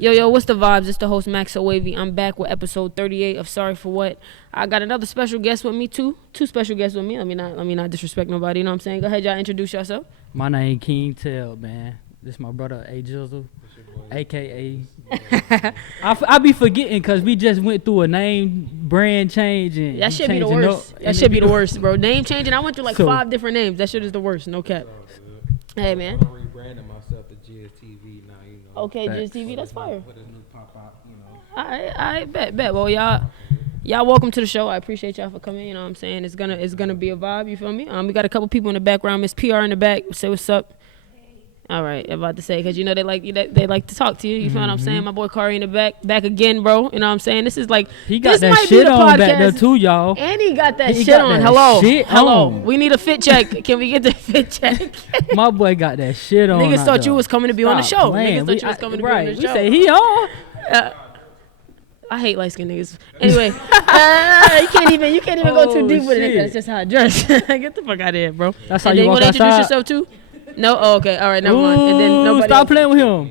Yo, what's the vibes? It's the host Max So Wavy. I'm back with episode 38 of Sorry for What. I got another special guest with me too. Two special guests with me. Let me not disrespect nobody. You know what I'm saying? Go ahead, y'all introduce yourself. My name King Teb, man. This my brother Jizzle, aka. I be forgetting because we just went through a name brand change and that should be the worst. That should be the worst, bro. Name changing. I went through like 5 different names. That shit is the worst. No cap. Hey man. I'm rebranding myself to JizzTV now. You know. Okay, JizzTV. That's fire. With a new pop-up, you know. All right, bet. Well, y'all welcome to the show. I appreciate y'all for coming. You know what I'm saying? It's gonna be a vibe. You feel me? We got a couple people in the background. Miss PR in the back. Say what's up. All right, I'm about to say because you know they like to talk to you. You feel what I'm saying? My boy Kari in the back again, bro. You know what I'm saying? This is like he got that shit on back there too, y'all. And he got that shit on. Hello. We need a fit check. Can we get the fit check? My boy got that shit on. Niggas thought you was coming to be on the show. Niggas thought you was coming to be on the show. We say he on. I hate light skinned niggas. Anyway, you can't even go too deep with it. That's just how I dress. Get the fuck out of here, bro. That's how you walk outside. Introduce yourself too? No? Oh, okay. All right, never mind. And then nobody stop playing with him.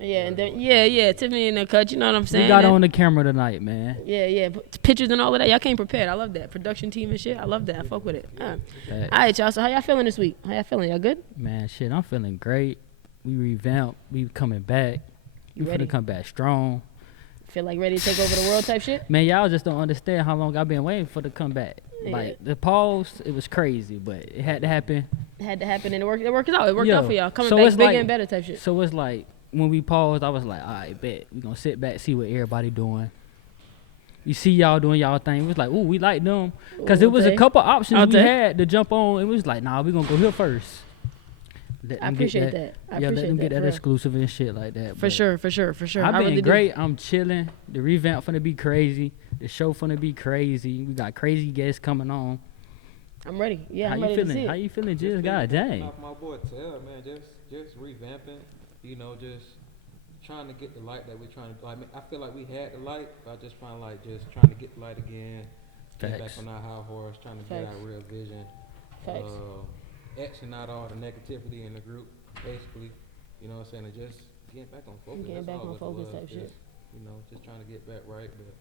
Yeah, and then Tiffany in the cut. You know what I'm saying? We got on the camera tonight, man. Yeah. Pictures and all of that. Y'all came prepared. I love that. Production team and shit. I love that. I fuck with it. All right, y'all. So how y'all feeling this week? How y'all feeling? Y'all good? Man, shit, I'm feeling great. We revamped. We coming back. We finna come back strong. Feel like ready to take over the world type shit? Man, y'all just don't understand how long I've been waiting for the comeback. Yeah. Like the pause, it was crazy, but it had to happen. And it worked out. It worked out for y'all. Coming back bigger and better type shit. So it's like when we paused, I was like, all right, bet. We gonna sit back, see what everybody doing. You see y'all doing y'all thing. It was like, ooh, we like them. Because it was a couple options we had to jump on. It was like, nah, we gonna go here first. I appreciate that. Let them get that exclusive and shit like that. For sure. I've been great. I'm chilling. The revamp finna be crazy. The show finna be crazy. We got crazy guests coming on. I'm ready. Yeah, I'm ready to see it. How you feeling, Jizz? God dang. Off my boy Tell, man, just revamping. You know, just trying to get the light that we're trying to. I feel like we had the light, but I just trying to get the light again. Get back on our high horse, trying to get our real vision. Facts. Xing out all the negativity in the group, basically. You know what I'm saying? And just getting back on focus. Getting back on focus type shit. You know, just trying to get back right. But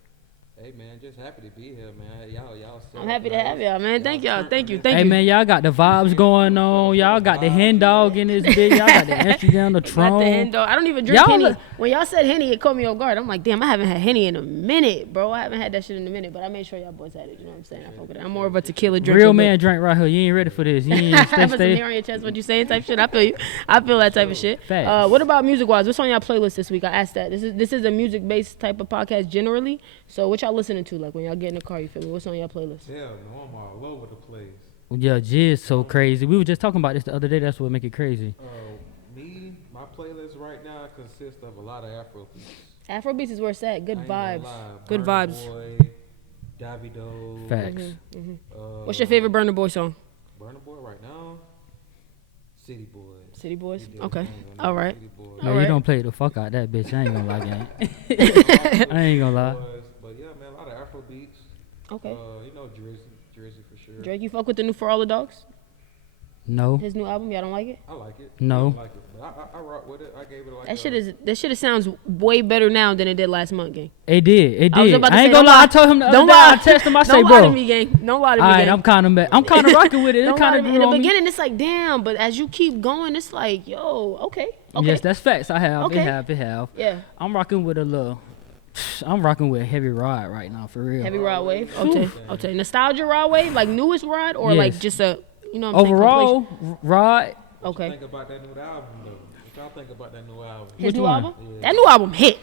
hey, man, just happy to be here, man. Y'all. I'm happy to have y'all, man. Thank y'all. Thank you. Hey, man, y'all got the vibes going on. Y'all got the hen dog in this bitch. Y'all got the entry down the trunk. The hen dog. I don't even drink Henny. When y'all said Henny, it caught me off guard. I'm like, damn, I haven't had Henny in a minute, bro. I haven't had that shit in a minute, but I made sure y'all boys had it. You know what I'm saying? I fuck with it. I'm more of a tequila drinker. Real man drink right here. You ain't ready for this. You ain't put some hair on your chest. What you saying? Type shit. I feel you. I feel that type of shit. What about music wise? What's on y'all playlist this week? I asked that. This is a music based type of podcast generally. So what y'all listening to? Like when y'all get in the car, you feel me? What's on your playlist? Yeah, I'm all over the place. Yeah, Jizz so crazy. We were just talking about this the other day. That's what make it crazy. My playlist right now consists of a lot of Afrobeats. Afrobeats is where it's at. Good vibes. Good Burna vibes. Boy, Davido. Facts. What's your favorite Burna Boy song? Burna Boy right now? City Boys. City Boys? Okay. All right. No, you don't play the fuck out that bitch. I ain't gonna lie, gang. I ain't gonna lie. But yeah, man, a lot of Afrobeats. Okay. You know Drizzy for sure. Drake, you fuck with the new For All the Dogs? No. His new album, y'all don't like it? I like it. No. I don't like it, but I rock with it. I gave it like that shit sounds way better now than it did last month, gang. It did. I was about to I say, ain't gonna lie. I told him the other day. I texted him. I say, bro. Don't lie to me, gang. Don't lie to me, gang. Alright, I'm kind of rocking with it. It kind of in the beginning, it's like, damn. But as you keep going, it's like, yo, okay. Yes, that's facts. I have. Okay. It have. Yeah. I'm rocking with Heavy Rod right now, for real. Heavy Rod wave. Okay. Nostalgia Rod wave, like newest Rod, or like just a, you know what I'm saying? Overall, Rod. What Okay. you think about that new album, though? What y'all think about that new album? His new album? Yeah. That new album hit.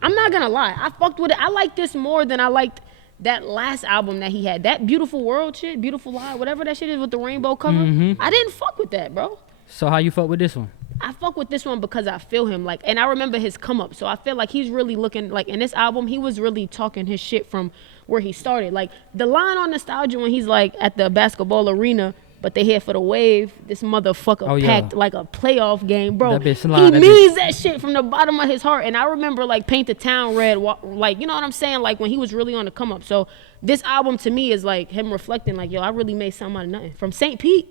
I'm not gonna lie. I fucked with it. I like this more than I liked that last album that he had. That Beautiful World shit, Beautiful Lie, whatever that shit is with the rainbow cover. I didn't fuck with that, bro. So how you fuck with this one? I fuck with this one because I feel him, like, and I remember his come up. So I feel like he's really looking, like, in this album, he was really talking his shit from where he started. Like, the line on Nostalgia when he's, like, at the basketball arena, but they here for the wave, this motherfucker packed like a playoff game, bro. He means that shit from the bottom of his heart. And I remember, like, Paint the Town Red, like, you know what I'm saying? Like, when he was really on the come up. So this album, to me, is, like, him reflecting, like, yo, I really made something out of nothing. From St. Pete.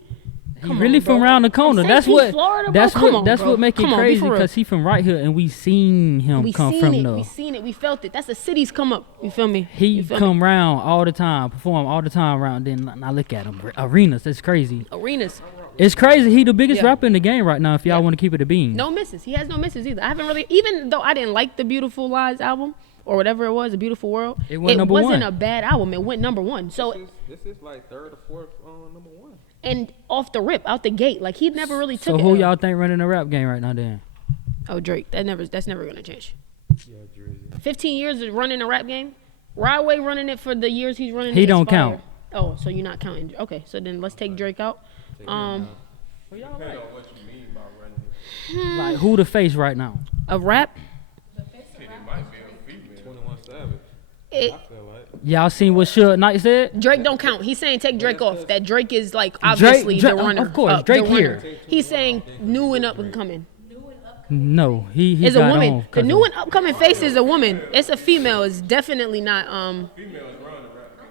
Come really on, from bro. around the corner. From That's St. what. Pete, Florida, bro. That's Come what. on, That's bro. what make it Come on, be crazy for real. because he from right here and we seen him We come seen from it. the. We seen it. We felt it. That's the city's come up. You feel me? He You feel come round all the time, perform all the time around. Then I look at him, arenas. That's crazy. me? Arenas. It's crazy. He the biggest Yeah. rapper in the game right now. If y'all Yeah. want to keep it a bean. No misses. He has no misses either. I haven't really, even though I didn't like the Beautiful Lies album or whatever it was, A Beautiful World. It went number one. wasn't a bad album. It went number one. So This is like third or fourth number one. and off the rip, out the gate, like he never really So took who it. y'all think running the rap game right now? Then Oh, Drake. That's never gonna change. Yeah, Drizzy. 15 years of running a rap game. Rodway running it for the years he's running. He it is don't fire. count. Oh, so you're not counting? Okay, so then let's take Drake out. Take him out. Depends on what you mean by running it. like who the face right now? A rap. Shit, it might be a female. 21 Savage. It, I feel like. Y'all seen what Suge Knight said? Drake don't count. He's saying take Drake off. That Drake is like obviously Drake- the runner. of course, the Drake runner. here. He's saying new and up and coming. No, he Is a got woman. on, The 'cause new of- and upcoming face is a woman. It's a female. It's definitely not. Females run the rap game.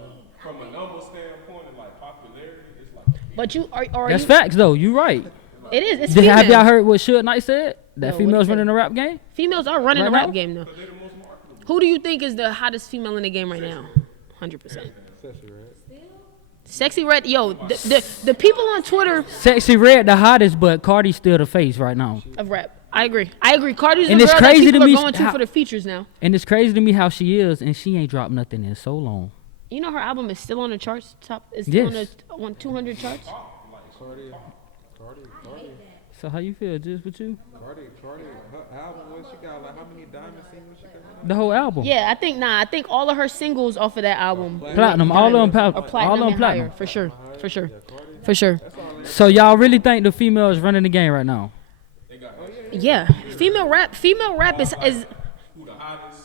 Like, from a number standpoint and like popularity, it's like. But you are That's you? facts though. You right. It is. It's Have y'all female. heard what Suge Knight said? That No, what'd females he say? running the rap game. Females are running Right the rap now? game though. They're the most marketable. Who do you think is the hottest female in the game right now? 100%. Sexy Red. Sexy Red. Yo, the people on Twitter Sexy Red the hottest, but Cardi's still the face right now. of rap. I agree. Cardi's the And girl it's that crazy people to are me going to how- for the features now. And it's crazy to me how she is, and she ain't dropped nothing in so long. You know her album is still on the charts. It's still on the Yes. 200 charts. Cardi. So how you feel? Just with you? Cardi. Her album, what she got? Like how many diamond singles she got? The whole album. Yeah, I think all of her singles off of that album Platinum. All of them are all platinum of them and platinum. higher, for sure. So y'all really think the females running the game right now? Yeah, female rap is Who the hottest?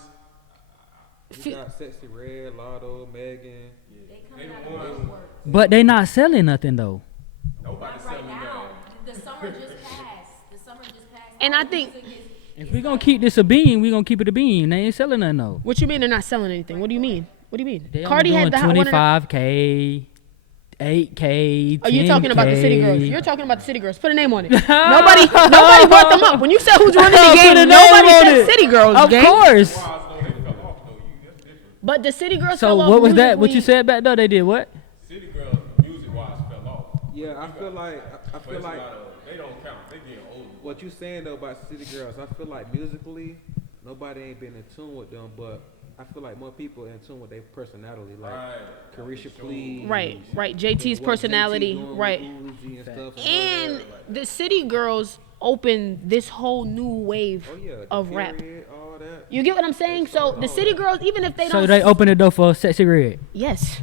We got Sexy Red, Lotto, Megan. They the ones. But they not selling nothing though. Nobody's selling that. The summer just passed. and I think. If we gonna keep this a bean, we gonna keep it a bean. They ain't selling nothing though. What you mean they're not selling anything? What do you mean? They Cardi only had the doing one of the- 25K, 8K. Oh, you're talking about the city 10K. girls. You're talking about the city girls. Put a name on it. nobody brought them up. When you said who's running the Put a game, name nobody on said it. city girls. Of gang. course. Wise though, they fell off though. That's different. But the city girls. So fell off what was that? What musically. you said back there? They did what? City girls, music wise, fell off. Yeah, I feel like But it's not they don't count. They getting older. what you saying though about City Girls. I feel like musically, nobody ain't been in tune with them, but I feel like more people in tune with their personality, like Right. Carisha Please. Right. JT's what personality. JT doing Right. with Uzi and stuff. And the city girls opened this whole new wave Oh yeah, the of rap. period, all that. You get what I'm saying? So the city girls, even if they So don't. they opened the door for Sexy Red. Yes.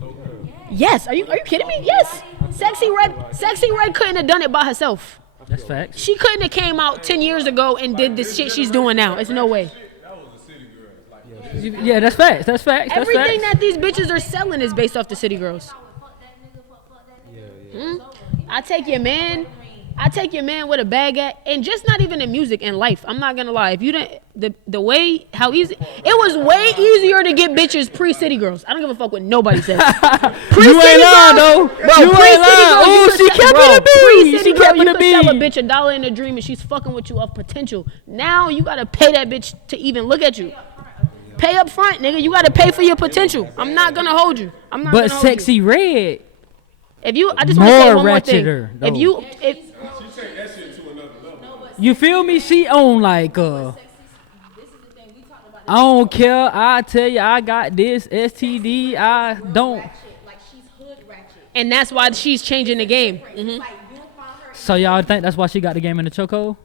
Yes. Are you kidding me? Yes. Sexy Red couldn't have done it by herself. That's facts. She couldn't have came out 10 years ago and did this shit she's doing now. It's no way. That was a city girl. Like, Yeah, that's facts. That's facts. That's Everything facts. that these bitches are selling is based off the city girls. Yeah. I take your man with a bag at, and just not even in music, in life. I'm not gonna lie. If you didn't, the way how easy it was, way easier to get bitches pre city girls. I don't give a fuck what nobody says. You ain't lying though. You ain't lying. Ooh, she kept it a bean. She kept it a You could sell a bean. bitch $1 in a dream, and she's fucking with you off potential. Now you gotta pay that bitch to even look at you. Pay up front, nigga. You gotta pay for your potential. I'm not gonna hold you. I'm not. But gonna hold you. Sexy Red, If you, I just want to say more one more thing. ratcheter, If though. you, if she take that shit to another level. you feel me? She on like I don't care. I tell you, I got this STD. I don't. Like she's hood ratchet. and that's why she's changing the game. Like you'll find her. So y'all think that's why she got the game in the chokehold?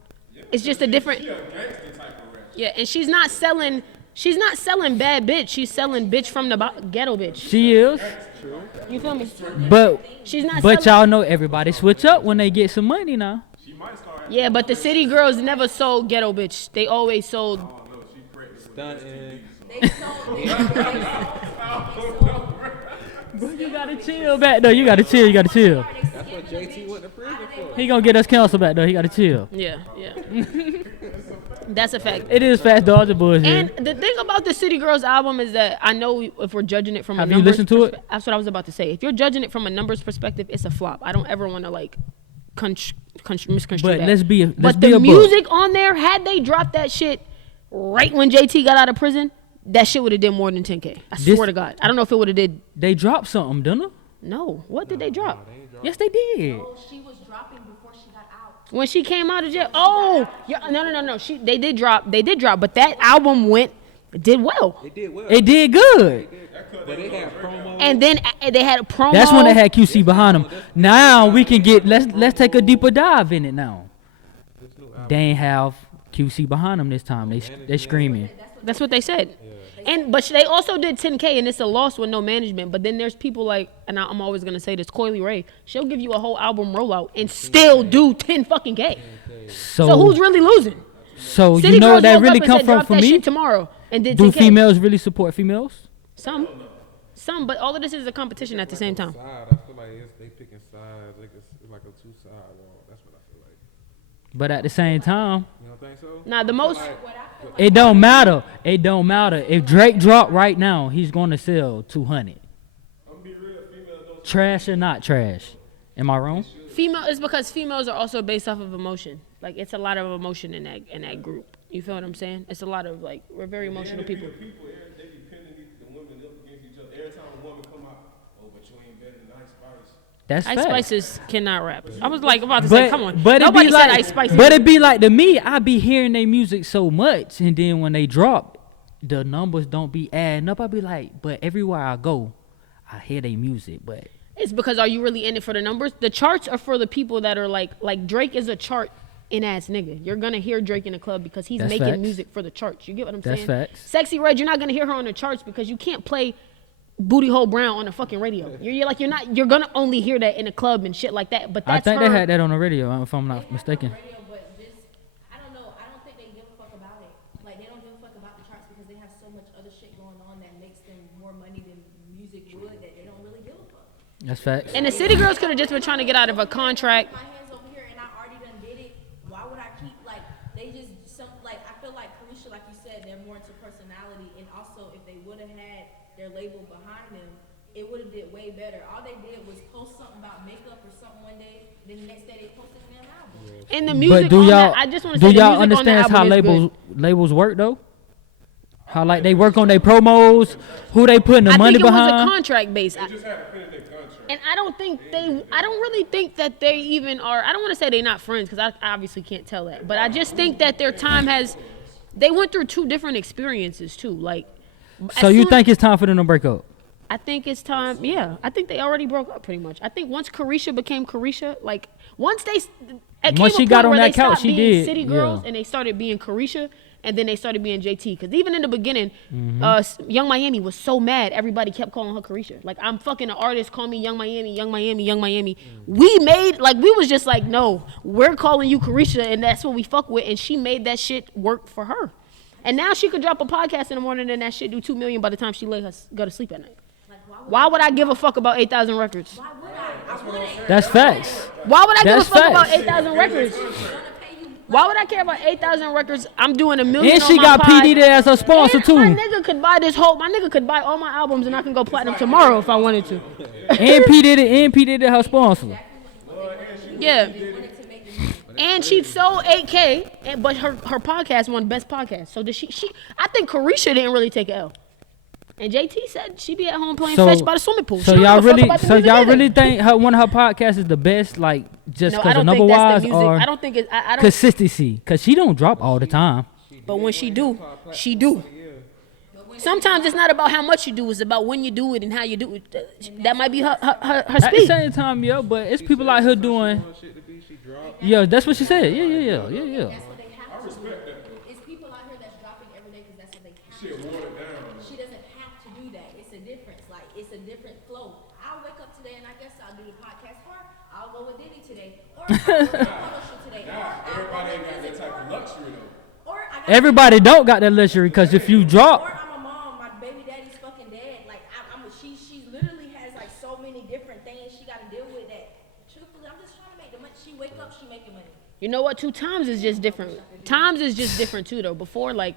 It's just a different. She a gangster type of rap. Yeah, and she's not selling. She's not selling bad bitch. She's selling bitch from the ghetto bitch. She is. You feel me? But She's not. but selling, y'all know everybody switch up when they get some money now. She might start. Yeah, but the city girls never sold ghetto bitch. They always sold. I don't know. She pregnant. Stunting. They sold it. You gotta chill back though. You gotta chill. You gotta chill. That's what JT went to prison for. He gonna get us canceled back though. He gotta chill. Yeah, yeah. That's a fact. It is fast dodge of bullshit. And the thing about the City Girls album is that I know if we're judging it from Have a you numbers listened to it? That's what I was about to say. If you're judging it from a numbers perspective, it's a flop. I don't ever want to like misconstrue But that. let's be a But buck. the music on there, had they dropped that shit right when JT got out of prison, that shit would have did more than 10K. I swear to God. I don't know if it would have did. They dropped something, didn't they? No. What did they drop? Yes, they did. Oh, she was dropping before she got out. When she came out of jail. Oh, yeah, no. They did drop. But that album did well. It did well. It did good. But they had promo. And then they had a promo. That's when they had QC behind them. Now we can get let's take a deeper dive in it now. They ain't have QC behind them this time. They screaming. That's what they said. But they also did 10K, and it's a loss with no management. But then there's people like, and I'm always gonna say this, Coily Ray. She'll give you a whole album rollout and still do 10 fucking K. So who's really losing? So City you know Girls where that woke really up and come said, from drop for that me? shit tomorrow and did Do 10K. females really support females? Some, but all of this is a competition at the same time. Side, I feel like they picking sides. Like it's like a two-side wall. That's what I feel like. But at the same time, You don't think so? Now the most. it don't matter. It don't matter. If Drake drop right now, he's going to sell 200. Trash or not trash? Am I wrong? Female is because females are also based off of emotion. Like it's a lot of emotion in that group. You feel what I'm saying? It's a lot of like we're very emotional people. They be pinning the women up against each other. Every time a woman come out, oh, but you ain't better than Ice Spice. That's Ice facts. Spices cannot rap. I was like about to say, come on. But Nobody it be said like, Ice Spices. But it be like to me, I be hearing their music so much, and then when they drop, the numbers don't be adding up. I be like, but everywhere I go, I hear their music, but It's because are you really in it for the numbers? The charts are for the people that are like Drake is a chart in ass nigga. You're gonna hear Drake in the club because he's That's making facts. music for the charts. You get what I'm That's saying? facts. Sexy Red, you're not gonna hear her on the charts because you can't play Booty Hole Brown on the fucking radio. You're gonna only hear that in a club and shit like that. But I that's think her. they had that on the radio, if I'm not mistaken. Radio, but just, I don't know. I don't think they give a fuck about it. Like, they don't give a fuck about the charts because they have so much other shit going on that makes them more money than music would that they don't really give a fuck. That's facts. And the City Girls could have just been trying to get out of a contract. My hands over here and I already done did it. Why would I keep, like, they just, I feel like Carisha, like you said, they're more into personality. And also, if they would have had their label behind them, it would have did way better. All they did was post something about makeup or something one day, then the next day they posted their album. And the music But do on y'all that, I just want to say do the y'all music on the understand how album is good. labels work though? How like they work on their promos, who they putting the I money think it was a behind? contract base. They just had to finish their contract. And I don't really think that they even are, I don't want to say they're not friends because I obviously can't tell that. But I just think that their time they went through two different experiences too. Like, So you think it's time for them to break up? I think it's time, yeah. I think they already broke up pretty much. I think once Carisha became Carisha, like, once she got on that couch, she being did, City Girls yeah. and they started being Carisha, and then they started being JT. Because even in the beginning, Mm-hmm. Young Miami was so mad, everybody kept calling her Carisha. Like, I'm fucking an artist, call me Young Miami, Young Miami, Young Miami. We was just like, no, we're calling you Carisha, and that's what we fuck with. And she made that shit work for her. And now she could drop a podcast in the morning and that shit do 2 million by the time she go to sleep at night. Why would I give a fuck about 8,000 records? Why would I? I wouldn't. That's facts. Why would I give a That's fuck about facts. 8,000 records? Why would I care about 8,000 records? I'm doing $1 million And on she my got pod. PD there as her sponsor And too. my nigga could buy my nigga could buy all my albums and I can go platinum tomorrow if I wanted to. And P did it her sponsor. Yeah. And she sold 8K, but her podcast won best podcast. So did she I think Carisha didn't really take an L. And JT said she be at home playing fetch by the swimming pool. So She don't y'all give a fuck really, about the so music y'all either. really think one of her podcasts is the best, like just No, I because of don't number think that's wise the music. or I don't think it's. I don't. consistency? Because she don't drop all the time. But when she do, she do. Sometimes it's not about how much you do; it's about when you do it and how you do it. That might be her At the speed. same time, yeah, but it's people out here doing. Yeah, that's what she said. Yeah. That's what they have to do. It's people out here that's dropping every day because that's what they have to do. She doesn't have to do that. It's a difference. Like, it's a different flow. I'll wake up today and I guess I'll do the podcast, or I'll go with Diddy today, or I'll go with Promotion today. Everybody ain't got that type of luxury though. Or I got Everybody don't got that luxury because if you Or drop, I'm a mom, my baby daddy's fucking dead. Like, she literally has like so many different things she got to deal with that. Truthfully, I'm just trying to make the money. She wake up, she making money. You know what? 2 times is just different. Times is just different too though. Before like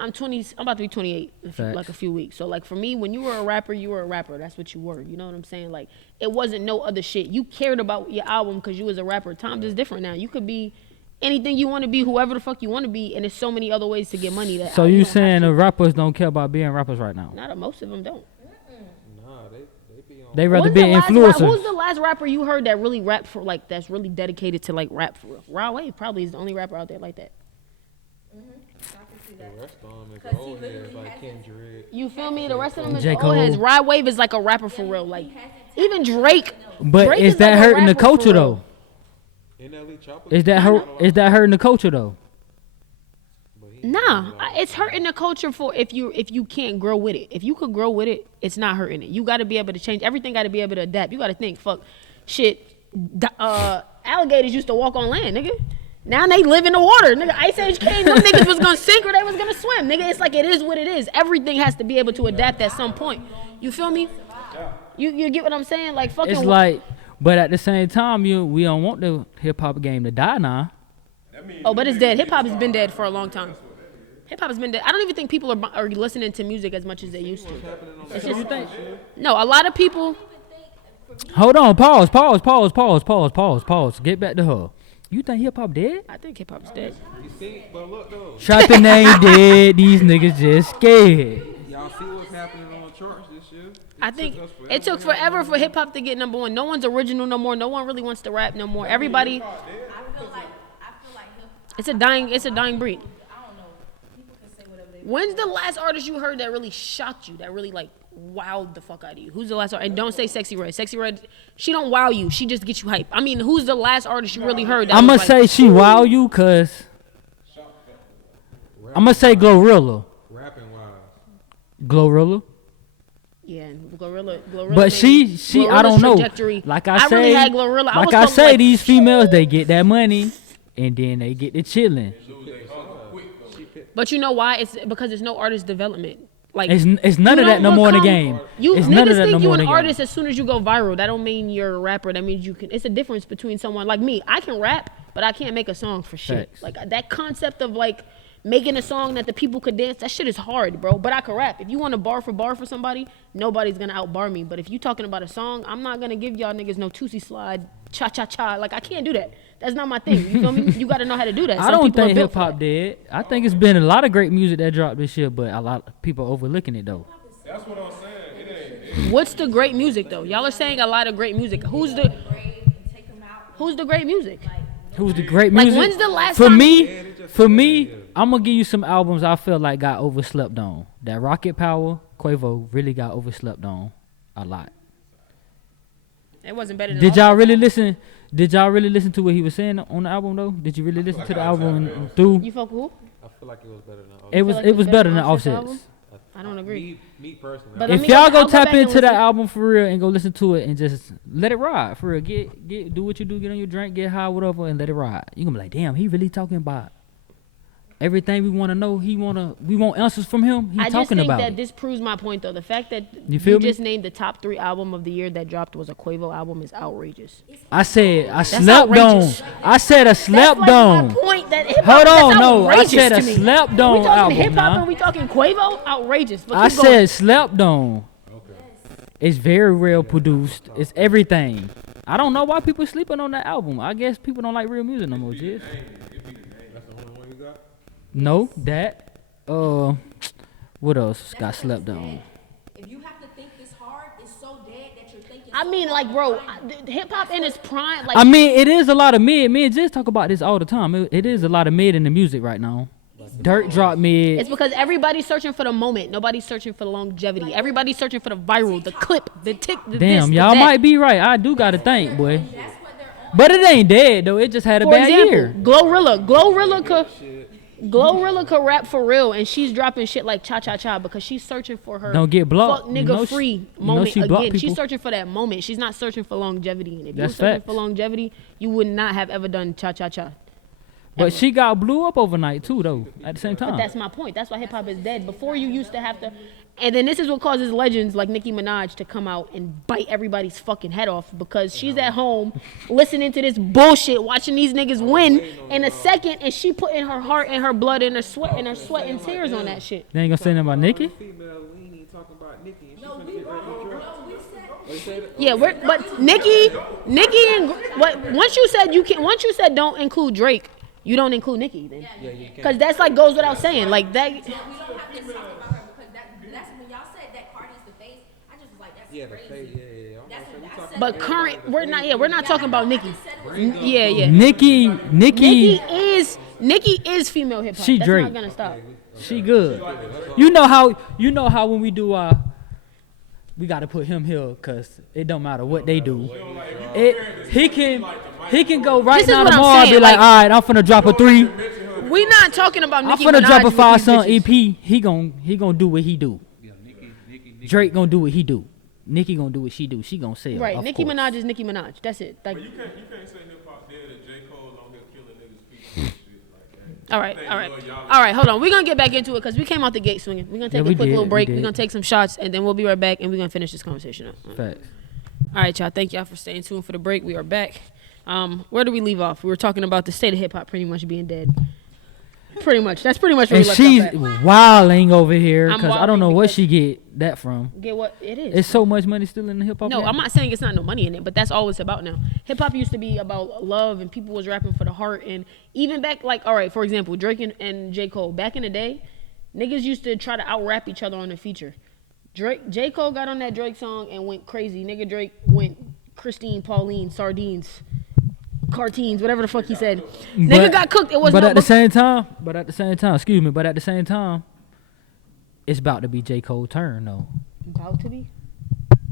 I'm about to be 28 in like a few weeks. So like for me, when you were a rapper, you were a rapper. That's what you were. You know what I'm saying? Like it wasn't no other shit. You cared about your album because you was a rapper. Times is different now. You could be anything you want to be, whoever the fuck you want to be, and there's so many other ways to get money. That so you saying the rappers don't care about being rappers right now? Not most of them don't. Nah, they be on. They rather be influencers. Who's the last rapper you heard that really rap for like that's really dedicated to like rap for real? Rod Wave probably is the only rapper out there like that. The rest of them is old heads like Kendrick. You feel me? The rest of them is J. old Cole. heads. Rod Wave is like a rapper for real. Like even Drake. But Drake is that like a hurting the rapper for culture real. though? NLE Chopper. Is that hurting the culture though? Nah, it's hurting the culture for if you can't grow with it. If you could grow with it, it's not hurting it. You got to be able to change. Everything got to be able to adapt. You got to think. Fuck, shit. Alligators used to walk on land, nigga. Now they live in the water, nigga. Ice Age came, them niggas was gonna sink or they was gonna swim, nigga. It's like it is what it is. Everything has to be able to adapt at some point. You feel me? You get what I'm saying? Like fucking. It's like, but at the same time, we don't want the hip hop game to die now. Oh, but it's dead. Hip hop has been dead for a long time. Hip hop has been dead. I don't even think people are listening to music as much as they used to. It's just, no, a lot of people. Hold on, pause. Get back to her. You think hip hop dead? I think hip hop's dead. You see, but look though. Trapping ain't dead. These niggas just scared. Y'all see what's happening on charts this year? I think it took forever for hip hop to get number one. No one's original no more. No one really wants to rap no more. Everybody. I feel like hip. It's a dying breed. I don't know. People can say whatever they. When's the last artist you heard that really shocked you? That really like wowed the fuck out of you? Who's the last artist? And don't say Sexy Red. Sexy Red, she don't wow you. She just gets you hype. I mean, who's the last artist you really heard? That I'ma was say like, she wow you, cause I'ma say Glorilla. Rapping wise. Glorilla. Yeah, and Glorilla. But she, I don't know. Like I say, really had Glorilla. like I say, these females they get that money, and then they get to chilling. But you know why? It's because there's no artist development. Like It's none of that no more in the game. You It's none of niggas that no think you more in an the artist game. as soon as you go viral. That don't mean you're a rapper. That means you can. It's a difference between someone like me. I can rap, but I can't make a song for shit. Facts. Like that concept of like making a song that the people could dance. That shit is hard, bro. But I can rap. If you want to bar for somebody, nobody's gonna outbar me. But if you talking about a song, I'm not gonna give y'all niggas no Tootsie Slide, cha cha cha. Like I can't do that. That's not my thing. You feel me? You got to know how to do that. I Some don't people are think built hip for hop that. dead. I think it's been a lot of great music that dropped this year, but a lot of people overlooking it though. That's what I'm saying. It ain't. What's the great music though? Y'all are saying a lot of great music. Who's the great music? Who's the great Like music? when's the last For time? me, I'm gonna give you some albums I feel like got overslept on. That Rocket Power, Quavo really got overslept on a lot. It wasn't better than Did all y'all of really them. listen? Did y'all really listen to what he was saying on the album though? Did you really listen to the album and through? You fuck with who? I feel like it was better than all. It was like it was better than Offset's Offset's. album? I don't agree. Me personally. But I- let If me y'all I'll go back tap and into that listen. album for real and go listen to it and just let it ride for real, get do what you do, get on your drink, get high, whatever, and let it ride. You gonna be like, damn, he really talking about everything we want to know. We want answers from him. He I just talking think about that it. this proves my point though. The fact that You feel me? just named the top 3 album of the year that dropped was a Quavo album is outrageous. I said I slept on. outrageous. I said a slept That's like on. my point that hip-hop, Hold on, that's no, I outrageous said a to me. slept We on talking album. hip hop Nah. and we talking Quavo, outrageous. But I keep going. said slept on. It's very well produced. It's everything. I don't know why people sleeping on that album. I guess people don't like real music no more, Jizz. That's the only one you got. No, that. What else got slept on? If you have to think this hard, it's so dead that you're thinking. I mean, like, bro, hip hop in its prime, like, I mean, it is a lot of mid. Me and Jizz talk about this all the time. It is a lot of mid in the music right now. Dirt drop mid. it's because everybody's searching for the moment. Nobody's searching for the longevity. Everybody's searching for the viral, the clip, the tick, the this, Damn, the y'all that. might be right. I do gotta think, boy. But it ain't dead though. It just had a For bad example, year. Glorilla could rap for real, and she's dropping shit like Cha Cha Cha because she's searching for her Don't get blocked. fuck nigga You know free you know moment she block again. She's people. searching for that moment. She's not searching for longevity. And if you were That's searching facts. for longevity, you would not have ever done Cha Cha Cha. But she got blew up overnight too, though. At the same time. But that's my point. That's why hip hop is dead. Before you used to have to, and then this is what causes legends like Nicki Minaj to come out and bite everybody's fucking head off because she's at home listening to this bullshit, watching these niggas win in a second, and she putting her heart and her blood and her sweat and tears on that shit. They ain't gonna say nothing about Nicki. Yeah, but Nicki and what once you said don't include Drake, you don't include Nicki then. Yeah, you can. Because that's like goes without saying. Like that. We don't have to talk about her because that's when y'all said that Cardi's the face. I just was like, that's Yeah, the crazy. face, yeah. That's what I said. But current, we're not talking about Nicki. Yeah. Nicki Nicki is female hip hop. She That's Drake. not gonna stop. She good. You know how when we do we gotta put him here because it don't matter what they do. He can go right This is now what I'm tomorrow and be saying, like, like- all right, I'm finna drop a 3. We not talking about I'm Nicki finna Minaj drop a with 5-song these EP. bitches. He gon' do what he do. Drake gonna do what he do. Nicki gonna do what she do. She gonna say it. Right, of Nicki course. Minaj is Nicki Minaj. That's it. Like, But you can't say hip hop dead and J. Cole on here killing niggas feet and shit like that. all right. Hold on. We're gonna get back into it because we came out the gate swinging. We're gonna take Yeah, we a quick did, little we break. did. We're gonna take some shots and then we'll be right back and we're gonna finish this conversation up. Facts. All right, y'all. Thank y'all for staying tuned for the break. We are back. Where do we leave off? We were talking about the state of hip hop pretty much being dead. Pretty much. That's pretty much where And we left she's off at. wilding over here I'm because I don't know wilding where because- she get that from. Get what it is. It's so much money still in the hip hop. No, game. I'm not saying it's not no money in it, but that's all it's about now. Hip hop used to be about love and people was rapping for the heart. And even back, like, all right, for example, Drake and J. Cole. Back in the day, niggas used to try to out-rap each other on a feature. J. Cole got on that Drake song and went crazy. Nigga Drake went Christine, Pauline, Sardines, Cartoons, whatever the fuck he said. Nigga got cooked. It was But no at the same time, excuse me, but at the same time, it's about to be J. Cole's turn though. about to be.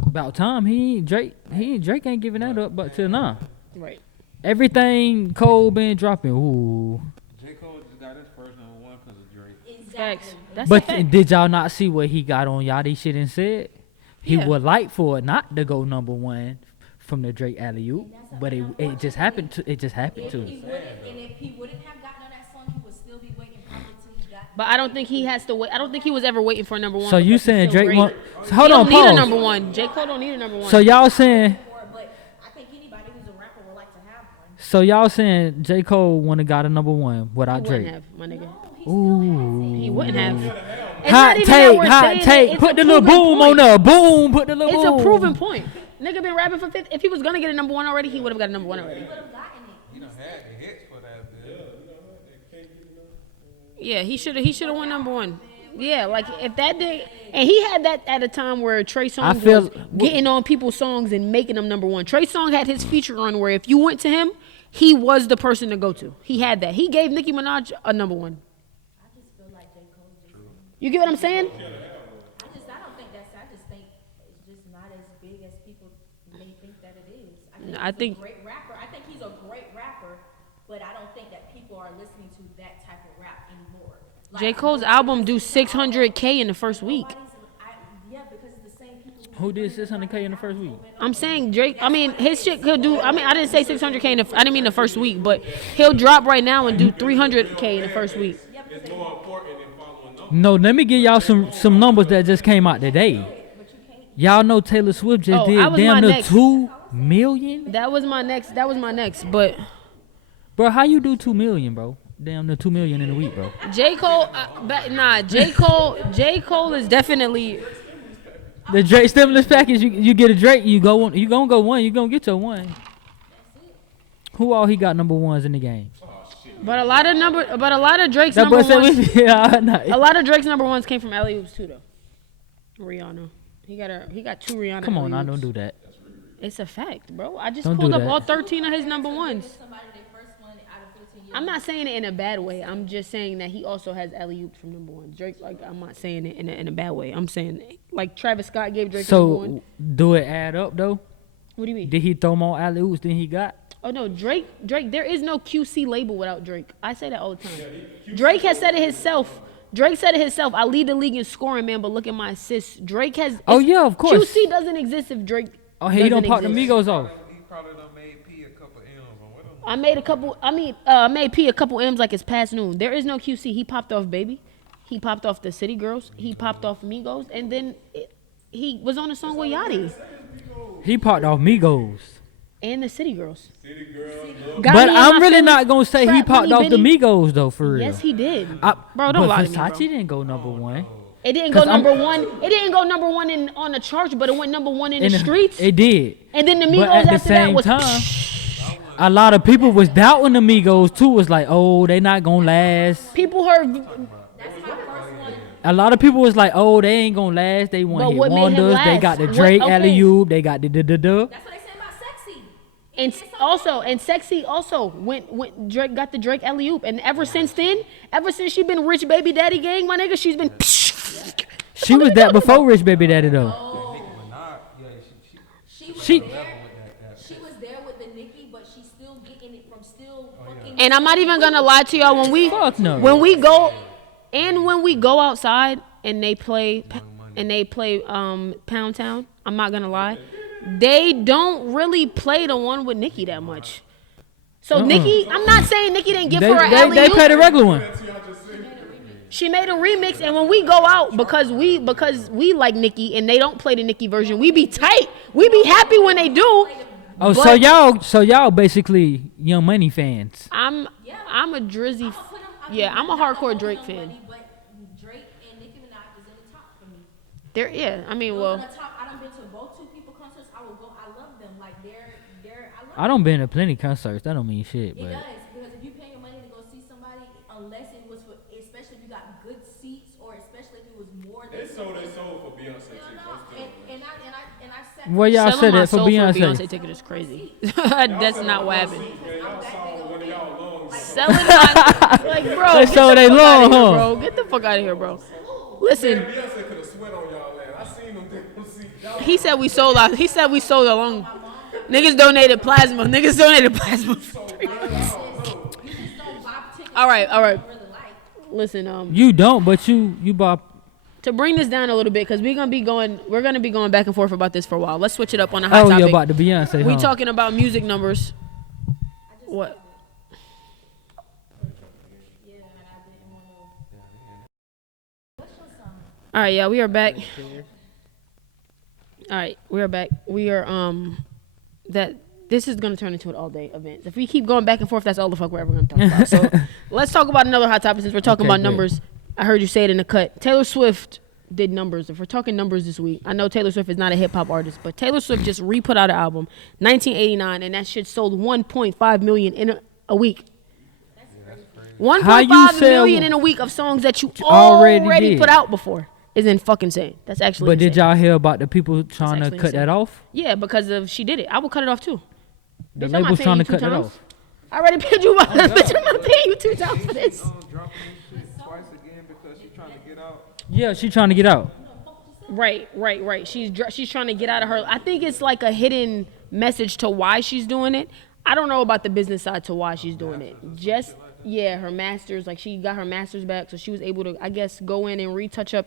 About time. Drake ain't giving that up but till now. Right. Everything Cole been dropping. Ooh. J. Cole just got his first #1 because of Drake. Facts. That's a But fact. did y'all not see what he got on Yachty shit and said? He Yeah. would like for it not to go #1 from the Drake alley-oop, but it just happened to. It just happened to. And if he wouldn't have gotten on that song, he would still be waiting probably till he got. But I don't think he has to wait. I don't think he was ever waiting for a #1. So you because he's saying still Drake great. want? He Hold on, don't need a pause. #1. J. Cole don't need a #1. So y'all saying? But I think anybody who's a rapper would like to have one. So y'all saying J. Cole wouldn't have got a #1 without he Drake? wouldn't have, my nigga. Ooh. He wouldn't have. It's Hot not even that take, we're hot saying take. it. It's Put a the little proven boom point. on there. Boom. Put the little It's boom. a proven point. Nigga been rapping for 50. If he was gonna get a #1 already, he would have got a #1 already. He done had the hits for that, bitch. Yeah, he should have won #1. Yeah, like if that did, and he had that at a time where Trey Songz feel- was getting on people's songs and making them #1. Trey Songz had his feature run where if you went to him, he was the person to go to. He had that. He gave Nicki Minaj a #1. I just feel like J. Cole just. You get what I'm saying? I don't think that's. I just think it's just not as big as people may think that it is. I He's think- a great rapper. I think he's a great rapper, but I don't think that people are listening to that type of rap anymore. Like, J. Cole's album do 600K in the first week. Yeah, because it's the same people. Who did 600K in the first week? I'm saying Drake. I mean, his shit could do. I mean, I didn't say 600K. I didn't mean the first week, but he'll drop right now and do 300K in the first week. It's more important than following numbers. No, let me give y'all some numbers that just came out today. Y'all know Taylor Swift just Oh, did I was damn my near next. 2 million. That was my next. But Bro, how you do 2 million, bro? Damn near 2 million in a week, bro. J. Cole, J. Cole is definitely. The Drake stimulus package, you get a Drake, you gonna go one, you gonna get your one. Who all he got #1s in the game? But a lot of Drake's That boy said #1s. we yeah, nah. A lot of Drake's #1s came from alley oops too, though. Rihanna, he got 2 Rihanna. Come on, I alley-oops. don't do that. It's a fact, bro. I just Don't pulled do up that. all 13 of his #1s. Somebody their first one out of 15 years. I'm not saying it in a bad way. I'm just saying that he also has alley oops from #1. Drake, like, I'm not saying it in a bad way. I'm saying like Travis Scott gave Drake #1. So do it add up though? What do you mean? Did he throw more alley oops than he got? Oh no, Drake. There is no QC label without Drake. I say that all the time. Drake has said it himself. I lead the league in scoring, man. But look at my assists. Drake has. Oh, yeah, of course. QC doesn't exist if Drake. Oh, he don't doesn't pop the exist. Migos off. He probably done made P a couple M's on what I made a couple. I made P a couple M's like it's past noon. There is no QC. He popped off Baby. He popped off the City Girls. He popped off Migos, and then he was on a song with Yachty He popped off Migos. and the City Girls. City girl, Got But Me in I'm My really Feelings, not gonna say he Trap popped Money off the Benny. Migos though, for real. Yes, he did. Bro, Bro, don't lie to me, Versace bro. didn't go number one. It didn't go 'Cause I'm- number one. It didn't go number one on the charts, but it went number one in the streets. It did. And then the But Migos at the after that same was. time, a lot of people was doubting the Migos too. Was like, oh, they not gonna last. People heard. That's my first one. A lot of people was like, oh, they ain't gonna last. They But one hit what made him wonders. They last? got the What- Drake okay. alley-oop. They got the da-da-da. That's what they say about Sexy. And Sexy also went Drake got the Drake alley oop, and ever since then, ever since she been Rich Baby Daddy Gang, my nigga, she's been. She was that before Rich Baby Daddy though. She was She- there. She was there with the Nicki, but she's still getting it from still fucking. And I'm not even gonna lie to y'all when we Fuck no. when we go outside and they play Pound Town, I'm not gonna lie, they don't really play the one with Nicki that much. So Nicki, I'm not saying Nicki didn't give her an They alley play the oop. regular one. She made a remix, and when we go out, because we like Nicki and they don't play the Nicki version, we be tight. We be happy when they do. Oh, But- so y'all basically Young Money fans. I'm a Drizzy. I'm a hardcore Drake fan. But Drake and Nicki Minaj is in the top for me. I mean, Those well, in the top. I done been to both two people concerts. I will go. I love them. Like they're. I love. I don't been to plenty concerts. That don't mean shit, It but does, because if you pay your money to go see somebody, unless it was for, especially if you got good seats, or especially if it was more than. they sold for Beyonce No, too. no, and I sat. well, y'all selling said my that for soul Beyonce. ticket is crazy. That's not what happened. Man, y'all saw one of y'all lungs. Selling my like, bro. They Get sold the they fuck long, outta here, huh? bro. Get the fuck out of here, bro. Listen, Beyonce could have sweat on y'all land. I seen them damn seats. Y'all he said we sold out. He said we sold along. Niggas donated plasma. Niggas donated plasma. You just don't buy tickets. All right. you really like. Listen, You don't, but you bought. to bring this down a little bit, because we're gonna be going back and forth about this for a while. Let's switch it up on a hot Oh, topic. you about the Beyonce? We huh? talking about music numbers. What? Yeah, and I didn't want to. What's your song? All right, yeah, we are back. All right, we are back. We are that this is gonna turn into an all day event. If we keep going back and forth, that's all the fuck we're ever gonna talk about. So let's talk about another hot topic since we're talking Okay, about good. numbers. I heard you say it in the cut. Taylor Swift did numbers. If we're talking numbers this week, I know Taylor Swift is not a hip hop artist, but Taylor Swift just re-put out an album, 1989, and that shit sold 1.5 million in a week. How you 1.5 sell- million in a week of songs that you Already already did. put out before is fucking insane. That's actually But did insane. y'all hear about the people trying to actually cut insane. that off? Yeah, because of she did it. I would cut it off too. The Bitch, I'm not label's paying trying you to cut 2 that times. off. I already paid you about this, bitch. I'm not paying you 2 times for this. Dropping this shit twice again because she's trying to get out. Yeah, she trying to get out. Right. She's trying to get out of her. I think it's like a hidden message to why she's doing it. I don't know about the business side to why she's doing it. Just her masters, like she got her masters back, so she was able to, I guess, go in and retouch up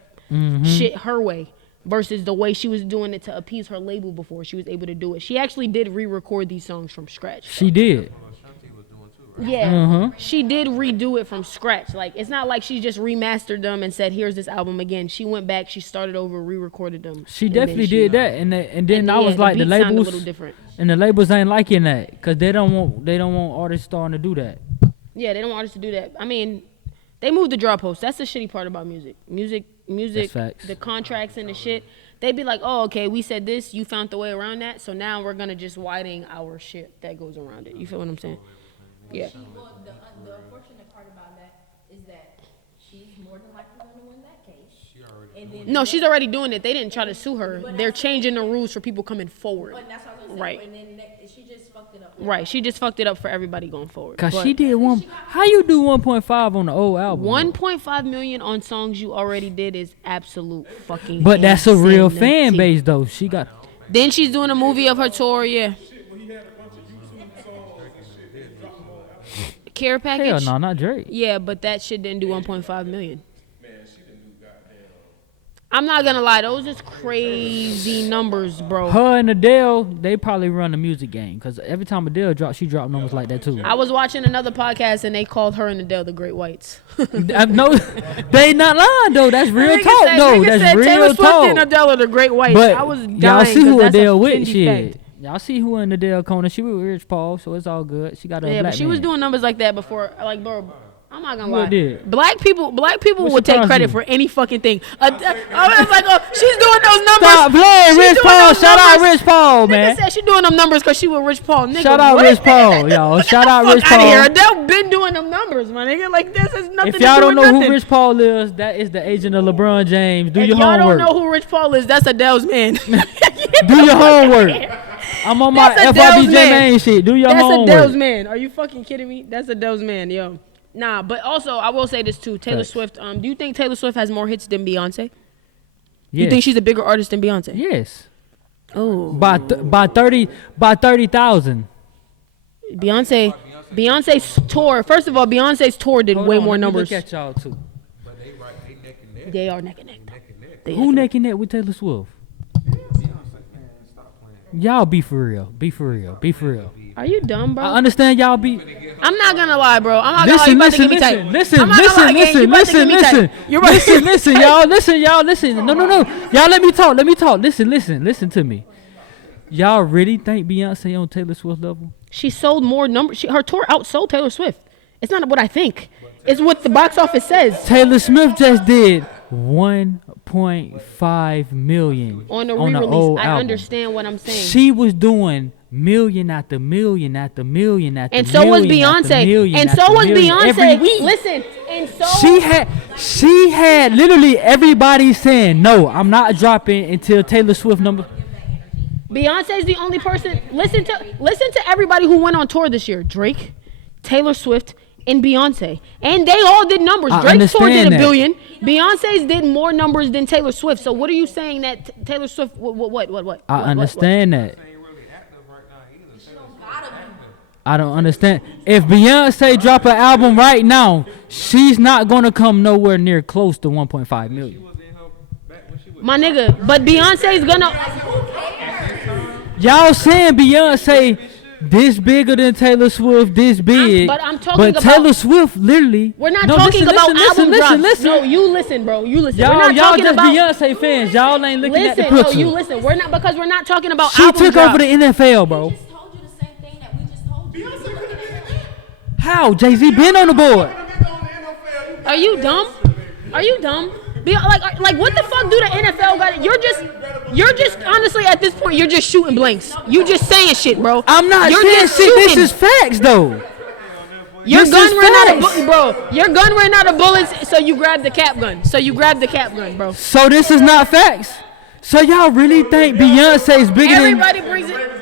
shit her way versus the way she was doing it to appease her label before. She was able to do it. She actually did re-record these songs from scratch. She did. Shanti was doing too, right? Yeah, she did redo it from scratch. Like, it's not like she just remastered them and said, "Here's this album again." She went back, she started over, re-recorded them. She and then definitely did that, and then I was like, the beat sounded a labels little different. and the labels ain't liking that because they don't want artists starting to do that. Yeah, they don't want artists to do that. I mean, they moved the draw post. That's the shitty part about music. Music, That's facts. the contracts and the shit. They be like, "Oh, okay, we said this, you found the way around that, so now we're gonna just widen our shit that goes around it." You feel what I'm saying? Yeah. Well, the unfortunate part about that is that she's more than likely going to win that case. And then No, she's already doing it. They didn't try to sue her. They're changing the rules for people coming forward. But that's what I was gonna say. Right. And then she just fucked it up. Right. She just fucked it up for everybody going forward. Cause But she did one. How you do 1.5 on the old album? 1.5 million on songs you already did is absolute fucking. But that's a real fan insanity. base though. She got. Then she's doing a movie of her tour. Yeah. Shit, when he had a bunch of YouTube songs and shit, they dropped them all out. Care Hell package. no, not Drake. Yeah, but that shit didn't do 1.5 million. Man, she didn't do goddamn. I'm not gonna lie, those is crazy numbers, bro. Her and Adele, they probably run the music game because every time Adele drops, she drop numbers like that too. I was watching another podcast and they called her and Adele the Great Whites. No, they not lying though. That's real Nigga talk said- though. nigga That's said real Taylor Swift talk. and Adele are the Great Whites. But I was dying. y'all see who 'cause that's a Adele with? Fendi Shit. fact. Y'all see who in Adele corner? She with Rich Paul, so it's all good. She got a Yeah, black but she man. was doing numbers like that before. Like, bro, I'm not gonna What lie. did? Black people What would take surprised credit you? for any fucking thing. I was like, oh, she's doing those numbers. Stop playing, She Rich doing Paul. those Shout out numbers. Rich Paul, Nigga man. said she doing them numbers because she with Rich Paul. Nigga, Shout out what? Rich Paul, y'all. Shout out Fuck Rich outta here. Paul. Adele been doing them numbers, my nigga. Like, this has nothing If to y'all do don't with know nothing. who Rich Paul is, that is the agent of LeBron James. Do If your y'all homework. don't know who Rich Paul is, that's Adele's man. Do your homework. I'm on my That's Adele's FRBJ man. main shit. Do your That's homework. Adele's man. Are you fucking kidding me? That's Adele's man, yo. Nah, but also I will say this too. Taylor Facts. Swift. Do you think Taylor Swift has more hits than Beyonce? Yes. You think she's a bigger artist than Beyonce? Yes. Oh, By 30,000. Beyonce's tour. First of all, Beyonce's tour did way more numbers. Look at y'all too. But they neck and neck. They are neck and neck. Neck and neck. They Who neck neck and neck with Taylor Swift? Beyonce, man, stop playing. Y'all be for real. Be for real. Be for real. and neck. Are you dumb, bro? I understand y'all be. I'm not gonna lie, bro. I'm not gonna lie. You about to give me tight. Listen, I'm not gonna lie, gang. You about to give me tight. You're right. listen, y'all, listen. No. Y'all let me talk. Listen to me. Y'all really think Beyonce on Taylor Swift level? She sold more numbers. Her tour outsold Taylor Swift. It's not what I think. It's what the box office says. Taylor Swift just did 1.5 million On the old re-release, I album. understand what I'm saying. She was doing million after million after million after And so was million after Beyonce. million And after so was million every Beyonce. week. Listen, and so She had literally everybody saying, no, I'm not dropping until Taylor Swift number. Beyonce's the only person. Listen to everybody who went on tour this year. Drake, Taylor Swift, and Beyonce. And they all did numbers. I Drake's tour did understand a that. billion. Beyonce's did more numbers than Taylor Swift. So what are you saying that Taylor Swift? What? I understand that. Ain't really active right now either. She don't gotta be. I don't understand. If Beyonce drop an album right now, she's not going to come nowhere near close to 1.5 million. She was in her back when she was. My nigga, but Beyonce's gonna. Y'all saying Beyonce this bigger than Taylor Swift, this big. but I'm talking but about- Taylor Swift literally. We're not No, talking listen, about listen, album listen, drops. listen. No, you listen, bro. You listen. Y'all, we're not y'all talking just about. Beyonce fans. Y'all ain't looking at the Listen, no, picture. you listen. We're not because we're not talking about She album took drops. over the NFL, bro. We just told you the same thing that we just told you. Beyonce could have did that. How? Jay-Z been on the board. Are you dumb? Are you dumb? Like what the fuck do the NFL got? You're just honestly at this point you're just shooting blanks. You just saying shit, bro. I'm not You're saying just shit. This shooting. is facts, though. Your this gun is ran out of facts. bro. Your gun ran out of bullets, so you grabbed the cap gun. Bro. So this is not facts. So y'all really think Beyonce is bigger than? Everybody brings it.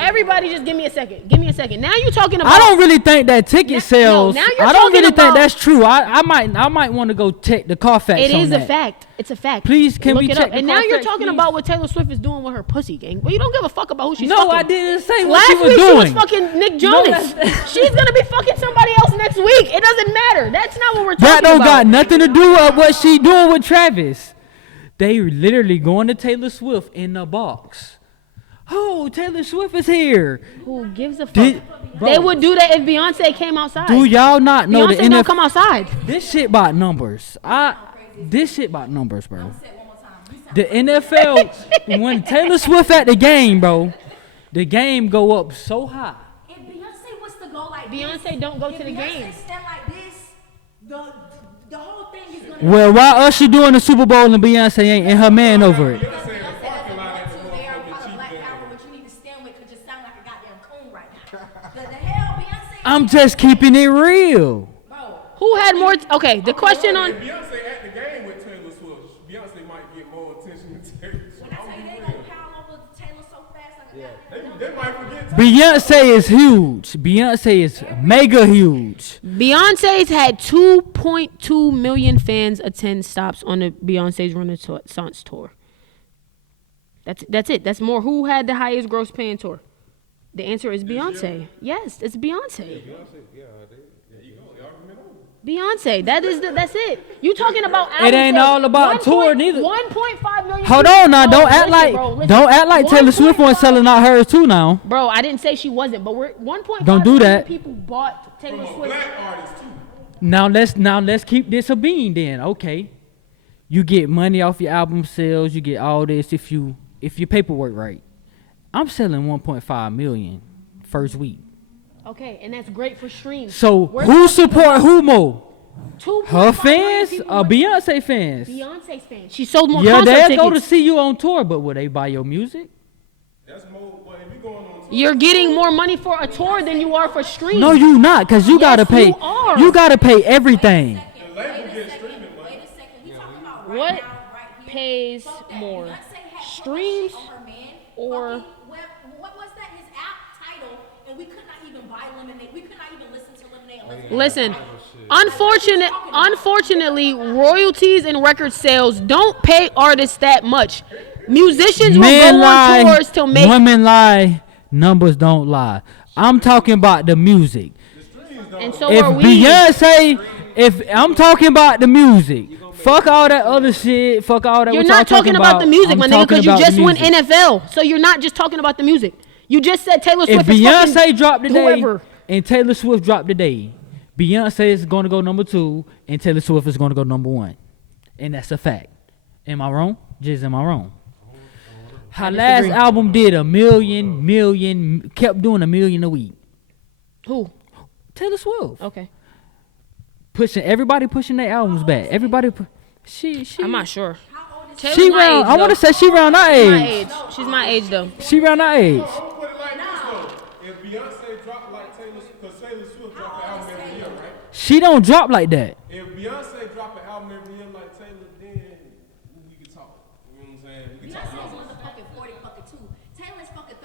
Everybody, just give me a second. Now you're talking about. I don't really think that ticket sales. now you're I don't talking really about- think that's true. I might want to go check the Carfax. It on is a that. fact. It's a fact. Please, can Look we it check up. the And now you're Carfax, talking please? about what Taylor Swift is doing with her pussy, gang. But you don't give a fuck about who she's No, fucking. I didn't say what Last she was week doing. she was fucking Nick No, Jonas. that's- She's gonna be fucking somebody else next week. It doesn't matter. That's not what we're talking That don't about. got nothing to do with what she doing with Travis. They literally going to Taylor Swift in the box. Oh, Taylor Swift is here. Who gives a fuck? Did- They bro. would do that if Beyonce came outside. Do y'all not know Beyonce the don't NFL? come outside. This shit about numbers. This shit about numbers, bro. The NFL, when Taylor Swift at the game, bro, the game go up so high. If Beyonce was to go like Beyonce this, don't go if to the Beyonce games. stand like this, the whole thing is gonna. Well, why Usher doing the Super Bowl and Beyonce ain't and her man over it? Because Beyonce doesn't want to. They are part of Black Power, which you need to stand with because you sound like a goddamn coon right now. The hell, Beyonce. I'm just keeping it real. Bro, Who had more? Okay, the question on. If Beyonce at the game with Taylor Swift, Beyonce might get more attention than Taylor Swift. when I tell you they gonna pile over Taylor so fast like a goddamn. They might forget Taylor. Beyonce is huge. Beyonce is mega huge. Beyonce's had 2.2 million fans attend stops on the Beyonce's Renaissance tour. That's it. That's more. Who had the highest gross paying tour? The answer is Beyonce. Yes, it's Beyonce. Beyonce, yeah, they, There you go. The argument over. Beyonce, that's it. You talking about album It ain't sales. all about tour neither. 1.5 million. Hold on now, don't act listen, bro, like don't act like Taylor Swift wasn't selling out hers too now. Bro, I didn't say she wasn't, but we're 1.5 Don't do million that. people bought Taylor From a Swift. black artist too. Now let's keep this a bean then. Okay. You get money off your album sales, you get all this if your paperwork right. I'm selling 1.5 million first week. Okay, and that's great for streams. So We're who talking support about who more? 2.5 Her million fans people or were- Beyonce fans? Beyonce's fans. She sold more Yeah, concert they'll tickets. go to see you on tour, but will they buy your music? That's more. Well, if you going on tour, You're getting more money for a tour than you are for streams. No, you not, cause you Yes, gotta pay. you are. You gotta pay everything. the label gets streaming money. Wait a second. We talking about right What now, right here. pays Fuck that. more? Beyonce had Streams on her man, or- fucking what was that? His app title, and we could not even buy Lemonade. We could not even listen to Lemonade unless we Listen, unfortunately, royalties and record sales don't pay artists that much. Musicians will Men go lie, on tours to make. women lie, numbers don't lie. I'm talking about the music. And so If are we. Beyonce, if I'm talking about the music, fuck all that other shit. Fuck all that. You're what not y'all talking about the music, I'm my nigga, talking because you about the just went music. NFL. So you're not just talking about the music. You just said Taylor If Swift is Beyonce fucking dropped today whoever. and Taylor Swift dropped today, Beyonce is going to go number 2 and Taylor Swift is going to go number 1, and that's a fact. Am I wrong? Jizz, am I wrong? Her last album did a million, kept doing $1 million a week. Who? Taylor Swift Okay. everybody pushing their albums back. Everybody, she. I'm not sure. Taylor's She my round. age, I want to though. say she round our My age. age. She's my age, though. She round our age. I'm gonna put it like this though. If Beyonce dropped like Taylor, because Taylor Swift dropped an album every year, right? She don't drop like that. If Beyonce dropped an album every year like Taylor, then we could talk. You know what I'm saying? We could talk Beyonce's numbers. motherfucking 40 fucking 2. Taylor's fucking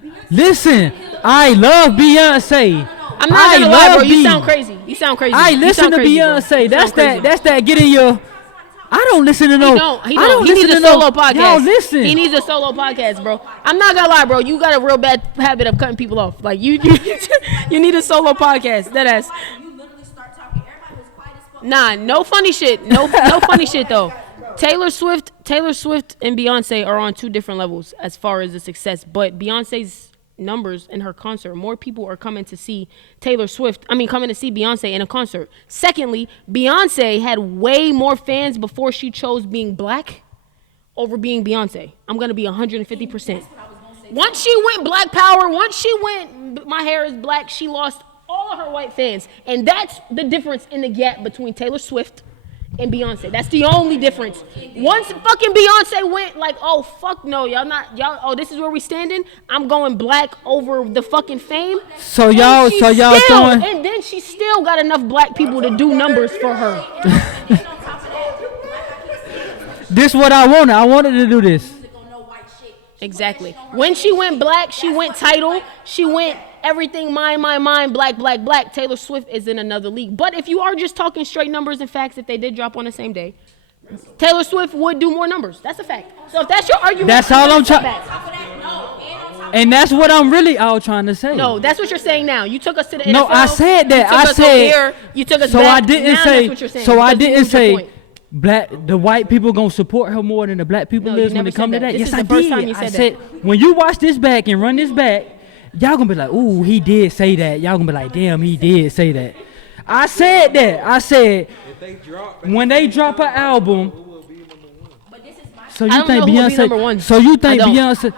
33. Beyonce Listen, I love Beyonce. I'm not I gonna lie, bro. love You B. sound crazy. You sound crazy. I You listen sound to crazy, bro. Beyonce. You That's sound crazy. that getting your. I don't listen to no. He don't. He I don't. don't He listen needs a to solo no. podcast. Y'all listen. He needs a solo podcast, bro. I'm not gonna lie, bro. You got a real bad habit of cutting people off. Like you you need a solo podcast. That ass. You literally start talking. Everybody was quiet as fuck. Nah, no funny shit. No funny shit though. Taylor Swift and Beyonce are on 2 different levels as far as the success. But Beyonce's numbers in her concert, more people are coming to see coming to see Beyonce in a concert. Secondly, Beyonce had way more fans before she chose being black over being Beyonce. I'm gonna be 150%. Once she went Black Power, once she went My Hair is Black, she lost all of her white fans. And that's the difference in the gap between Taylor Swift and Beyonce. That's the only difference. Once fucking Beyonce went like, oh fuck no, oh, this is where we standing. I'm going black over the fucking fame. So y'all throwing. And then she still got enough black people to do numbers for her. And on top of that, like I keep saying, This what I wanted. I wanted to do this. music on no white shit. Exactly. When she went black, she went title, she went everything mine, black. Taylor Swift is in another league. But if you are just talking straight numbers and facts, if they did drop on the same day, Taylor Swift would do more numbers. That's a fact. So if that's your argument, That's all I'm that's a trying. fact. On top of that, no. And on top And that's what I'm really all trying to say. No, that's what you're saying now. You took us to the NFL. No, I said that. You took I us said. over here. You took us So back. I didn't Now say. That's what you're saying, So I because you didn't moved your say. point. The white people gonna support her more than the black people No, you is when never it come to said that. that. This Yes, is I the first did. time you I said said when you watch this back and run this back, y'all gonna be like, ooh, he did say that. Y'all gonna be like, damn, he did say that. I said that. I said If they drop, when they drop an album. who will be number 1? but this is my So I you don't think know who would be Beyonce? number one. So you think I don't. Beyonce?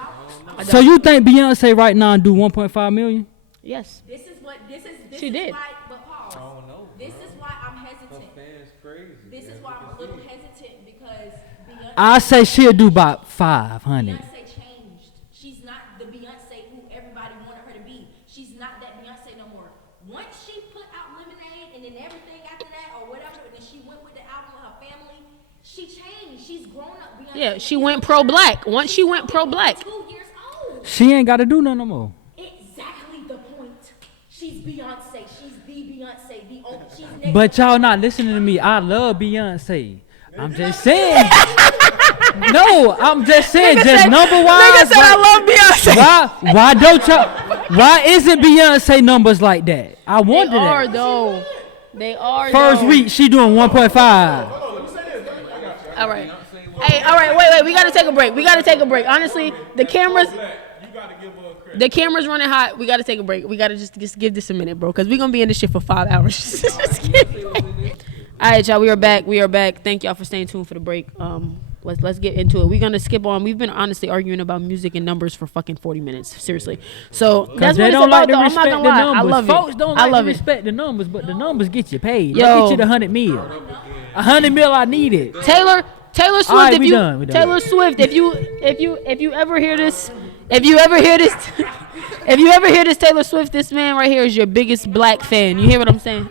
So you think Beyonce right now do 1.5 million? Yes. this She is did. why but pause. I don't know. This is why I'm Her hesitant. fans crazy. This is why I'm a little hesitant because Beyonce I say she'll do about 500. Beyonce changed. She's not the Beyonce who everybody wanted her to be. She's not that Beyonce no more. Once she put out Lemonade and then everything after that or whatever, and then she went with the album with her family, she changed. She's grown up. Beyonce. Yeah, she went pro-black. Once she went pro-black. 2 years old. She ain't got to do nothing no more. Exactly the point. She's Beyonce. She's the Beyonce. The only, she's next But y'all not listening to me. I love Beyonce. I'm just saying. No, I'm just saying. Just number wise. love Beyonce. Why don't y'all? Why isn't Beyonce numbers like that? I They wonder are that. though. They are. First though. week, she doing 1.5. All right. Hey, all right. Wait. We gotta take a break. Honestly, the cameras. The camera's running hot. We gotta take a break. We gotta just give this a minute, bro, because we're gonna be in this shit for 5 hours. Just kidding. All right, y'all. We are back. Thank y'all for staying tuned for the break. Let's get into it. We're gonna skip on. We've been honestly arguing about music and numbers for fucking 40 minutes. Seriously. So that's what it's about. Though. I'm not gonna lie. I love Folks it. don't I like love to it. respect the numbers, but the numbers get you paid. Yo. They get you the 100 mil. 100 mil, I need it. Taylor Swift. All right, If we you done. Taylor Swift, if you ever hear this, if you ever hear this Taylor Swift, this man right here is your biggest black fan. You hear what I'm saying?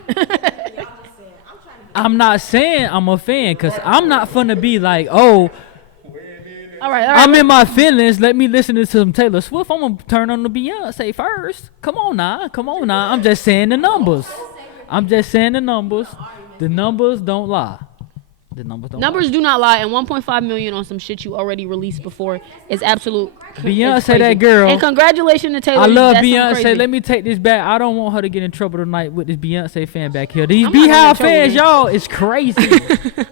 I'm not saying I'm a fan, because I'm not finna be like, oh, All right. I'm in my feelings. Let me listen to some Taylor Swift. I'm going to turn on the Beyonce first. Come on now. I'm just saying the numbers. The numbers don't lie. Numbers do not lie, and 1.5 million on some shit you already released before is absolute. Beyonce, that girl. And congratulations to Taylor. I love That's some Beyonce. crazy. Let me take this back. I don't want her to get in trouble tonight with this Beyonce fan back here. These I'm not gonna Beehive get in fans, trouble y'all, is crazy.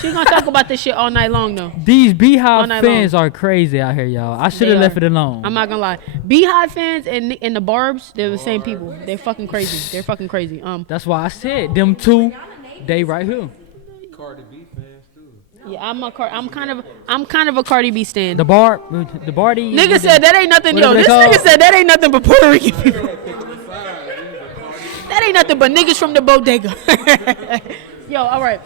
She's gonna talk about this shit all night long, though. These Beehive All night fans are crazy out here, y'all. I should have They left are. it alone. I'm not gonna lie. Beehive fans and the Barbs, they're the same people. They're fucking crazy. That's why I said them two, they right here. Cardi B fans too. Yeah, I'm kind of a Cardi B stan. The Bardi. Nigga said that ain't nothing. What Yo, are they this called? nigga said that ain't nothing but Puerto Rican people. That ain't nothing but niggas from the bodega. Yo, all right.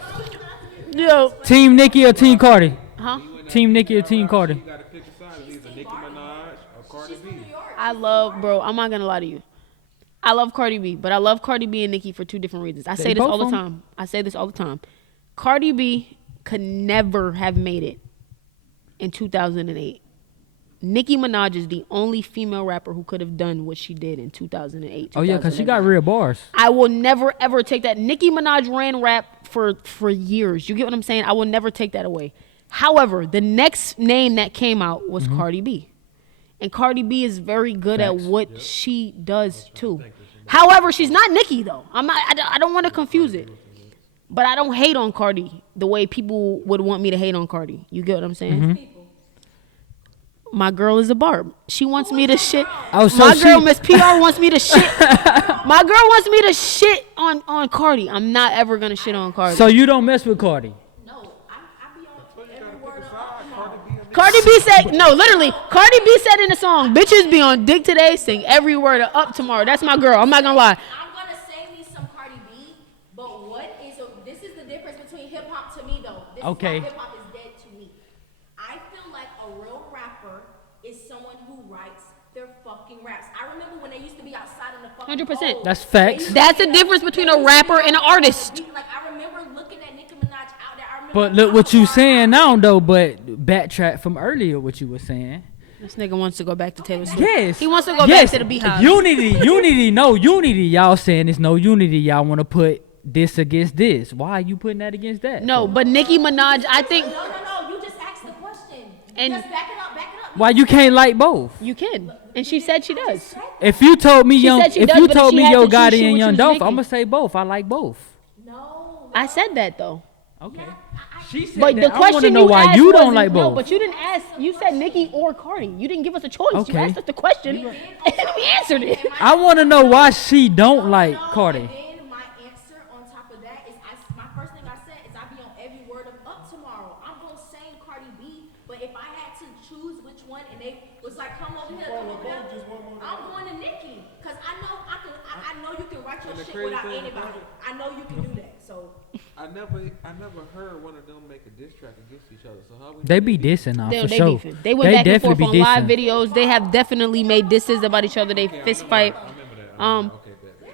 Yo, Team Nicki or Team Cardi? huh? Team Nicki or Team Cardi? You gotta pick a side. It's either Nicki Minaj or Cardi B. Bro, I'm not gonna lie to you. I love Cardi B, but I love Cardi B and Nicki for two different reasons. I say this both all the them. time. Cardi B could never have made it in 2008. Nicki Minaj is the only female rapper who could have done what she did in 2008. Oh yeah, cause she 2011. got real bars. I will never ever take that. Nicki Minaj ran rap for years. You get what I'm saying? I will never take that away. However, the next name that came out was Cardi B. And Cardi B is very good at what she does too. However, she's not Nicki though. I don't want to confuse it. But I don't hate on Cardi the way people would want me to hate on Cardi. You get what I'm saying? My girl is a barb. She wants me to shit. Oh, so My girl, she- Miss PR, wants me to shit. My girl wants me to shit on Cardi. I'm not ever gonna shit on Cardi. So you don't mess with Cardi? No, I be on every word of Cardi B said, no, literally, Cardi B said in the song, bitches be on dick today, sing every word of up tomorrow. That's my girl. I'm not gonna lie. I'm gonna sing me some Cardi B, but this is the difference between hip hop to me though. This Okay. is why hip hop is dead to me. I feel like a real rapper is someone who writes their fucking raps. I remember when they used to be outside in the fucking 100%. cold. That's facts. That's the difference between a rapper and an artist. Like I remember looking at Nicki Minaj out there. I remember But look what you saying now though. But backtrack from earlier what you were saying. This nigga wants to go back to Taylor Swift. Yes. He wants to go Yes. back to the Beehive. Unity, no unity. Y'all saying there's no unity. Y'all want to put this against this. Why are you putting that against that? No, but Nicki Minaj, I think No, you just asked the question. And- Just back it up. Why you can't like both? you can. And she said she does. If you told me She young, said she if does, you but if told she me had Yo to choose, Gotti she and would Young choose Dolph, Nicki. I'm gonna say both. I like both. No. I said that though. Okay. She said But that. the I want to question know you why asked you don't wasn't- like No, both. but you didn't ask. You said Nicki or Cardi. You didn't give us a choice. Okay. You asked us the question, and we answered it. I want to know why she don't like Cardi. And then my answer on top of that is my first thing I said is I be on every word of up tomorrow. I'm gonna sing Cardi B, but if I had to choose which one and they was like come over here, I'm going to Nicki. Cause I know you can write your And the shit crazy without thing anybody. about it- I know you can do that. So I never heard one of them make a diss track against each other. So how we They be dissing now for They sure. beefing. They went back and definitely forth on be live dissing. videos. They have definitely made disses about each other. They fist fight.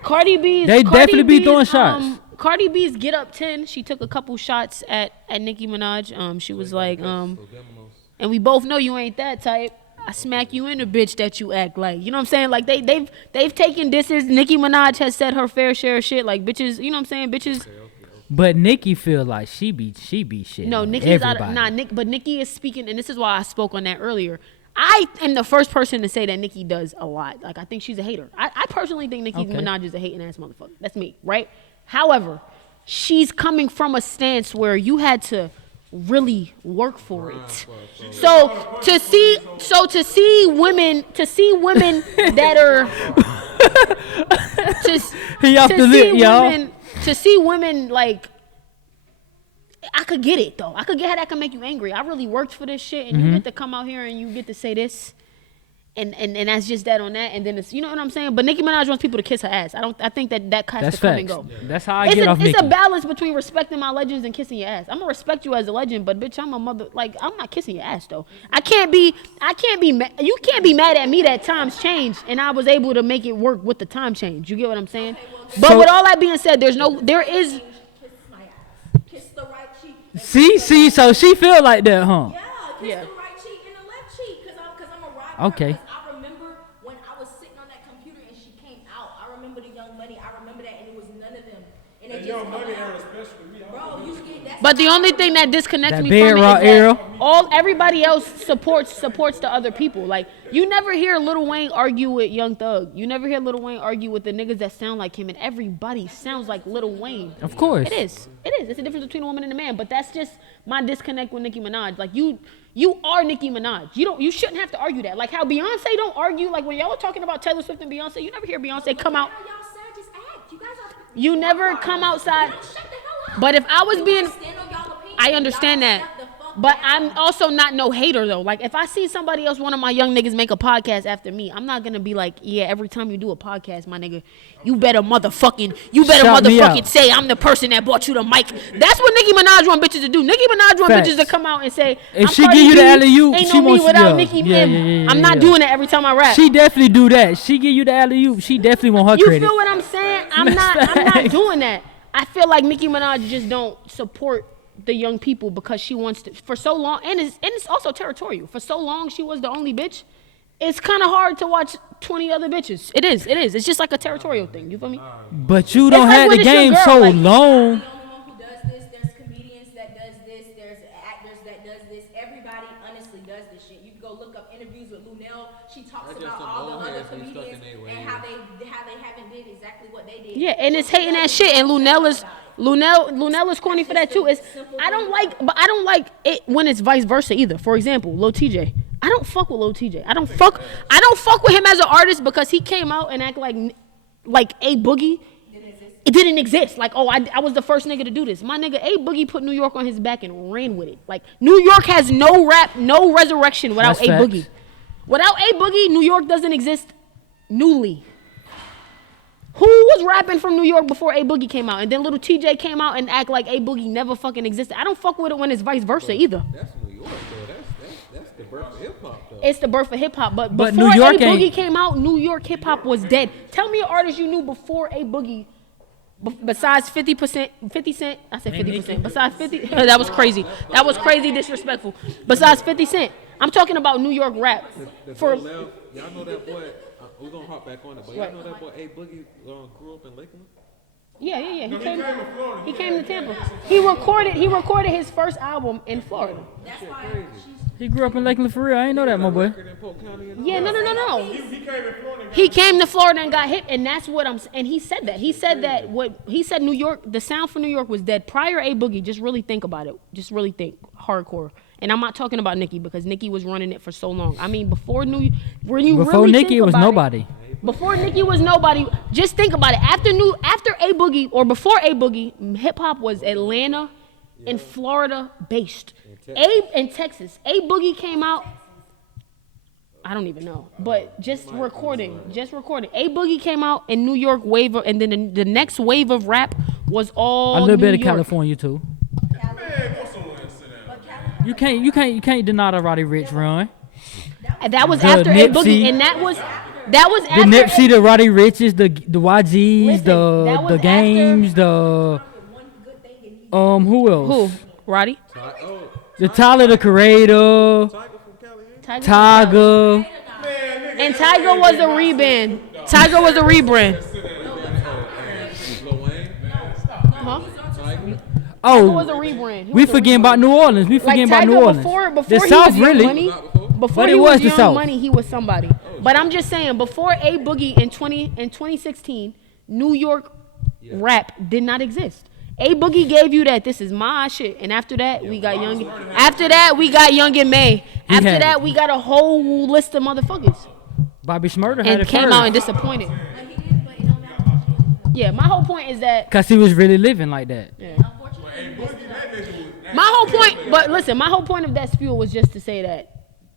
Cardi B's. They Cardi definitely be B's, throwing shots. Cardi B's Get Up 10. She took a couple shots at Nicki Minaj. She was like, and we both know you ain't that type. I smack you in the bitch that you act like. You know what I'm saying? Like they've taken disses. Nicki Minaj has said her fair share of shit. Like bitches, you know what I'm saying? Bitches. But Nicki feel like she be shit. No, on Nicki's out everybody. of, but Nicki is speaking, and this is why I spoke on that earlier. I am the first person to say that Nicki does a lot. Like I think she's a hater. I personally think Nicki Okay. Minaj is a hating ass motherfucker. That's me, right? However, she's coming from a stance where you had to really work for it. So to see women that are to see women like, I could get it though. I could get how that can make you angry. I really worked for this shit, and you get to come out here and you get to say this. And that's just that on that, and then it's, you know what I'm saying. But Nicki Minaj wants people to kiss her ass. I think that has to come and go. That's how I get off Nicki. It's a balance between respecting my legends and kissing your ass. I'm gonna respect you as a legend, but bitch, I'm a mother. Like, I'm not kissing your ass though. I can't be. You can't be mad at me that times changed and I was able to make it work with the time change. You get what I'm saying? But with all that being said, there is. Kiss my ass. Kiss the right cheek. See, so she feel like that, huh? Yeah, kiss the right cheek and the left cheek, cause I'm a ride. Okay. I remember when I was sitting on that computer and she came out. I remember the Young Money. I remember that, and it was none of them. And they Young Money era, especially. Bro, you get that. But the only thing that disconnects That me Big from it Rock is era. that everybody else supports the other people. Like, you never hear Lil Wayne argue with Young Thug. You never hear Lil Wayne argue with the niggas that sound like him, and everybody sounds like Lil Wayne. Of course. It is. It's a difference between a woman and a man. But that's just my disconnect with Nicki Minaj. Like, you are Nicki Minaj. You shouldn't have to argue that. Like how Beyonce don't argue. Like when y'all are talking about Taylor Swift and Beyonce, you never hear Beyonce come out. Y'all sad, just act. You guys are. You never come outside. Shut the hell up. But if I was being, Stand on y'all opinion. I understand Y'all that. shut the fuck But down. I'm also not no hater though. Like if I see somebody else, one of my young niggas make a podcast after me, I'm not gonna be like, yeah, every time you do a podcast, my nigga, you better Shout me motherfucking out. say I'm the person that bought you the mic. That's what Nicki Minaj want bitches to do. Nicki Minaj want Facts. bitches to come out and say, If I'm she Cardi give you the B, alley-oop, ain't she no me wants without yeah. Nicki. Yeah, and yeah, yeah, I'm not yeah. doing that every time I rap. She definitely do that. She give you the alley-oop. She definitely want her You credit. feel what I'm saying? I'm not doing that. I feel like Nicki Minaj just don't support the young people because she wants to, for so long, and it's also territorial. For so long, she was the only bitch. It's kind of hard to watch 20 other bitches. It is. It's just like a territorial thing. You feel me? But you don't like have when the it's your game girl, so like- long. The only one who does this, there's comedians that does this, there's actors that does this. Everybody honestly does this shit. You can go look up interviews with Lunel. She talks That's about just all the them old other heads who stuck in comedians their and ways. how they haven't did exactly what they did. Yeah, and it's hating that shit. And Lunel is corny for that too. I don't like it when it's vice versa either. For example, Lil TJ. I don't fuck with Lil TJ. I don't fuck with him as an artist because he came out and act like A Boogie. It didn't exist. Like, oh, I was the first nigga to do this. My nigga A Boogie put New York on his back and ran with it. Like, New York has no rap, no resurrection without That's A facts. Boogie. Without A Boogie, New York doesn't exist newly. Who was rapping from New York before A Boogie came out? And then little TJ came out and act like A Boogie never fucking existed. I don't fuck with it when it's vice versa either. That's New York, though. That's the birth of hip hop, though. It's the birth of hip hop. But But before New York A Boogie ain't- came out, New York hip hop was dead. Tell me an artist you knew before A Boogie. Besides 50 Cent, I said 50%. Besides 50, that was crazy. That was crazy disrespectful. Besides 50 Cent, I'm talking about New York rap. The For Lil, y'all know that boy. We're gonna hop back on it, but y'all know that boy A Boogie grew up in Lakeland. yeah. He came to Florida. He came to Tampa. He recorded his first album in Florida. That's why He grew up in Lakeland for real. I ain't know that, my boy. Record in Polk County and all Yeah, that. no. He came in Florida. And He came to Florida and got hit, and that's what and he said that. He said that he said New York, the sound for New York was dead. Prior A Boogie, just really think about it. Just really think hardcore. And I'm not talking about Nicki because Nicki was running it for so long. I mean, before Nicki, Nicki, it was nobody. Before Nicki was nobody. Just think about it. After A Boogie or before A Boogie, hip hop was Atlanta and Florida based. In Texas. A Boogie came out. I don't even know, but just recording. A Boogie came out in New York wave, and then the next wave of rap was all A little New bit of York. California too. Man, go somewhere and sit down. You can't deny the Roddy Ricch run. And that was The after A Nipsey. Boogie, and that was The after Nipsey, the Roddy Riches, the YGs, Listen, that was the games, the who else? Who? Roddy? The Tyler the Creator, Tiger from Cali, ain't Tiger. And Tiger was a rebrand. Tiger was a rebrand. he? Lil Wayne, Huh? Tiger. Tiger was a Oh, rebrand. He we was a forgetting about New Orleans. We forgetting about Tiger New Orleans. before The he South was Young really. Money, before But he it was was the Young South. Money, he was somebody. But I'm just saying, before A Boogie in 2016, New York rap did not exist. A Boogie gave you that this is my shit, and after that we got Young. After that we got Young and May. After that we got a whole list of motherfuckers. Bobby Shmurda had And it came first. out and disappointed. Yeah, my whole point is that. Cause he was really living like that. Yeah. My whole point, but listen, my whole point of that spiel was just to say that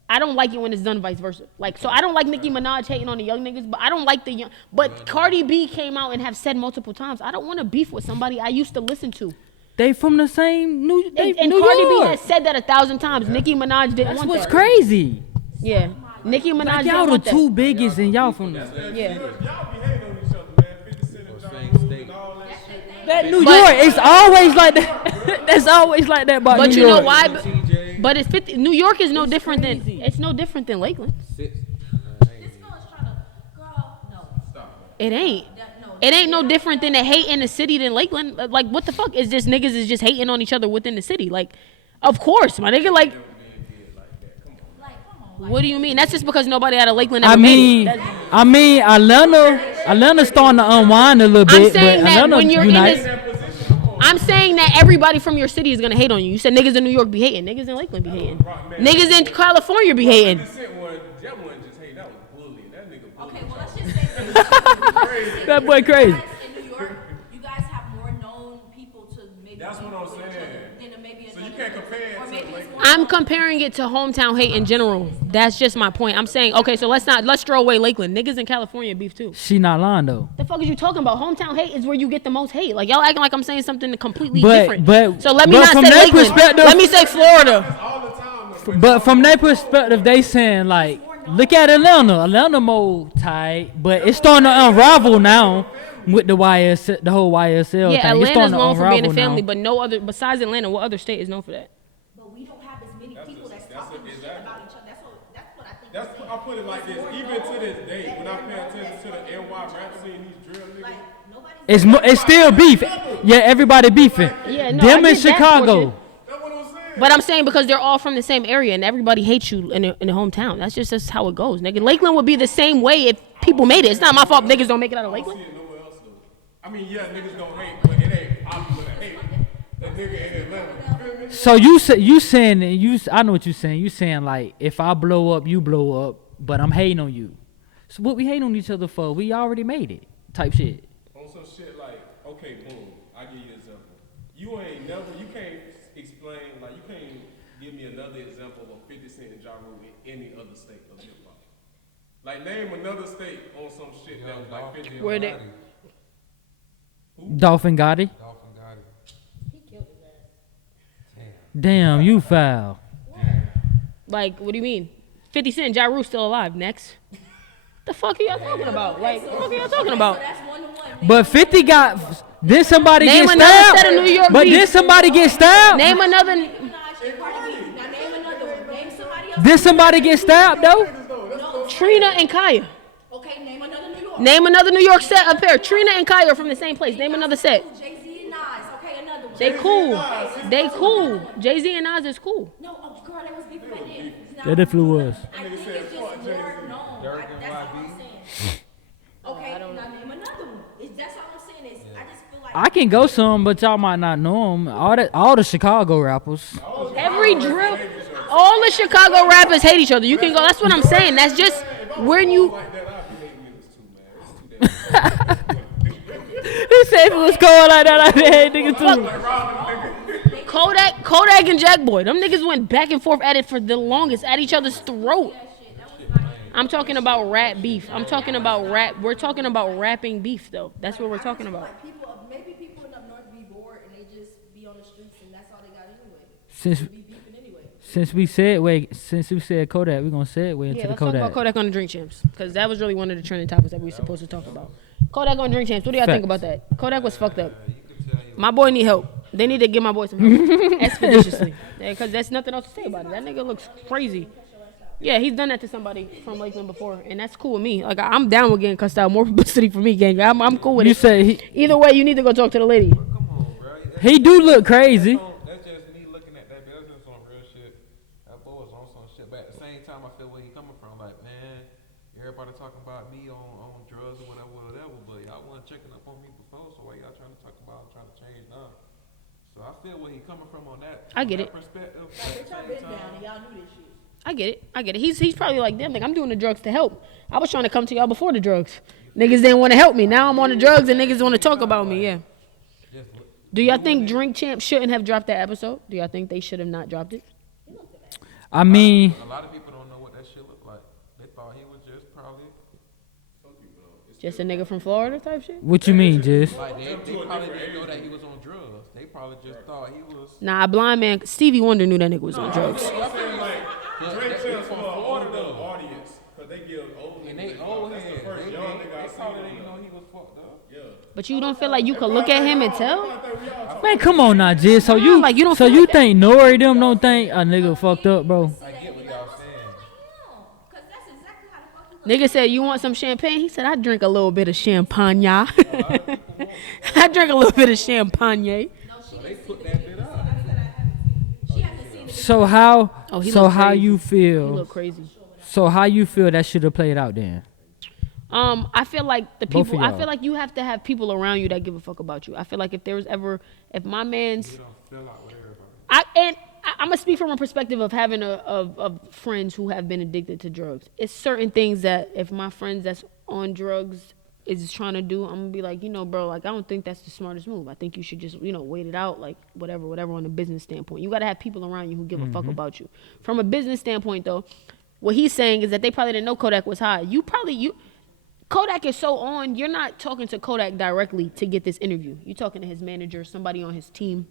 I don't like it when it's done vice versa. Like, so I don't like Nicki Minaj hating on the young niggas, but I don't like the young. But Cardi B came out and have said multiple times, I don't want to beef with somebody I used to listen to. They from the same New And New Cardi York. B has said that 1,000 times. Nicki Minaj didn't That's want what's that. crazy. Yeah, Nicki Minaj Like, didn't y'all the want two that. biggest, and y'all from Yeah. Y'all be hating on each other, man. 50 Cent and Ja Rule and all that shit. that New York. It's always like that. That's always like that about But New you York. know why? TJ. But it's 50. New York is no different than Lakeland. This girl is trying to, girl, no. It ain't. No. It ain't no different than a hate in the city than Lakeland. Like, what the fuck is just niggas is just hating on each other within the city? Like, of course, my nigga. Like, what do you mean? That's just because nobody out of Lakeland ever made it. Atlanta's starting to unwind a little I'm bit, saying but that Atlanta when you're in unites. this, I'm saying that everybody from your city is gonna hate on you. You said niggas in New York be hating, niggas in Lakeland be hating, niggas in California be hating. That one just hating. That was bullying. That nigga bullying. Okay, well, let's just say that. That boy crazy. You guys in New York, you guys have more known people to maybe. That's what I'm saying. Than maybe So you can't compare it or to maybe it's Lakeland. more I'm comparing it to hometown hate in general. That's just my point. I'm saying, okay, so let's throw away Lakeland. Niggas in California beef too. She not lying though. The fuck is you talking about? Hometown hate is where you get the most hate. Like, y'all acting like I'm saying something completely But- different. but- so let me but not from say their Lakeland. perspective- Let me say Florida. All the time, though. But from their perspective, they saying like, look at Atlanta. Atlanta more tight, but it's starting to unravel now with the YSL, the whole YSL Yeah, thing. It's Atlanta's starting to known for being a unravel family, now. but no other besides Atlanta. What other state is known for that? But we don't have as many people that's talking shit about each other. That's what I think. That's I put it like this. Even to this day, when I pay attention to the NY rap scene, these drill niggas. Nobody's It's still beef. Yeah, everybody beefing. Yeah, no, Them I in get that Chicago. portion. That's what I'm saying. But I'm saying because they're all from the same area and everybody hates you in the hometown. That's how it goes, nigga. Lakeland would be the same way if people made it. It's not my fault niggas don't make it out of I don't Lakeland. see it nowhere else though. I mean, yeah, niggas don't hate, but it ain't popular to hate. That nigga in Atlanta, you feel me? So I know what you saying. You saying like, if I blow up, you blow up, but I'm hating on you. So what we hate on each other for? We already made it. Type shit. On some shit like, okay, boom, I give you an example. You can't explain, like, you can't give me another example of 50 Cent and Ja Rule in any other state of hip hop. Like, name another state on some shit that was like 50. Where they- Dolphin Gotti. Dolphin got it. He killed his ass. Damn, you foul. Like, what do you mean? 50 Cent and Ja Rule still alive. Next. The fuck are y'all talking about? Like, what the fuck are y'all talking about? That's 1-1. But 50 got. Did somebody Name get another stabbed? set of New York But beef. did somebody get stabbed? Name another. Minaj and Cardi B. Now name another one. Name somebody else. Did somebody get stabbed though? No. Trina and Kaya. Okay, name another New York. Name another New York set up here. Trina and Kaya are from the same place. Name another set. Jay-Z and Nas. Okay, another one. They cool. They cool. Jay-Z and Nas is cool. No, oh, girl, they was beefing back then. That definitely was. I think it's just more known. Dirk and That's all I'm YB. saying. Okay, now name another one. That's all I'm saying is I just feel like I can go some, but y'all might not know them. All the Chicago rappers. Every drill, all the Chicago rappers hate each other. You can go. That's what I'm saying. That's just when you. Like that, I'd be hating niggas too, man. It's too damn. He said if it was going like that, I'd be hating niggas too. Kodak and Jack Boy. Them niggas went back and forth at it for the longest, at each other's throat. I'm talking about rap beef. I'm talking about rap. We're talking about rapping beef, though. That's what we're talking about. like maybe people in up north be bored and they just be on the streets and that's all they got anyway. Since Be beefing anyway. since we said Kodak, we're gonna segue into Yeah, the let's talk about Kodak. Kodak on the Drink Champs, because that was really one of the trending topics that we were supposed to talk about. Kodak on Drink Champs. What do y'all think Facts. about that? Kodak was fucked up. My boy need help. They need to give my boy some help expeditiously, because there's nothing else to say about it. That nigga looks crazy. Yeah, he's done that to somebody from Lakeland before, and that's cool with me. Like, I'm down with getting cussed out. More publicity for me, gang. I'm cool with You it. say Either way, you need to go talk to the lady. Come on, bro. he do look crazy. That's just me looking at that. That's just on real shit. That boy was on some shit. But at the same time, I feel where he coming from. Like, man, everybody talking about me on drugs or whatever, but y'all wasn't checking up on me before, so why y'all trying to talk about trying to change now? So I feel where he coming from on that. I get it. Perspective. Like, y'all been down and y'all knew this shit. I get it. He's probably like, damn, like, I'm doing the drugs to help. I was trying to come to y'all before the drugs. Niggas didn't want to help me. Now I'm on the drugs and niggas want to talk about me. Yeah. Do y'all think Drink Champ shouldn't have dropped that episode? Do y'all think they should have not dropped it? I mean, a lot of people don't know what that shit looked like. They thought he was just probably Just a nigga from Florida type shit? what you mean, Jizz? like they probably didn't know that he was on drugs. They probably just thought he was. Nah, a blind man. Stevie Wonder knew that nigga was on drugs. I'm saying like Drake Champs for an older audience, cause they give old And niggas. they old That's heads. the first They young nigga I probably seen. didn't know he was fucked up. Yeah. But you don't feel like you could look at him and tell? Man, come on now, Jizz. So you like, you don't so feel you like that. think Nori them don't think a nigga fucked up, bro? I get what y'all saying. Because that's exactly how the fuck you Nigga said, you want some champagne? He said, I drink a little bit of champagne. I drink a little bit of champagne. They put that bit up. So how Oh, he so look how crazy. you You feel? look crazy. So how you feel that should have played out then? I feel like the Both of people. I y'all. feel like you have to have people around you that give a fuck about you. I feel like if there was ever, if my man's, You don't feel out with everybody. I'm gonna speak from a perspective of having of friends who have been addicted to drugs. It's certain things that if my friends that's on drugs is trying to do, I'm gonna be like, you know, bro, like I don't think that's the smartest move. I think you should just, you know, wait it out, like whatever on a business standpoint. You gotta have people around you who give a fuck about you. From a business standpoint, though, what he's saying is that they probably didn't know Kodak was high. Kodak is so on, you're not talking to Kodak directly to get this interview. You're talking to his manager, somebody on his team.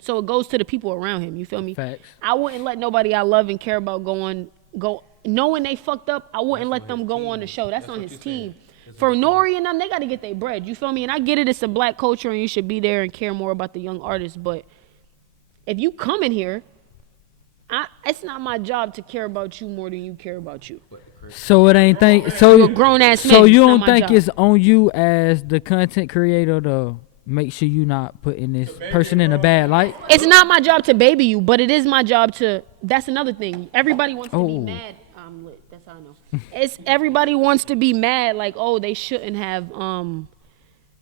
So it goes to the people around him. You feel me? Facts. I wouldn't let nobody I love and care about knowing they fucked up. I wouldn't let them go on the show. That's on his team. For NORE and them, they got to get their bread. You feel me? And I get it. It's a black culture, and you should be there and care more about the young artists. But if you come in here, it's not my job to care about you more than you care about you. So it ain't think You're so. a grown-ass So man. you It's not don't my think job. it's on you as the content creator to make sure you not putting this person in a bad light? It's not my job to baby you, but it is my job to. That's another thing. Everybody wants to be Oh. mad. I'm lit. That's how I know. It's everybody wants to be mad. Like, oh, they shouldn't have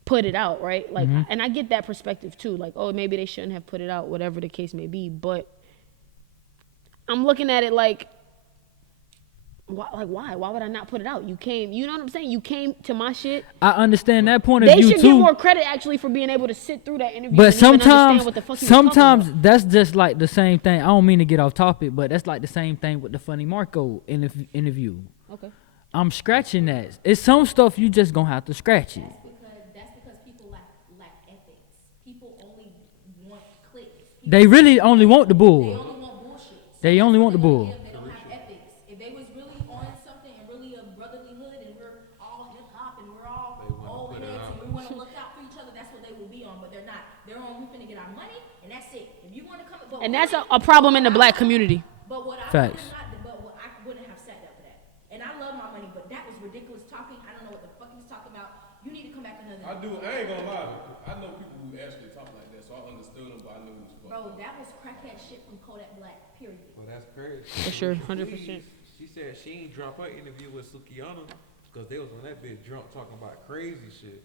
put it out, right? Like, and I get that perspective too. Like, oh, maybe they shouldn't have put it out, whatever the case may be. But I'm looking at it like, why? Why would I not put it out? You came. You know what I'm saying? You came to my shit. I understand that point of They view should get too. more credit actually for being able to sit through that interview. But and even understand sometimes, what the fuck he was talking about. that's just like the same thing. I don't mean to get off topic, but that's like the same thing with the Funny Marco interview. Okay. I'm scratching that. It's some stuff you just gonna have to scratch it. That's because people lack ethics. People only want clicks. They really only want the They bull. only want bullshit. They only want the bull. They don't have ethics. If they was really on something and really a brotherly hood and we're all hip hop and we're all old heads and we want to look out for each other, that's what they will be on. But they're not. They're on. We finna get our money and that's it. If you want to come, but And that's a problem in the black community. But what I Facts. I wouldn't have sat there for that. And I love my money, but that was ridiculous talking. I don't know what the fuck he's talking about. You need to come back another. I ain't gonna lie. I know people who actually talk like that, so I understood them, but I knew it was fucked Bro, up. that was crackhead shit from Kodak Black. Period. Well, that's crazy. For sure, 100%. She said she ain't drop her interview with Sukiyana because they was on that bitch drunk talking about crazy shit.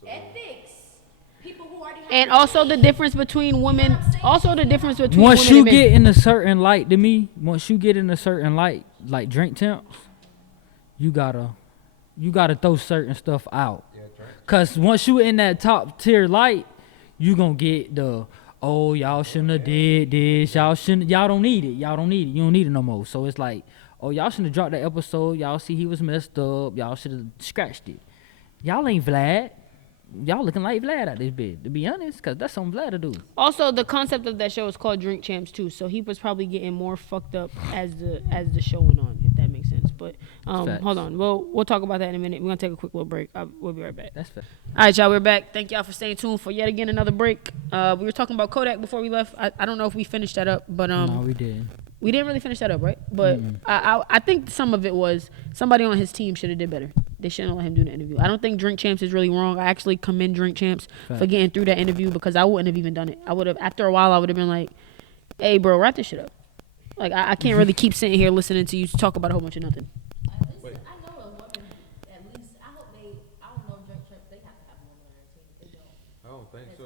So, Ethics. People who already have. And also the difference between women. Also the difference between Once women you and men. get in a certain light, to me, once you get in a certain light, like Drink Champs, you gotta throw certain stuff out. Cause once you in that top tier light, you gonna get the, oh, y'all shouldn't have did this, y'all don't need it, you don't need it no more. So it's like, oh, y'all shouldn't have dropped that episode, y'all see he was messed up, y'all should have scratched it. Y'all ain't Vlad. Y'all looking like Vlad out this bit, to be honest, cause that's something Vlad to do. Also, the concept of that show is called Drink Champs too, so he was probably getting more fucked up as the show went on, if that makes sense. But Facts. hold on, we'll talk about that in a minute. We're gonna take a quick little break. We'll be right back. That's fair. All right, y'all, we're back. Thank y'all for staying tuned for yet again another break. We were talking about Kodak before we left. I don't know if we finished that up, but No, we did. we didn't really finish that up, right? But I think some of it was somebody on his team should have did better. They shouldn't have let him do the interview. I don't think Drink Champs is really wrong. I actually commend Drink Champs for Facts. getting through that interview because I wouldn't have even done it. I would have, after a while, I would have been like, hey, bro, wrap this shit up. Like, I can't really keep sitting here listening to you talk about a whole bunch of nothing. Listen, I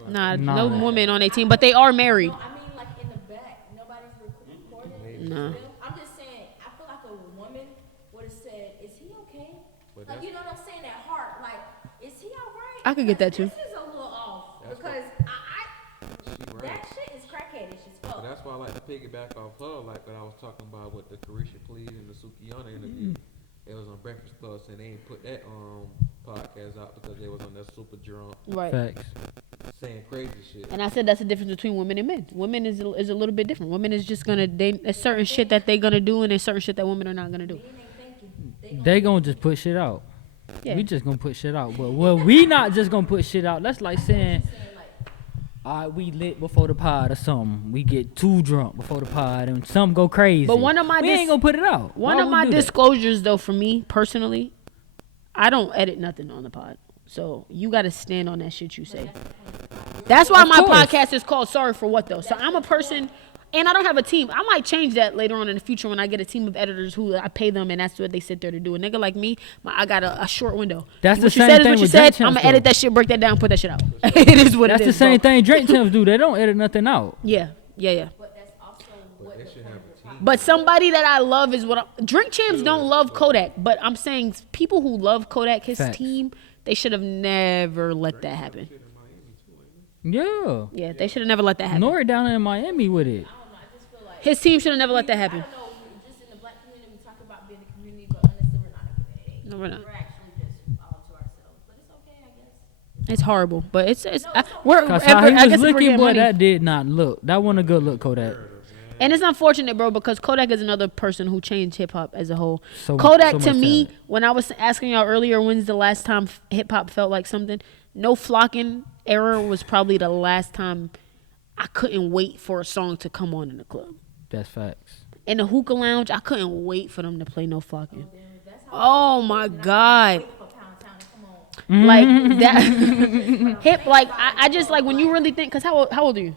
Nah, Nah. no women on their team, but they are married. No, I mean like in the back, nobody's recording. Nah. I'm just saying, I feel like a woman would have said, "Is he okay?" But Like, you know what I'm saying? At heart, like, is he all right? I could get that, too. This is a little off That's because She right. that shit is crackheadish as But fuck. that's why I like to piggyback off her, like what I was talking about with the Carisha Please and the Sukiyana interview. It was on Breakfast Club, and they ain't put that podcast out because they was on that super drunk Right. Facts. saying crazy shit. And I said that's the difference between women and men. Women is a little bit different. Women is just gonna there's certain shit that they gonna do, and there's certain shit that women are not gonna do. Men ain't thinking. They gonna just put shit out. Yeah. We just gonna put shit out. But we not just gonna put shit out. That's like saying, alright, we lit before the pod or something. We get too drunk before the pod and some go crazy. But one of my we ain't gonna put it out. One Why of would my we do that? disclosures, though, for me personally, I don't edit nothing on the pod. So you got to stand on that shit you say. That's why Of my course. podcast is called Sorry for What, though. So I'm a person, and I don't have a team. I might change that later on in the future when I get a team of editors who I pay them, and that's what they sit there to do. A nigga like me, I got a short window. That's what the you same said is thing what you with said. Drink I'm Champs, going to edit though. that shit, break that down, put that shit out. It is what That's it the is, same bro. thing Drake Tim's do. They don't edit nothing out. Yeah. But that's also But what they the should point have of a the team. But somebody that I love is Drink Champs don't love Kodak, but I'm saying people who love Kodak, his Facts. team, they should have never let that happen. Yeah. Yeah, they should have never let that happen. NORE down in Miami with it. I don't know. I just feel like His team should have never let that happen. I don't know. Just in the black community, we talk about being a community, but honestly, we're not a community. No, we're not. We're actually just all to ourselves. But it's okay, I guess. It's horrible, but it's No, it's we're Cause I how he guess was if we're looking, getting boy, money. that did not look. That wasn't a good look, Kodak. And it's unfortunate, bro, because Kodak is another person who changed hip hop as a whole. So Kodak, much to me, talent. when I was asking y'all earlier, when's the last time hip hop felt like something? No Flocking era was probably the last time I couldn't wait for a song to come on in the club. That's facts. In the hookah lounge, I couldn't wait for them to play No Flocking. That's how Oh my God. for Pound Town. Come on. Like that hip, like I just like when you really think, cause how old are you?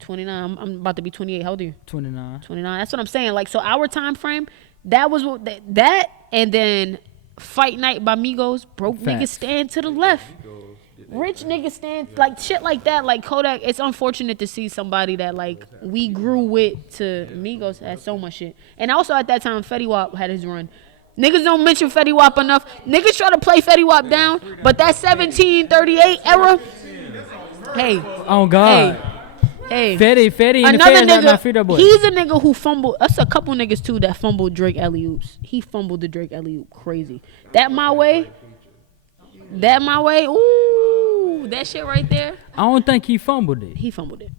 29. I'm about to be 28. How old are you? 29. 29. That's what I'm saying. Like, so our time frame, that was what that, and then Fight Night by Migos, broke niggas Facts. stand to the left. Rich niggas stand, like shit like that. Like Kodak, it's unfortunate to see somebody that like we grew with to Migos had so much shit. And also at that time, Fetty Wap had his run. Niggas don't mention Fetty Wap enough. Niggas try to play Fetty Wap down, but that 1738 era, hey, Oh God. hey. Fetty and the Another fans have not freed that nigga, boy. he's a nigga who fumbled. That's a couple niggas too that fumbled Drake alley oops. He fumbled the Drake alley oop crazy. That my way. Ooh, that shit right there. I don't think he fumbled it. He fumbled it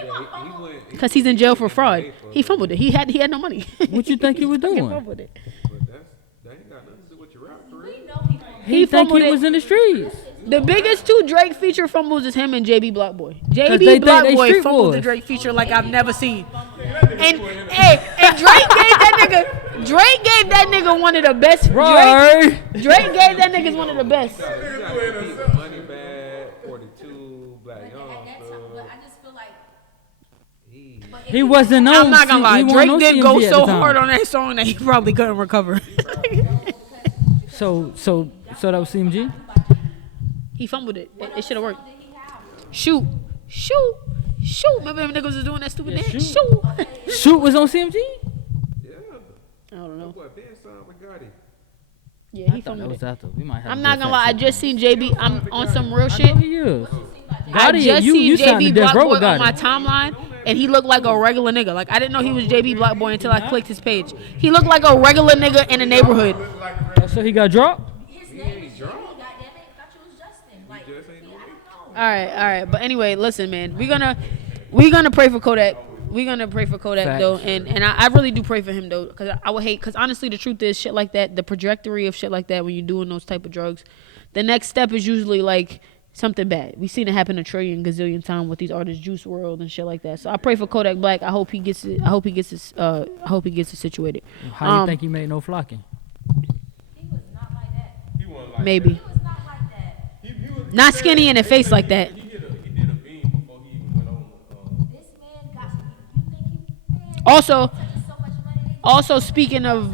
He went, because he's in jail for fraud. He fumbled it. He had no money. What you think he was fucking doing? fumbled it. but that ain't got nothing to do with your rap career. We know he gonna He think fumbled he it. was in the streets. The biggest two Drake feature fumbles is him and JB Blockboy. they JB think they Blockboy street fumbled the boys. Drake feature like I've never seen. And Drake gave that nigga one of the best. Right. Drake gave that nigga one of the best. You gotta compete with Money Bag, 42, Black at Young that time, Thug. but I just feel like. He- But if He wasn't on. I'm not gonna lie. he wasn't Drake on did CMG go at the so time. hard on that song that he probably couldn't recover. So that was CMG. He fumbled it. It should have worked. Shoot. Remember them niggas was doing that stupid Yeah, dance? shoot. Shoot. Shoot was on CMG. Yeah. I don't know. That boy Ben signed with Gotti. Yeah, he I thought that fumbled was it. after. We might have. I'm to not do a gonna lie. I fact check. just seen JB. I'm on some real I shit. know he is. I Gotti, just you seen signed to JB Death Row Blockboy with on Gotti. my timeline, and he looked like a regular nigga. Like I didn't know he was JB Blockboy until I clicked his page. He looked like a regular nigga in the neighborhood. Oh, so he got dropped. His name is Jimmy, goddammit. Thought you was Justin. Like, just ain't know I don't know. All right. But anyway, listen, man. We're gonna pray for Kodak. We're gonna pray for Kodak Facts. though, and I really do pray for him though, because I would hate. Because honestly, the truth is, shit like that, the trajectory of shit like that, when you're doing those type of drugs, the next step is usually like something bad. We've seen it happen a trillion gazillion times with these artists, Juice World and shit like that. So I pray for Kodak Black. I hope he gets it. I hope he gets it situated. How you think he made No Flocking? He was not like that. He wasn't like Maybe He was not like that. He was not skinny in the face like that. He did a beam before he even went on. This man got you think he man, Also, touches so much money. Also, speaking of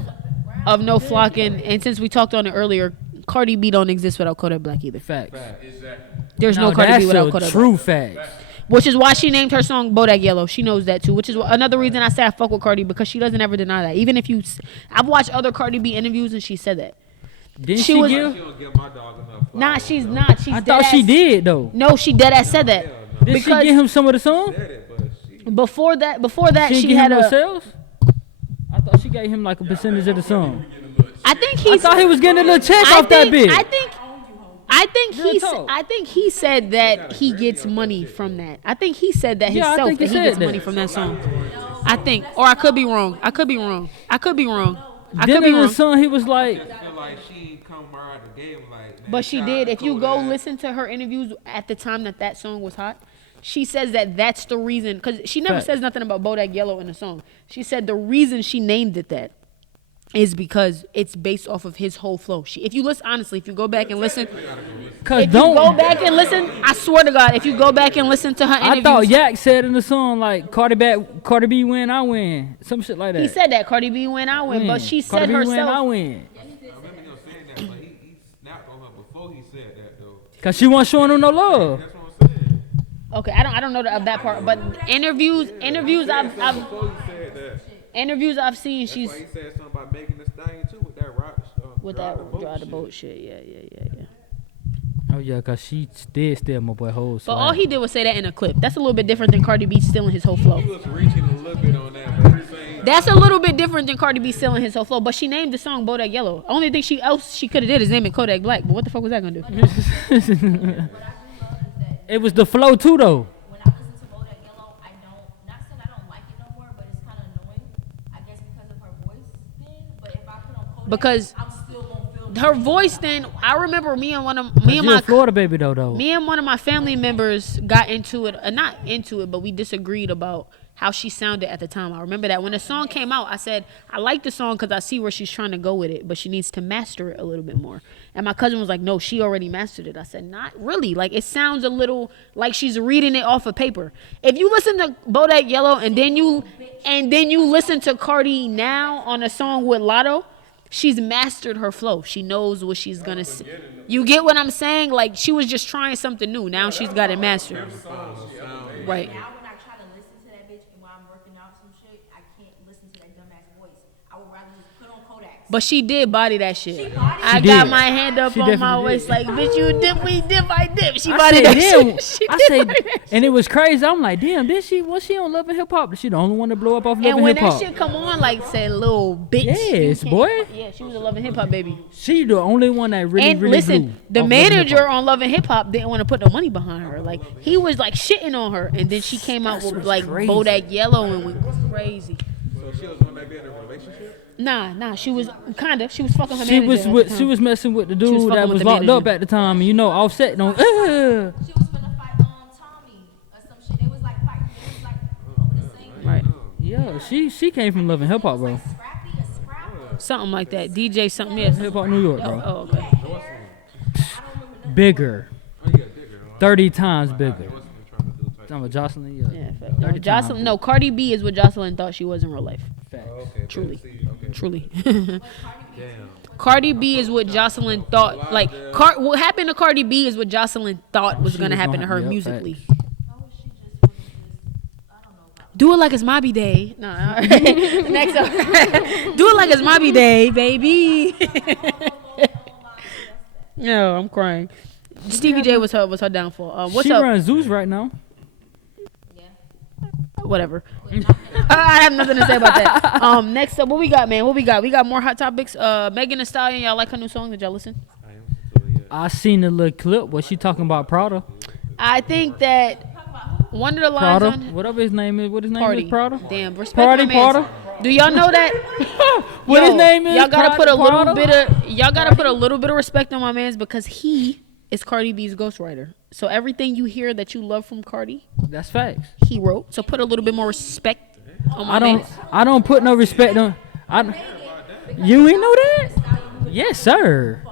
No Flocking, and since we talked on it earlier, Cardi B don't exist without Kodak Black either. Facts. Exactly. There's no Cardi B without Kodak Black. True facts. Which is why she named her song Bodak Yellow. She knows that too. Which is another reason I say I fuck with Cardi, because she doesn't ever deny that. Even if I've watched other Cardi B interviews and she said that. Didn't she she was, give? She don't give my dog enough. Nah, she's not. She's I thought she did though. No, she dead ass said that. Did she give him some of the song? Before that, she had no sales. I thought she gave him like a percentage of the song. I think I thought he was getting a little check off that bitch. I think he said that he gets money from that. I think he said that himself, that he gets money from that song. I think, or I could be wrong. I could be wrong. Then in the song he was like, but she did. If you go listen to her interviews at the time that song was hot, she says that that's the reason, because she never says nothing about Bodak Yellow in the song. She said the reason she named it that is because it's based off of his whole flow. If you listen, honestly, if you go back and listen, I swear to God, if you go back and listen to her interviews. I thought Yak said in the song like Cardi B win, I win, some shit like that. He said that Cardi B win, I win, but she said Cardi B herself. Win, I win. I remember him saying that, but he snapped on her before he said that though. Cause she wasn't showing him no love. That's what I'm saying. Okay, I don't know that part, but interviews I've seen. That's why he said something about making this thing too with that rock stuff. With that drive the boat shit. Yeah. Oh yeah, cause she did steal my boy whole. But all he did was say that in a clip. That's a little bit different than Cardi B stealing his whole flow. He was reaching a little bit on that, but saying That's a little bit different than Cardi B stealing his whole flow. But she named the song Bodak Yellow. Only thing she could have did is name it Kodak Black. But what the fuck was that gonna do? It was the flow too though. When I listen to Bodak Yellow, I don't, not saying I don't like it no more, but it's kind of annoying. I guess because of her voice then. But if I put on Kodak, Because I'm still gonna feel her voice then, I remember me and You're a Florida baby though. Me and one of my family members got into it, not into it, but we disagreed about how she sounded at the time. I remember that when the song came out, I said, I like the song because I see where she's trying to go with it, but she needs to master it a little bit more. And my cousin was like, no, she already mastered it. I said, not really. Like, it sounds a little like she's reading it off of paper. If you listen to Bodak Yellow and then you listen to Cardi now on a song with Lotto, she's mastered her flow. She knows what she's gonna say. You get what I'm saying? Like, she was just trying something new. Now she's got it mastered. Right. Now when I try to listen to that bitch and while I'm working out some shit, I can't listen to that dumbass voice. I would rather just put on Kodak. But she did body that shit. I She got did. my hand up She on my definitely waist did. like, bitch, you dip, we dip, I dip. She I body said, that damn. shit. She I did said, body that shit. and it was crazy. I'm like, damn, was she on Love and Hip Hop? She the only one to blow up off Love And and when Hip that Hop. shit come on, like, say, little bitch. Yes, you can't- boy. Yeah, she was a Love and Hip Hop baby. She the only one that really, And really listen, blew the off Love and Hip manager Hop. on Love and Hip Hop didn't want to put no money behind her. Like, he was like shitting on her, and then she came out with like crazy. Bodak Yellow and went crazy. so she was going to be in a relationship. Nah, she was she was fucking her She manager. was at the with, time. she was messing with the She was dude fucking that with was the locked up manager. at the time. And you know, Offset don't. She was finna fight Tommy or some shit. They was like fighting. They was like over the same. Right. Yeah, she came from Love and Hip Hop, bro. Scrappy, a scrapper. Something like that. DJ something else. Hip Hop New York, bro. Oh, okay. I don't remember nothing. Bigger, Oh, yeah, bigger. 30 times bigger. What's he trying to do? I'm with Jocelyn. Yeah. Yeah, fact. No, 30 Jocelyn. times No, Cardi B is what Jocelyn thought she was in real life. Facts. Oh, okay. Truly. Okay. Truly. Damn. Cardi B is what Jocelyn thought. Like, what happened to Cardi B is what Jocelyn thought was She gonna was happen gonna to her have- yeah, musically. facts. Oh, she just was just, I don't know about Do it like it's Mobby Day. No, all right. Next up. Do it like it's Mobby Day, baby. No, I'm crying. Stevie J was her downfall. What's she up? runs Zeus right now. Whatever. I have nothing to say about that. Next up, what we got, man? What we got? We got more hot topics. Megan Thee Stallion, y'all like her new song? Did y'all listen? I am so, yeah. I seen the little clip where she talking about Prada. I think that one of the lines Prada, on whatever his name is. What his name Party. is? Prada. Damn, respect Party, my mans. Prada. Do y'all know that? What his name is? Y'all gotta put a little Prada? bit of respect on my man's because he is Cardi B's ghostwriter. So everything you hear that you love from Cardi, That's facts. he wrote. So put a little bit more respect on my man's. I don't put no respect on. You ain't know that? Yes, sir.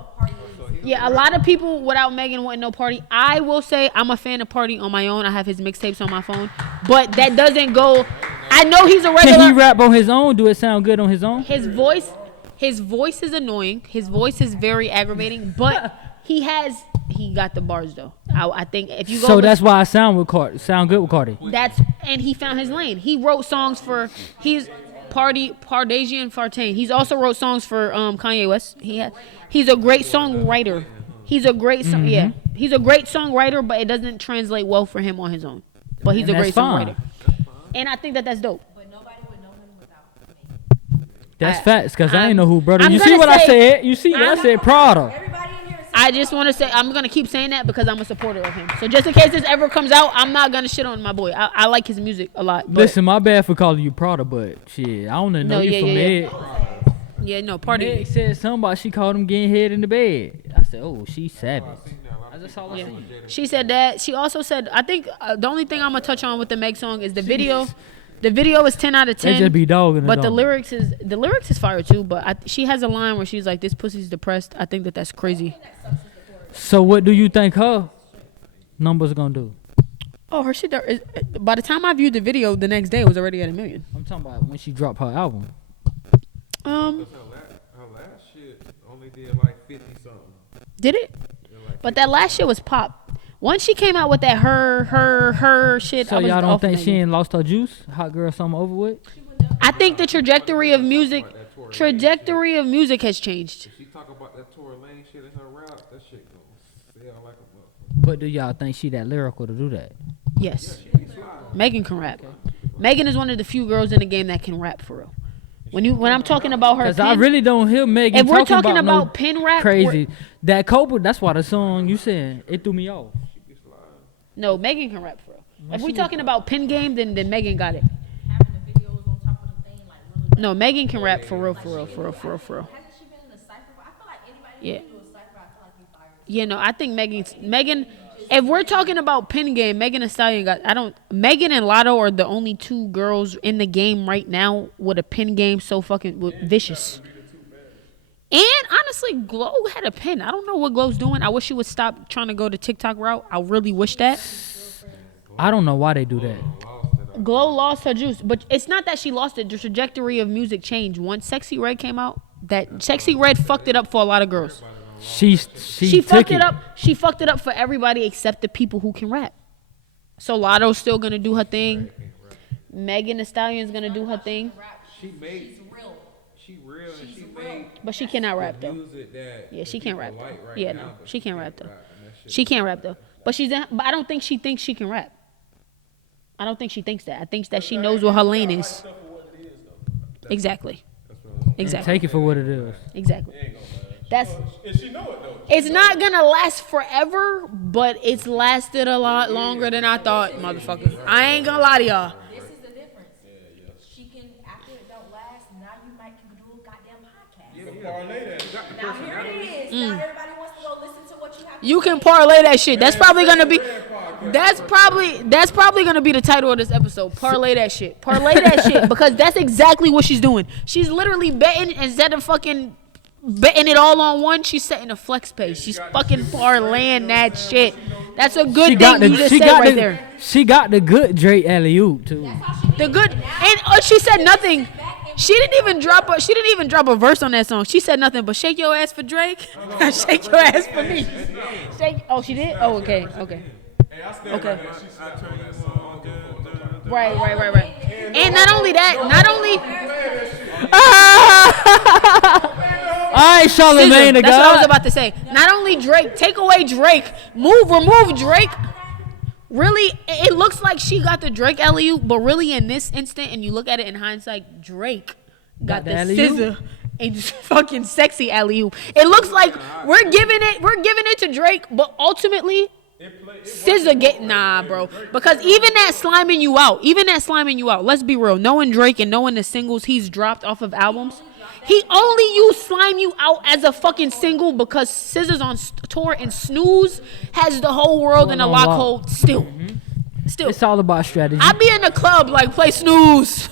Yeah, a lot of people without Megan wanting no Party. I will say I'm a fan of Party on my own. I have his mixtapes on my phone, but that doesn't go. I know he's a regular. Can he rap on his own? Do it sound good on his own? His voice is annoying. His voice is very aggravating, but he has he got the bars though. I think if you go, So that's why I sound good with Cardi. and he found his lane. He wrote songs for he's Pardazian Fartain. He's also wrote songs for Kanye West. He's a great songwriter. He's a great He's a great songwriter, but it doesn't translate well for him on his own. But he's a great songwriter. And I think that's dope. But nobody would know him without me. That's facts, because I ain't know who brother. I'm You see gonna what I say- said? You see what I said? Prada. Everybody in here is I just want to say I'm gonna keep saying that because I'm a supporter of him. So just in case this ever comes out, I'm not gonna shit on my boy. I like his music a lot. But Listen, my bad for calling you Prada, but shit, I don't know No, you yeah, from yeah, Ed. yeah, no party. Meg said something about she called him getting head in the bed. I said, oh, she's savage. That's all I seen. She said that. She also said, I think the only thing I'm gonna touch on with the Meg song is the video. The video is 10 out of 10. They just be dogging. But the lyrics is fire too. But she has a line where she's like, "This pussy's depressed." I think that's crazy. So what do you think her numbers gonna do? Oh, her shit. By the time I viewed the video, the next day it was already at 1 million. I'm talking about when she dropped her album. Her last shit only did like 50 something. Did it? But that last shit was pop. Once she came out with that her shit. So I was y'all don't off think nigga. she ain't lost her juice? Hot girl, something over with? I think the trajectory of music has changed. If she talk about that Tory Lane shit in her rap, that shit gonna sell like a motherfucker. But do y'all think she that lyrical to do that? Yes. Megan can rap. Megan is one of the few girls in the game that can rap for real. When I'm talking about her, Because I really don't hear Megan if we're talking no about pen rap, crazy. That Cobra, that's why the song you said, it threw me off. no, Megan can rap for real. If we're talking about pen game, then Megan got it. having the videos on top of the thing, like really. No, Megan can rap for real. Hasn't she been in a cypher? I feel like anybody Yeah. who can do a cypher, I feel like he fired. Yeah, no, I think Megan. If we're talking about pen game, Megan Thee Stallion Megan and Lotto are the only two girls in the game right now with a pen game so fucking vicious. And honestly, Glow had a pen. I don't know what Glow's doing. I wish she would stop trying to go the TikTok route. I really wish that. I don't know why they do that. Glow lost her juice, but it's not that she lost it. The trajectory of music changed once Sexy Red came out. That Sexy Red fucked it up for a lot of girls. She fucked took it up. She fucked it up for everybody except the people who can rap. So Lotto's still gonna do her thing. Megan Thee Stallion's gonna do her thing, She made. She real and she made. but she cannot rap though. Music that Yeah, she can't rap though. like right Yeah, now, no, but she can't rap though. and that shit- She can't rap though. But but I don't think she thinks she can rap. I don't think she thinks that. I think that she knows what her lane is. Exactly. Exactly. Take it for what it is. Exactly. That's. And she know it though. It's not gonna last forever, but it's lasted a lot longer than I thought, motherfucker. I ain't gonna lie to y'all. This is the difference. She can, after it don't last, now you might can do a goddamn podcast. Parlay that. Now here it is. Now everybody wants to go listen to what you have to You say. can parlay that shit. That's probably gonna be. That's probably gonna be the title of this episode. Parlay that shit. Parlay that shit because that's exactly what she's doing. She's literally betting instead of fucking betting it all on one. She's setting a flex page. She's fucking parlaying that shit. That's a good thing you just said right there. She got the good Drake alley-oop too. The good and she said nothing. She didn't even drop a verse on that song. She said nothing but shake your ass for Drake. Shake your ass for me. Oh, she did? Oh, okay. Okay. Okay. Right. And not only that, All right, Charlamagne the that's what I was God. about to say. Not only Drake, take away Drake, remove Drake. Really, it looks like she got the Drake alley-oop, but really in this instant, and you look at it in hindsight, Drake got the alley-oop? scissor and just fucking sexy alley-oop. It looks like we're giving it to Drake, but ultimately, scissor bro. Because even that sliming you out. Let's be real. Knowing Drake and knowing the singles he's dropped off of albums, he only used Slime You Out as a fucking single because Scissors on tour and Snooze has the whole world in a lockhold still. Still. It's all about strategy. I be in the club like play Snooze.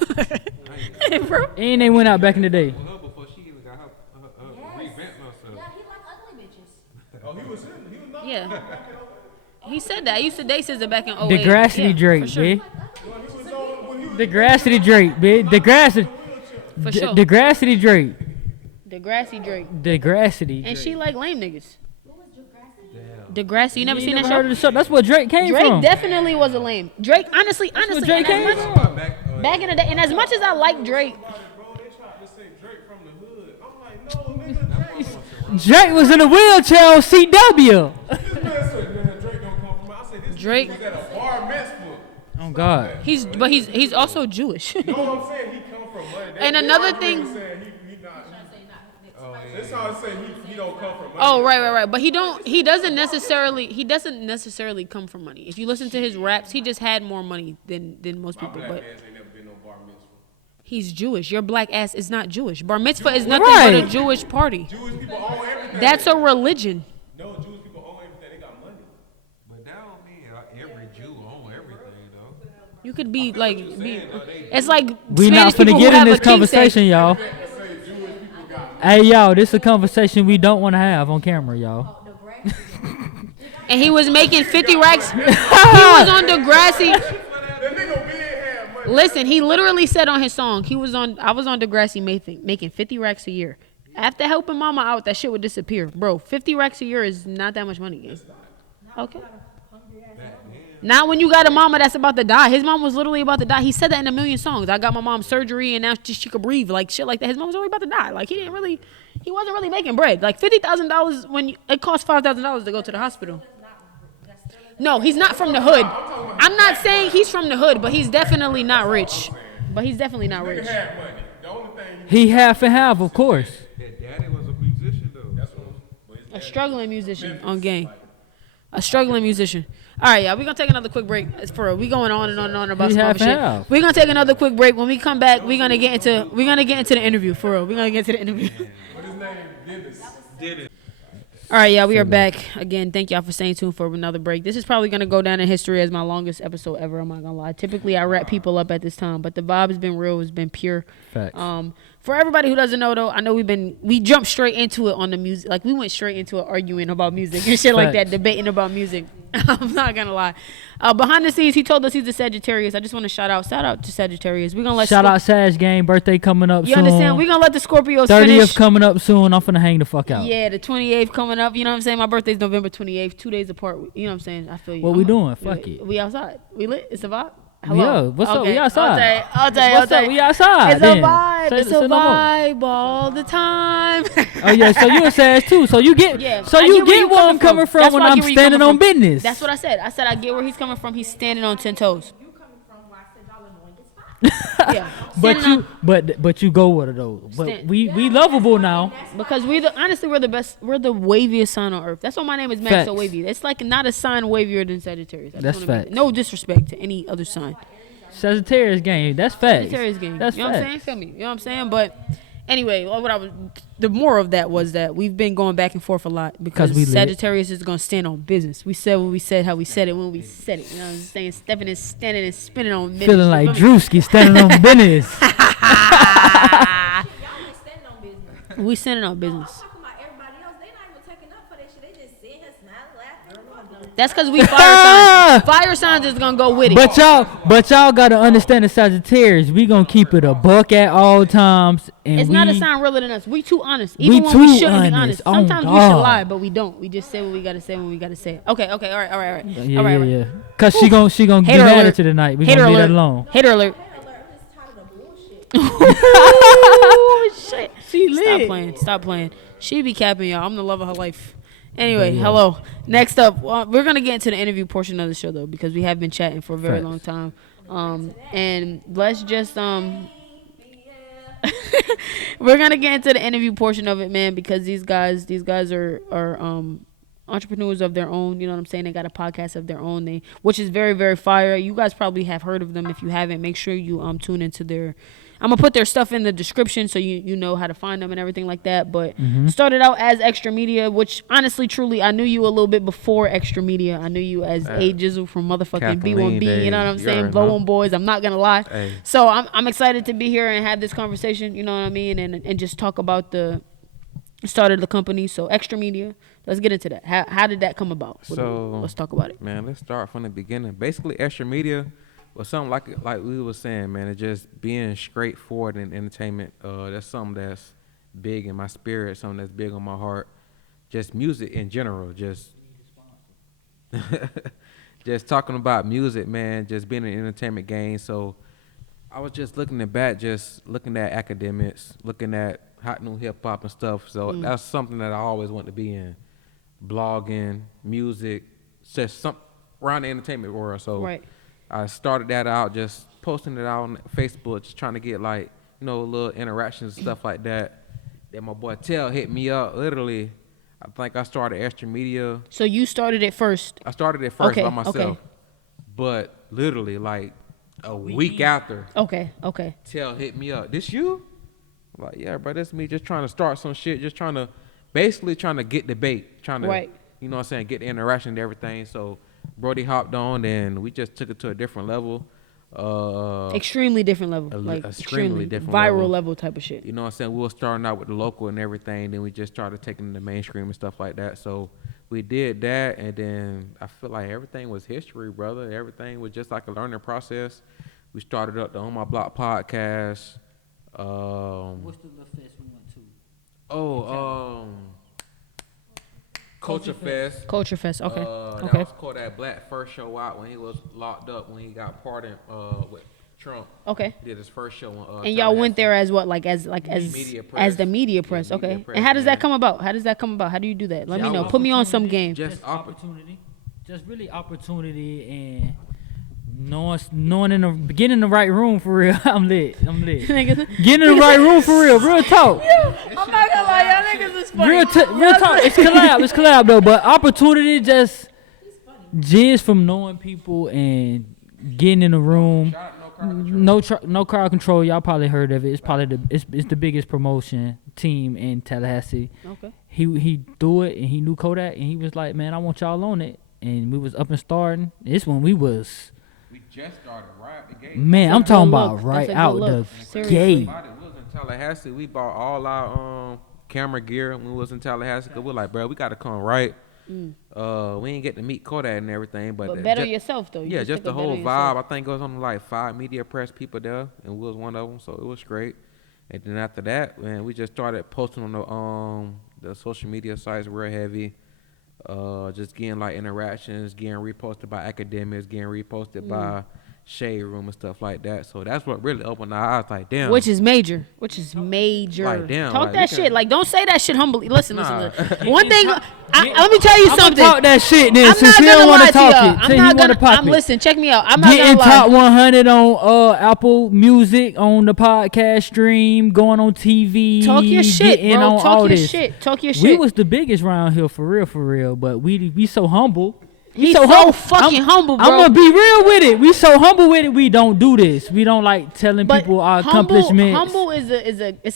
Bro. And they went out back in the day. Her before she even got her revamped herself. Yeah, he like ugly bitches. Oh, he was not. Yeah. He said that. I used to date Scissor back in 08. The Grassity Yeah, Drake, for sure. bitch. The Grassity Drake, bitch. The Grassity. For sure. The Grassity Drake. The Grassy Drake. The Grassity. And she like lame niggas. Degrassi, you never seen that heard show? of the show? That's where Drake came Drake from. definitely was a lame. Drake, honestly, where and Drake came as much, back in the day, and as much as I like Drake, Bro, they tried to say Drake from the hood. I'm like, no, nigga, Drake. Drake was in a wheelchair on CW. This man said, man, Drake don't come from. I said, this Drake- was at a bar mitzvah. Oh God. he's also Jewish. You know what I'm saying? He come from money. And another thing- He not. That's how I say he don't come from money. Oh, right. But he doesn't necessarily come from money. If you listen to his raps, he just had more money than most My people. black But ass ain't never been no bar mitzvah. he's Jewish. Your black ass is not Jewish. Bar mitzvah is nothing Right. but a Jewish party. Jewish people own everything. That's a religion. No, Jewish people own everything. They got money. But that don't mean every Jew own everything, though. You could be like, it's like We Spanish not finna people who get in have this a king steak. conversation, y'all. Hey, y'all, this is a conversation we don't want to have on camera, y'all. And he was making 50 racks. He was on Degrassi. That nigga big had money. Listen, he literally said on his song, I was on Degrassi making 50 racks a year. After helping mama out, that shit would disappear. Bro, 50 racks a year is not that much money, gang. Okay. Not when you got a mama that's about to die. His mom was literally about to die. He said that in a million songs. I got my mom surgery and now she could breathe. Like shit like that. His mom was already about to die. Like he wasn't really making bread. Like $50,000 when it costs $5,000 to go to the hospital. No, he's not from the hood. I'm not saying he's from the hood, but he's definitely not rich. Nigga had money. The only thing He half and half, of course. His daddy was a musician, though. that's what. A struggling musician on game. A struggling musician. All right, y'all. We're going to take another quick break. It's for real. We going on and on and on about We some half other shit. and half. We're going to take another quick break. When we come back, we're going to get into the interview, for real. We're going to get into the interview. What his name? Dennis. Did it. All right, y'all. We are back. Again, thank y'all for staying tuned for another break. This is probably going to go down in history as my longest episode ever. I'm not going to lie. Typically, I wrap people up at this time, but the vibe has been real. It's been pure. Facts. For everybody who doesn't know, though, I know we jumped straight into it on the music. Like, we went straight into it arguing about music and shit like that, Facts. debating about music. I'm not going to lie. Behind the scenes, he told us he's a Sagittarius. I just want to shout out to Sagittarius. We're going to let Shout out Sag Game, birthday coming up You soon. understand? We're going to let the Scorpios 30th finish. coming up soon. I'm finna hang the fuck out. Yeah, the 28th coming up. You know what I'm saying? My birthday's November 28th, 2 days apart. You know what I'm saying? I feel you. What we doing? Fuck it. We outside. We lit? It's a vibe? Yeah, Hello. what's up? Okay. We outside. I'll tell you. What's up? We outside. It's then. a vibe. Say- It's say a no more. vibe all the time. Oh yeah, so you a Sag too. So you get, Yeah, so I you where get where I'm coming from That's when why I I'm get where you standing coming on from. business. That's what I said. I said I get where he's coming from. He's standing on 10 toes. You coming from where I said y'all annoying as fuck. Yeah. But Standing but you go with it though. But Stand- we lovable now. because honestly we're the best. We're the waviest sign on earth. That's why my name is Max So Facts. Wavy. It's like not a sign wavier than Sagittarius. I just That's wanna be- facts. No disrespect to any other sign. Sagittarius game. That's facts. Sagittarius game. That's you know what I'm saying? facts. Feel me? You know what I'm saying? But anyway, the more of that was that we've been going back and forth a lot because we lit. Sagittarius is gonna stand on business. We said what we said, how we said it when we said it. You know what I'm saying? Stepping and standing and spinning on business. Feeling You like feel me? Drewski standing on business. Y'all ain't standing on business. We standing on I'm business. talking about everybody else. They not even taking up for that shit. They just sitting here smiling, laughing. That's because we fire signs. Fire signs is gonna go with it. But y'all gotta understand the Sagittarius. We gonna keep it a buck at all times, and It's we not a sign realer than us. We too honest. We Even when we too shouldn't be honest. honest. Oh, Sometimes we should God. lie, but we don't. We just say what we gotta say when we gotta say it. Okay, all right. yeah. Cause she gon' Hater get alert. at it tonight. We Hater gonna leave alert. that alone. Hater alert. I'm just tired of the bullshit. Oh shit. She lit. Stop playing. She be capping y'all. I'm the love of her life. Anyway, But yeah. hello. Next up, we're gonna get into the interview portion of the show though, because we have been chatting for a very Facts. long time. And let's just we're gonna get into the interview portion of it, man, because these guys are entrepreneurs of their own. You know what I'm saying? They got a podcast of their own, which is very, very fire. You guys probably have heard of them. If you haven't, make sure you tune into their. I'm gonna put their stuff in the description so you know how to find them and everything like that. But started out as Xtraa Media, which honestly, truly, I knew you a little bit before Xtraa Media. I knew you as A Jizzle from motherfucking Kathleen B1B. You know what I'm days, saying? you Blow already on know. boys. I'm not gonna lie. Hey. So I'm excited to be here and have this conversation. You know what I mean? And just talk about the started the company. So Xtraa Media. Let's get into that. How did that come about? Let's talk about it. Man, let's start from the beginning. Basically, Xtraa Media was something like we were saying, man. It's just being straightforward in entertainment. That's something that's big in my spirit. Something that's big on my heart. Just music in general. Just just talking about music, man, just being in the entertainment game. So I was just looking at back, just looking at academics, looking at hot new hip hop and stuff. So that's something that I always want to be in. Blogging, music, just some around the entertainment world. So I started that out, just posting it out on Facebook, just trying to get like, little interactions and stuff like that. Then my boy Tell hit me up. Literally, I think I started Extra Media. So you started it first? I started it first by myself. But literally, like a week after. Okay. Tell hit me up. This you? I'm like, yeah, bro, that's me just trying to start some shit. Just basically trying to get the bait. Trying to, you know what I'm saying, get the interaction and everything. So Brody hopped on and we just took it to a different level. Extremely different level. Like extremely different viral level type of shit. You know what I'm saying? We were starting out with the local and everything, then we just started taking the mainstream and stuff like that. So we did that, and then I feel like everything was history, brother. Everything was just like a learning process. We started up the On My Block podcast. What's the little fest we went to? Culture Fest. Culture Fest, okay. That was Kodak Black first show out when he was locked up, when he got pardoned with Trump. Okay. He did his first show on and y'all went there as what? As the media press, okay. Media press, and how does that come about? How do you do that? Let me know. Put me on some game. Just opportunity. Just really opportunity and knowing getting in the right room for real. I'm lit. Getting in the right room for real. Real talk. I'm not gonna lie, y'all niggas is funny. Real talk. It's collab though. But opportunity, just jizz from knowing people and getting in the room. No crowd control. Y'all probably heard of it. It's probably it's the biggest promotion team in Tallahassee. Okay. He threw it and he knew Kodak and he was like, man, I want y'all on it. And we was up and starting. This one we just started right out the gate. Man, I'm talking about right out the gate. We was in Tallahassee. We bought all our camera gear when we was in Tallahassee. Cause we're like, bro, we gotta come right. We ain't get to meet Kodak and everything, but better yourself though. Yeah, just the whole vibe. I think it was on like 5 media press people there, and we was one of them, so it was great. And then after that, man, we just started posting on the social media sites real heavy. Just getting like interactions, getting reposted by academics, getting reposted by Shade Room and stuff like that. So that's what really opened our eyes. Like, damn. Which is major. Like, damn. Talk that shit. Like, don't say that shit humbly. Listen. One thing, let me tell you something. Talk that shit then, since he don't want to talk it. Listen, check me out. I'm not getting gonna top 100 on Apple Music, on the podcast stream, going on TV. Talk your shit, bro. Talk your shit. We was the biggest round here for real. But we so humble. He's so fucking humble, bro. I'm gonna be real with it. We so humble with it. We don't do this. We don't like telling people our accomplishments. Humble is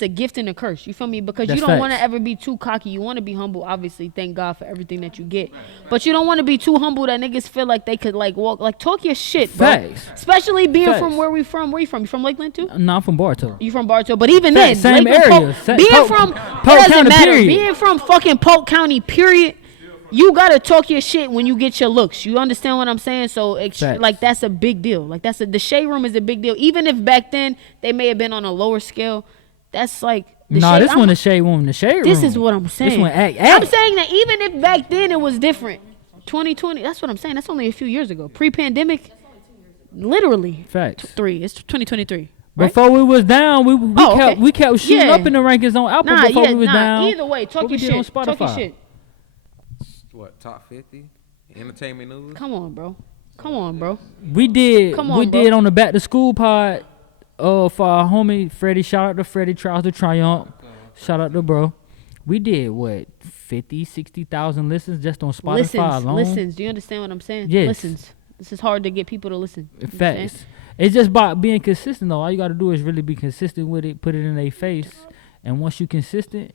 a gift and a curse. You feel me? Because you don't want to ever be too cocky. You want to be humble. Obviously, thank God for everything that you get. But you don't want to be too humble that niggas feel like they could like walk. Like talk your shit, bro. Facts. Especially being from where we from. Where you from? You from Lakeland too? No, I'm from Bartow. You from Bartow? But even then, same area. Being from Polk County, period. Being from fucking Polk County, period. You gotta talk your shit when you get your looks. You understand what I'm saying? So, like, that's a big deal. Like, the Shade Room is a big deal. Even if back then they may have been on a lower scale, that's like. This one the Shade Room. The Shade Room. This is what I'm saying. This one act. I'm saying that even if back then it was different, 2020. That's what I'm saying. That's only a few years ago. Pre-pandemic, literally. Facts. It's 2023. Right? Before we was down, we kept shooting up in the rankings on Apple before we was down. Either way, talk your shit. Talk your shit. What, top 50 entertainment news? Come on, bro. We did on the back to school pod for our homie Freddie. Shout out to Freddie Trials to Triumph. Shout out to bro. We did what, 50, 60,000 listens just on Spotify alone. Listens. Do you understand what I'm saying? Yes. Listens. This is hard to get people to listen. Facts. It's just about being consistent though. All you gotta do is really be consistent with it, put it in their face, and once you consistent,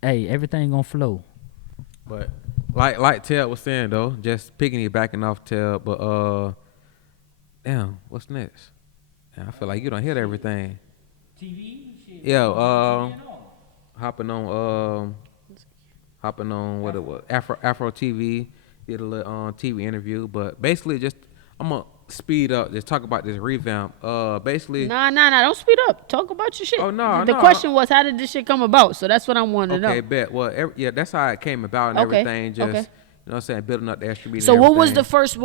hey, everything gonna flow. But like Ted was saying though, just piggybacking off Ted, but damn, what's next? I feel like you don't hit everything. TV shit. Yeah, hopping on what it was, Afro TV, did a little TV interview, but basically just I'm gonna speed up, just talk about this revamp. Basically Nah, don't speed up. Talk about your shit. Oh no. The question was, how did this shit come about? So that's what I wanted to know. Okay, bet. Well, that's how it came about and everything. Just You know what I'm saying? Building up the extra media. So what was the first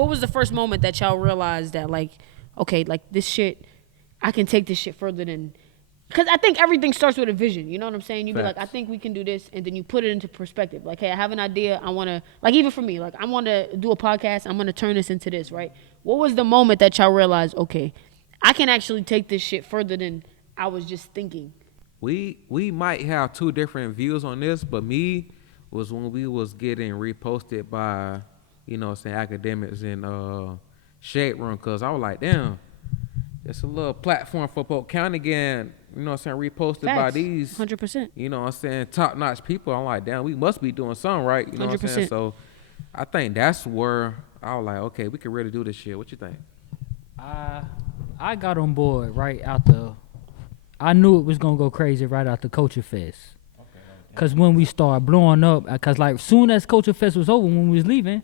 moment that y'all realized that like, okay, like this shit, I can take this shit further than, because I think everything starts with a vision. You know what I'm saying? You be like, I think we can do this, and then you put it into perspective. Like, hey, I have an idea. I want to, like, even for me, like, I want to do a podcast. I'm going to turn this into this, right? What was the moment that y'all realized, okay, I can actually take this shit further than I was just thinking? We might have two different views on this, but me was when we was getting reposted by, you know what I'm saying, academics in Shade Room, because I was like, damn, it's a little platform for Polk County again, you know what I'm saying, reposted by these 100%. You know what I'm saying, top-notch people. I'm like, damn, we must be doing something right, you know 100%. What I'm saying? So I think that's where I was like, okay, we can really do this shit. What you think? I got on board right after. I knew it was gonna go crazy right after Culture Fest. Cause when we started blowing up, cause like soon as Culture Fest was over, when we was leaving,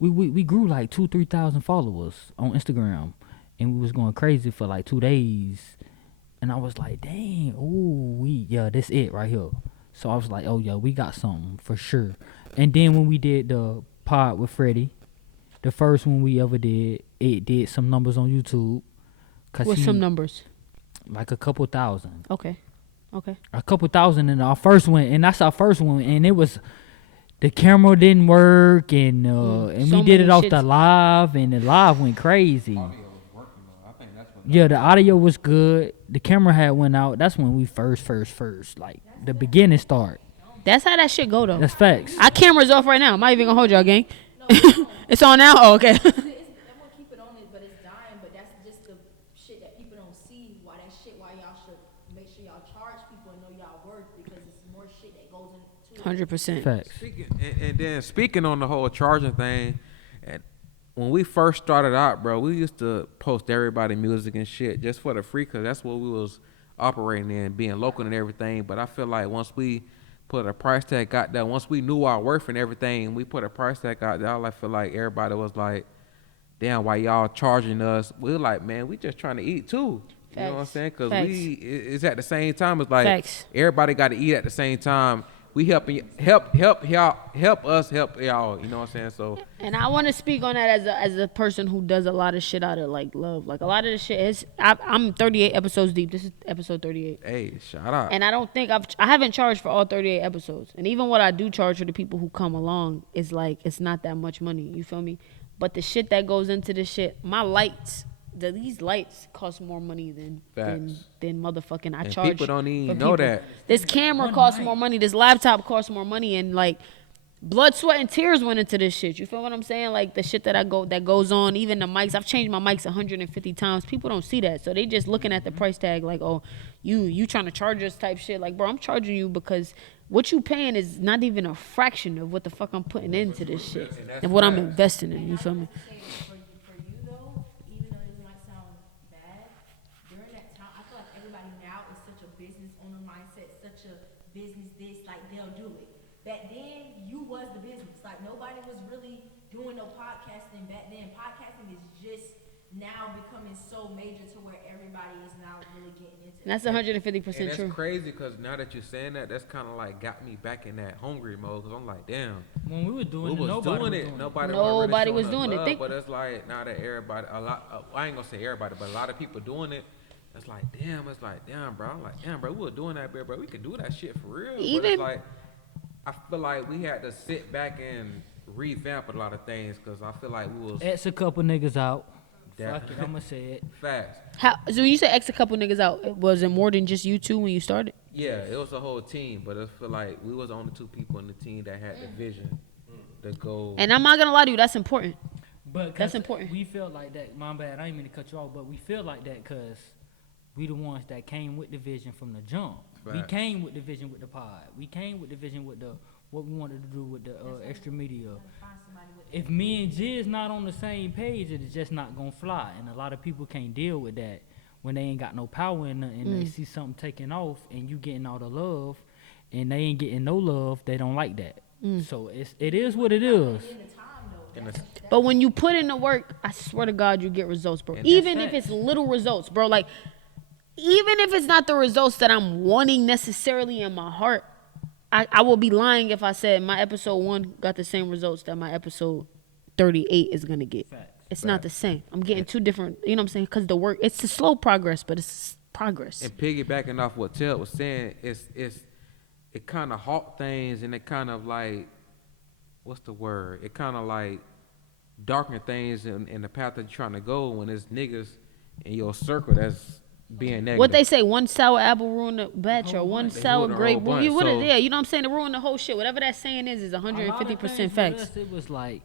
we grew like 2,000-3,000 followers on Instagram, and we was going crazy for like 2 days, and I was like, dang, this it right here. So I was like, oh yeah, we got something for sure. And then when we did the pod with Freddie, the first one we ever did, it did some numbers on YouTube. What's some numbers? Like a couple thousand. Okay. A couple thousand in our first one, and that's our first one, and it was, the camera didn't work, and we did it off the live, and the live went crazy. Audio was working though. I think that's what. Yeah, the audio was good. The camera had went out. That's when we first, like the beginning start. That's how that shit go though. That's facts. Our camera's off right now. I'm not even gonna hold y'all, gang. It's on now. Oh, okay. I'm gonna keep it on it, but it's dying. But that's just the shit that people don't see. Why y'all should make sure y'all charge people and know y'all worth, because it's more shit that goes into it. 100%. Facts. And then speaking on the whole charging thing, and when we first started out, bro, we used to post everybody music and shit just for the free, because that's what we was operating in, being local and everything. But I feel like once we put a price tag out there, once we knew our worth and everything, we put a price tag out there, I feel like everybody was like, damn, why y'all charging us? We were like, man, we just trying to eat too. Facts. You know what I'm saying? Because it's at the same time. It's like Facts. Everybody got to eat at the same time. We help y'all, help us help y'all. You know what I'm saying? So. And I want to speak on that as a person who does a lot of shit out of like love. Like a lot of the shit is, I'm 38 episodes deep. This is episode 38. Hey, shout out. And I don't think I haven't charged for all 38 episodes. And even what I do charge for the people who come along is like, it's not that much money. You feel me? But the shit that goes into this shit, my lights. These lights cost more money than motherfucking I charge. People don't even know that. This camera costs more money. This laptop costs more money, and like blood, sweat, and tears went into this shit. You feel what I'm saying? Like the shit that goes on. Even the mics, I've changed my mics 150 times. People don't see that, so they just looking at the price tag like, oh, you trying to charge us type shit. Like, bro, I'm charging you because what you paying is not even a fraction of what the fuck I'm putting into this shit and what I'm investing in. You feel me? Business this, like they'll do it. Back then, you was the business. Like nobody was really doing no podcasting back then. Podcasting is just now becoming so major to where everybody is now really getting into it. That's 150% and true. that's crazy, because now that you're saying that, that's kind of like got me back in that hungry mode, because I'm like, damn. When we were doing it, nobody was doing it. But it's like now that everybody, I ain't gonna say everybody, but a lot of people doing it. It's like, damn, bro. I'm like, damn, bro, we were doing that, bro. We could do that shit for real. But it's like, I feel like we had to sit back and revamp a lot of things, because I feel like we was. X a couple niggas out. Fuck it, I'ma say it. Facts. So when you say X a couple niggas out, was it more than just you two when you started? Yeah, it was a whole team, but I feel like we was the only two people in the team that had the vision to go. And I'm not gonna lie to you, that's important. But that's important. We feel like that. My bad, I didn't mean to cut you off, but we feel like that because we the ones that came with the vision from the jump. Right. We came with the vision with the pod. We came with the vision with the what we wanted to do with the extra media. If me and Jizz not on the same page, it's just not gonna fly. And a lot of people can't deal with that when they ain't got no power in it, and they see something taking off and you getting all the love and they ain't getting no love. They don't like that. So it is what it is. But when you put in the work, I swear to God, you get results, bro. Even if it's little results, bro. Like, even if it's not the results that I'm wanting necessarily in my heart, I will be lying if I said my episode 1 got the same results that my episode 38 is gonna get. It's not the same. I'm getting two different. You know what I'm saying? Because the work, it's a slow progress, but it's progress. And piggybacking off what Ted was saying, it kind of halt things, and it kind of like, what's the word? It kind of like darken things in the path that you're trying to go when there's niggas in your circle that's being negative. What they say, one sour apple ruin the batch, or one sour grape ruin. You know what I'm saying? To ruin the whole shit. Whatever that saying is 150% facts. It was like,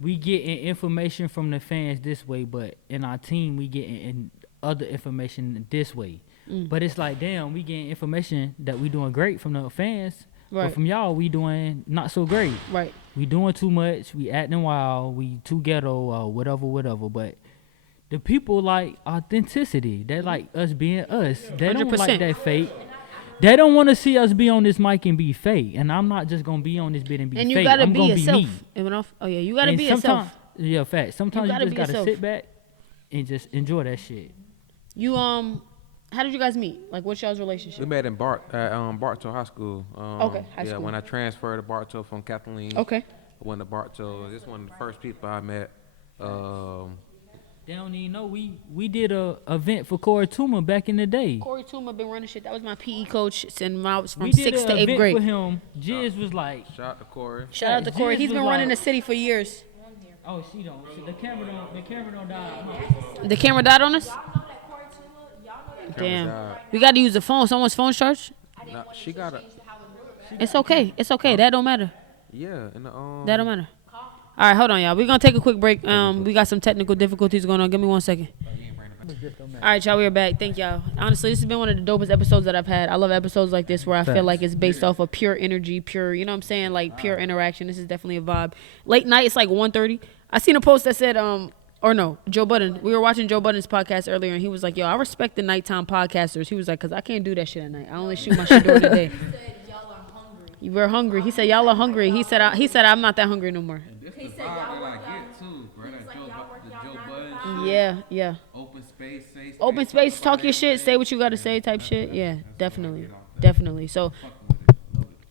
we getting information from the fans this way, but in our team, we getting other information this way. But it's like, damn, we getting information that we doing great from the fans. Right. But from y'all, we doing not so great. Right. We doing too much. We acting wild. We too ghetto. Whatever. But the people like authenticity. They like us being us. They don't 100%. like that fake. They don't want to see us be on this mic and be fake. And I'm not just gonna be on this bit and be fake. And you gotta I'm be gonna yourself. be me. Oh yeah, you gotta And be yourself. Yeah, fact. Sometimes you just gotta yourself. sit back and just enjoy that shit. You how did you guys meet? Like, what's y'all's relationship? We met in Bartow High School. Okay, high school. When I transferred to Bartow from Kathleen. Okay. I went to Bartow. This is one of the first people I met. They don't even know we did a event for Corey Tuma back in the day. Corey Tuma been running shit. That was my PE coach since I was from We did 6th to an 8th event grade. for him. Jizz was like, Shout out to Corey. Shout out to Corey. Jizz He's was been running the like- city for years. oh, she don't. The camera don't die. The camera died on us? Y'all know that Corey Tuma, y'all know that Damn. died. We got to use the phone. Someone's phone's charged? Nah, she got a It's okay. It's okay. That don't matter. yeah. And That don't matter. All right, hold on, y'all. We're going to take a quick break. We got some technical difficulties going on. Give me 1 second. All right, y'all, we are back. Thank y'all. Honestly, this has been one of the dopest episodes that I've had. I love episodes like this where I feel like it's based off of pure energy, pure, you know what I'm saying, like pure interaction. This is definitely a vibe. Late night, it's like 1:30. I seen a post that said, Joe Budden. We were watching Joe Budden's podcast earlier, and he was like, yo, I respect the nighttime podcasters. He was like, because I can't do that shit at night. I only shoot my shit during the day. He said y'all are hungry. We're hungry. He said, y'all are hungry. He said, I'm not that hungry no more. He said y'all work y'all. too, bro. He was like y'all work y'all 9 to 5. Yeah. Open space, Open space, talk your shit, say what you got to say type shit. Yeah, definitely. So,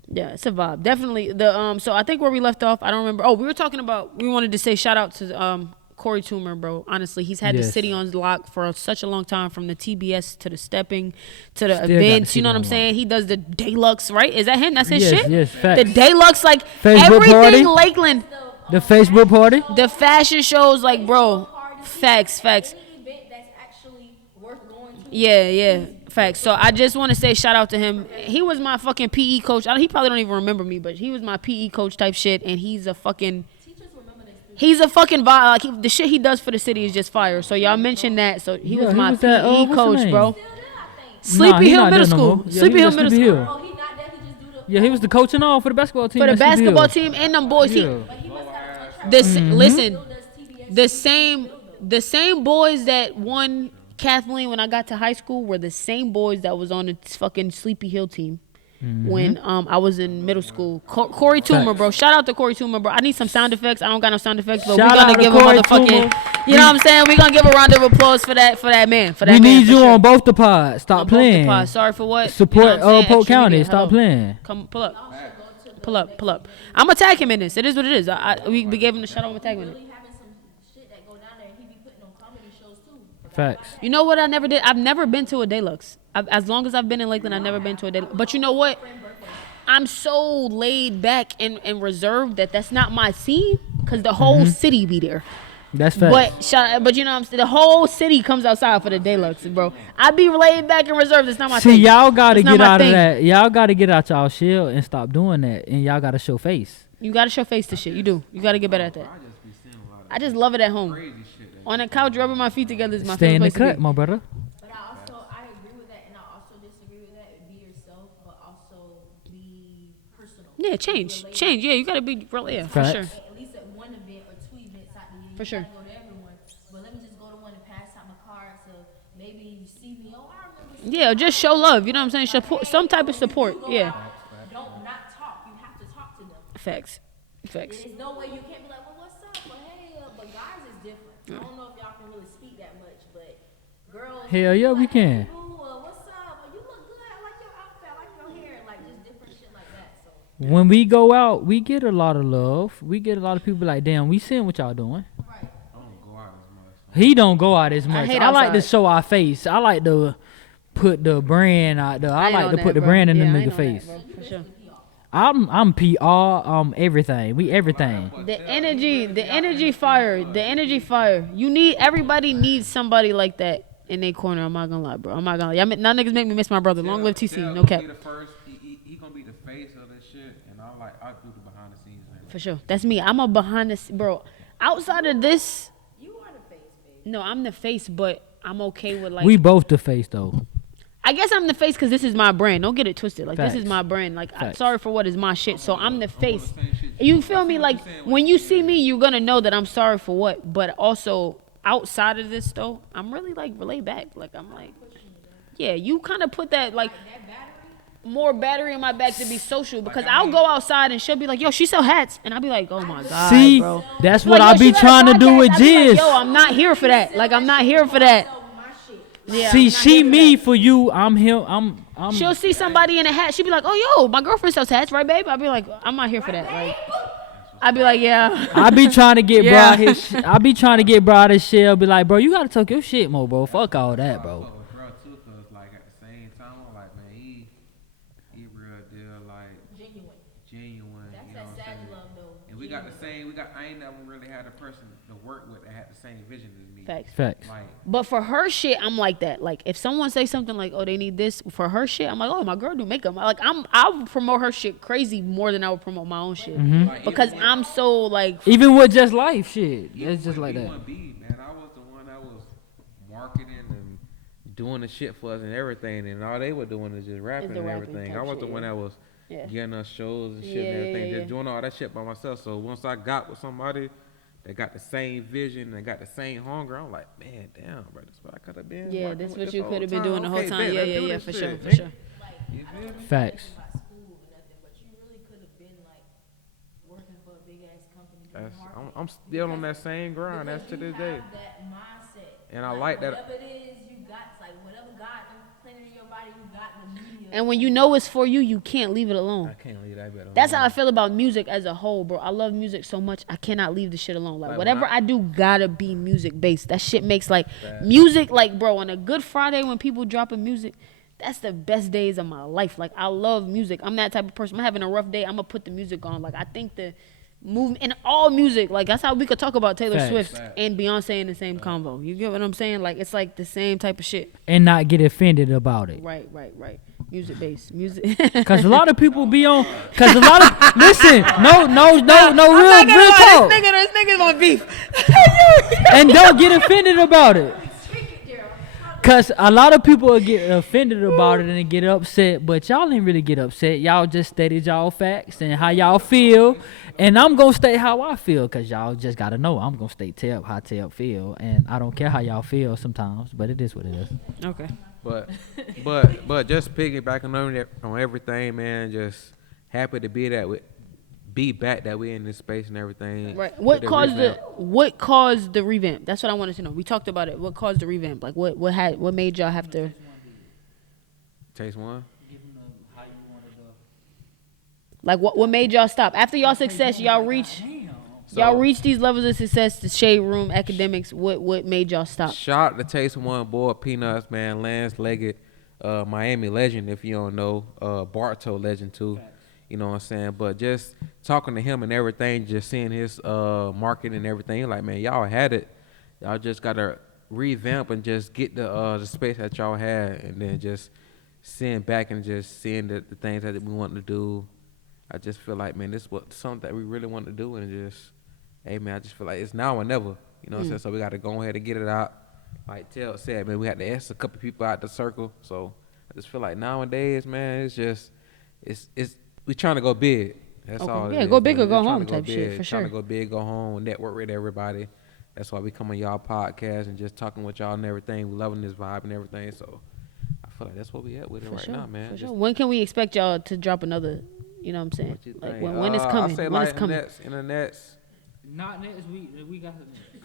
yeah, it's a vibe. Definitely. So I think where we left off, I don't remember. Oh, we were talking about, we wanted to say shout out to Corey Toomer, bro. Honestly, he's had the city on lock for such a long time, from the TBS to the stepping to the events. You know what I'm saying? He does the Deluxe, right? Is that him? That's his shit? Yes, facts. The Deluxe, like Facebook everything party? Lakeland. The Facebook party? The fashion shows, like, bro, facts. Any event that's actually worth going to. Yeah, facts. So I just want to say shout out to him. He was my fucking PE coach. He probably don't even remember me, but he was my PE coach type shit, and he's a fucking... Teachers remember this. He's a fucking vibe. Like, the shit he does for the city is just fire. So y'all mentioned that. So he was my PE coach, bro. Still there, I think. Sleepy he Hill not Middle there no School. more. Yeah, Sleepy he Hill was at Middle Sleepy School. Hill. Oh, he not there. He just do the. Yeah, he was the coach and all for the basketball team. For the at Sleepy basketball Hill. team and them boys. Yeah. But he must have a contract. Listen, Still does TBS. the same boys that won Kathleen when I got to high school were the same boys that was on the fucking Sleepy Hill team when I was in middle school. Corey Toomer, bro. Shout out to Corey Toomer, bro. I need some sound effects. I don't got no sound effects, but Shout we're out gonna to give a Corey motherfucking. Toomer. You know what I'm saying? We're gonna give a round of applause for that man. For that We man, need for you sure. on both the pods. Stop On both the playing. pods. Sorry for what? Support You know what I'm saying? Polk Extra County. media. Stop Hello. playing. Come pull up. I'm gonna tag him in this. It is what it is. We gave him the shout out. I'm gonna tag him in it. Really having some shit that go down there. He be putting on comedy shows too. Facts. You know what I never did? I've never been to a Deluxe. As long as I've been in Lakeland, I've never been to a Deluxe. But you know what? I'm so laid back and reserved that's not my scene, because the whole city be there. That's facts. But you know what I'm saying? The whole city comes outside for the Deluxe, bro. I be laid back and reserved. It's not my See, thing. y'all gotta It's not get my out of thing. that. Y'all gotta get out y'all shell and stop doing that. And y'all gotta show face. You gotta show face to shit. You do. You gotta get better at that. I just love it at home. On the couch, rubbing my feet together is my Stay in favorite the place to cut, be. my brother. But I agree with that, and I also disagree with that. Be yourself, but also be personal. Yeah, change. Yeah, you gotta be real. Yeah, for Facts. sure. At least at one event or 2 events out the year. For sure. You gotta go to everyone. But let me just go to one and pass out my card, so maybe you see me. Oh, I remember. Yeah, just show love. You know what I'm saying? Support, some type of support. Yeah. Don't not talk. You have to talk to them. Facts. Facts. There's no way you can't be like, well, what's up? Well, hey, but guys is different. I don't know if y'all can really speak that much, but girls. Hell yeah, we like, can. Hey, boo, what's up? Well, you look good. I like your outfit. I like your hair. when we go out, we get a lot of love. We get a lot of people like, damn, we seeing what y'all doing. Right. I don't go out as much. He don't go out as much. hate I like to outside. show our face. I like to put the brand out there. I ain't like on to that, put the bro. brand in Yeah, the I ain't nigga on that, face. bro, for sure. I'm PR, everything. We everything. The energy fire. Everybody needs somebody like that in their corner. I'm not gonna lie, bro. I'm not gonna lie. Now niggas make me miss my brother. Long live TC. No cap. Be the first, he gonna be the face of this shit, and I do the behind the scenes. Man. For sure. That's me. I'm a behind the bro. Outside of this, You are the face, baby. no, I'm the face, but I'm okay with like. We both the face though. I guess I'm the face because this is my brand. Don't get it twisted. Like this is Facts. my brand. Like I'm Facts. sorry for what is my shit. So I'm the face. same shit You feel me? Like when you see me, you're gonna know that I'm sorry for what. But also outside of this though, I'm really like relay back. Like I'm like, yeah, you kind of put that like more battery in my back to be social because I'll go outside and she'll be like, yo, she sell hats, and I'll be like, oh my god, See, bro. that's Like, what yo, I she be got a trying to do podcast. with I be like, Jizz. yo, I'm not here for that. Like I'm not here for that. So my shit. Yeah, See, I'm not she here for me that. for you. I'm him. I'm. She'll see somebody in a hat. She'll be like, oh, yo, my girlfriend sells hats, right, babe? I'll be like, I'm not here for that. Like, I'd be like, yeah. I be trying to get Yeah. bro his. I be trying to get bro his shit. Be like, bro, you gotta talk your shit more, bro. Fuck all that, bro. Bro, too, cause like at the same time, I'm like, man, he real deal, like Genuine. genuine. That's you know that what I'm sad saying? love, though. And we got the same. I ain't never really had a person to work with that had the same vision as me. Facts. Facts. Like, But for her shit, I'm like that. Like, if someone say something like, oh, they need this, for her shit, I'm like, oh, my girl do makeup. Like, I would promote her shit crazy more than I would promote my own shit. like Because even I'm so, like, Even with just life shit, even it's just when like that. B1B, man, I was the one that was marketing and doing the shit for us and everything, and all they were doing is just rapping the and rapping everything. type I was the shit, one yeah. that was Yeah. getting us shows and shit Yeah, and everything, yeah, just doing all that shit by myself. So once I got with somebody that got the same vision and got the same hunger, I'm like, man, damn, bro, this what I could have been. yeah, working this with what you whole could have been time. doing the whole Okay, time. bet, Yeah, let's yeah, do yeah, this for shit, sure, for nigga. sure. Like, You feel me? Facts. about school or nothing, but you really could have been like working for a big ass company. doing That's, marketing. I'm still on that same grind. That's to Because this you day. have that mindset. And I like that- Whatever it is you got, like whatever God planted in your body, you got the media. And when you know it's for you, you can't leave it alone. I can't leave that bit alone. That's how I feel about music as a whole, bro. I love music so much, I cannot leave the shit alone. Like, Like, whatever when I do, gotta be music based. That shit makes, like, music, like, bro, on a good Friday when people dropping music, that's the best days of my life. Like, I love music. I'm that type of person. I'm having a rough day, I'm gonna put the music on. Like, I think the movement, and all music, like, that's how we could talk about Taylor Facts. Swift and Beyonce in the same convo. You get what I'm saying? Like, it's like the same type of shit. And not get offended about it. Right. Music based. Music. Cause a lot of people be on. Cause a lot of listen. No, real talk. This nigga's on beef. And don't get offended about it. Cause a lot of people will get offended about it and get upset, but y'all ain't really get upset. Y'all just stated y'all facts and how y'all feel, and I'm gonna state how I feel, cause y'all just gotta know I'm gonna state Teb how Teb feel, and I don't care how y'all feel sometimes, but it is what it is. Okay. But just piggybacking on everything, man. Just happy to be back that we in this space and everything. Right. With the revamp. What caused the revamp? That's what I wanted to know. We talked about it. What caused the revamp? Like what made y'all have to Taste one. like what made y'all stop? After y'all success, y'all reach these levels of success, the Shade Room, academics, what made y'all stop? Shout out to Taste One, boy, Peanuts, man, Lance Leggett, Miami legend, if you don't know, Bartow legend too. You know what I'm saying? But just talking to him and everything, just seeing his marketing and everything, like, man, y'all had it. Y'all just gotta revamp and just get the space that y'all had, and then just seeing back and just seeing the things that we want to do. I just feel like, man, this was something that we really want to do, and just, hey, man, I just feel like it's now or never. You know what I'm saying? So we got to go ahead and get it out. Like Tel said, man, we had to ask a couple people out the circle. So I just feel like nowadays, man, it's just, we trying to go big. That's Okay. all. it Yeah, is, go big man. or go Just trying home to go type shit, big, for Trying sure. to go big, go home, network with everybody. That's why we come on y'all podcast and just talking with y'all and everything. We loving this vibe and everything. So I feel like that's what we at with it For right sure. now, man. For Just sure. When can we expect y'all to drop another, you know what I'm saying? what you Like think? when it's coming. I say When like it's coming. in the nets. Not next week. We got.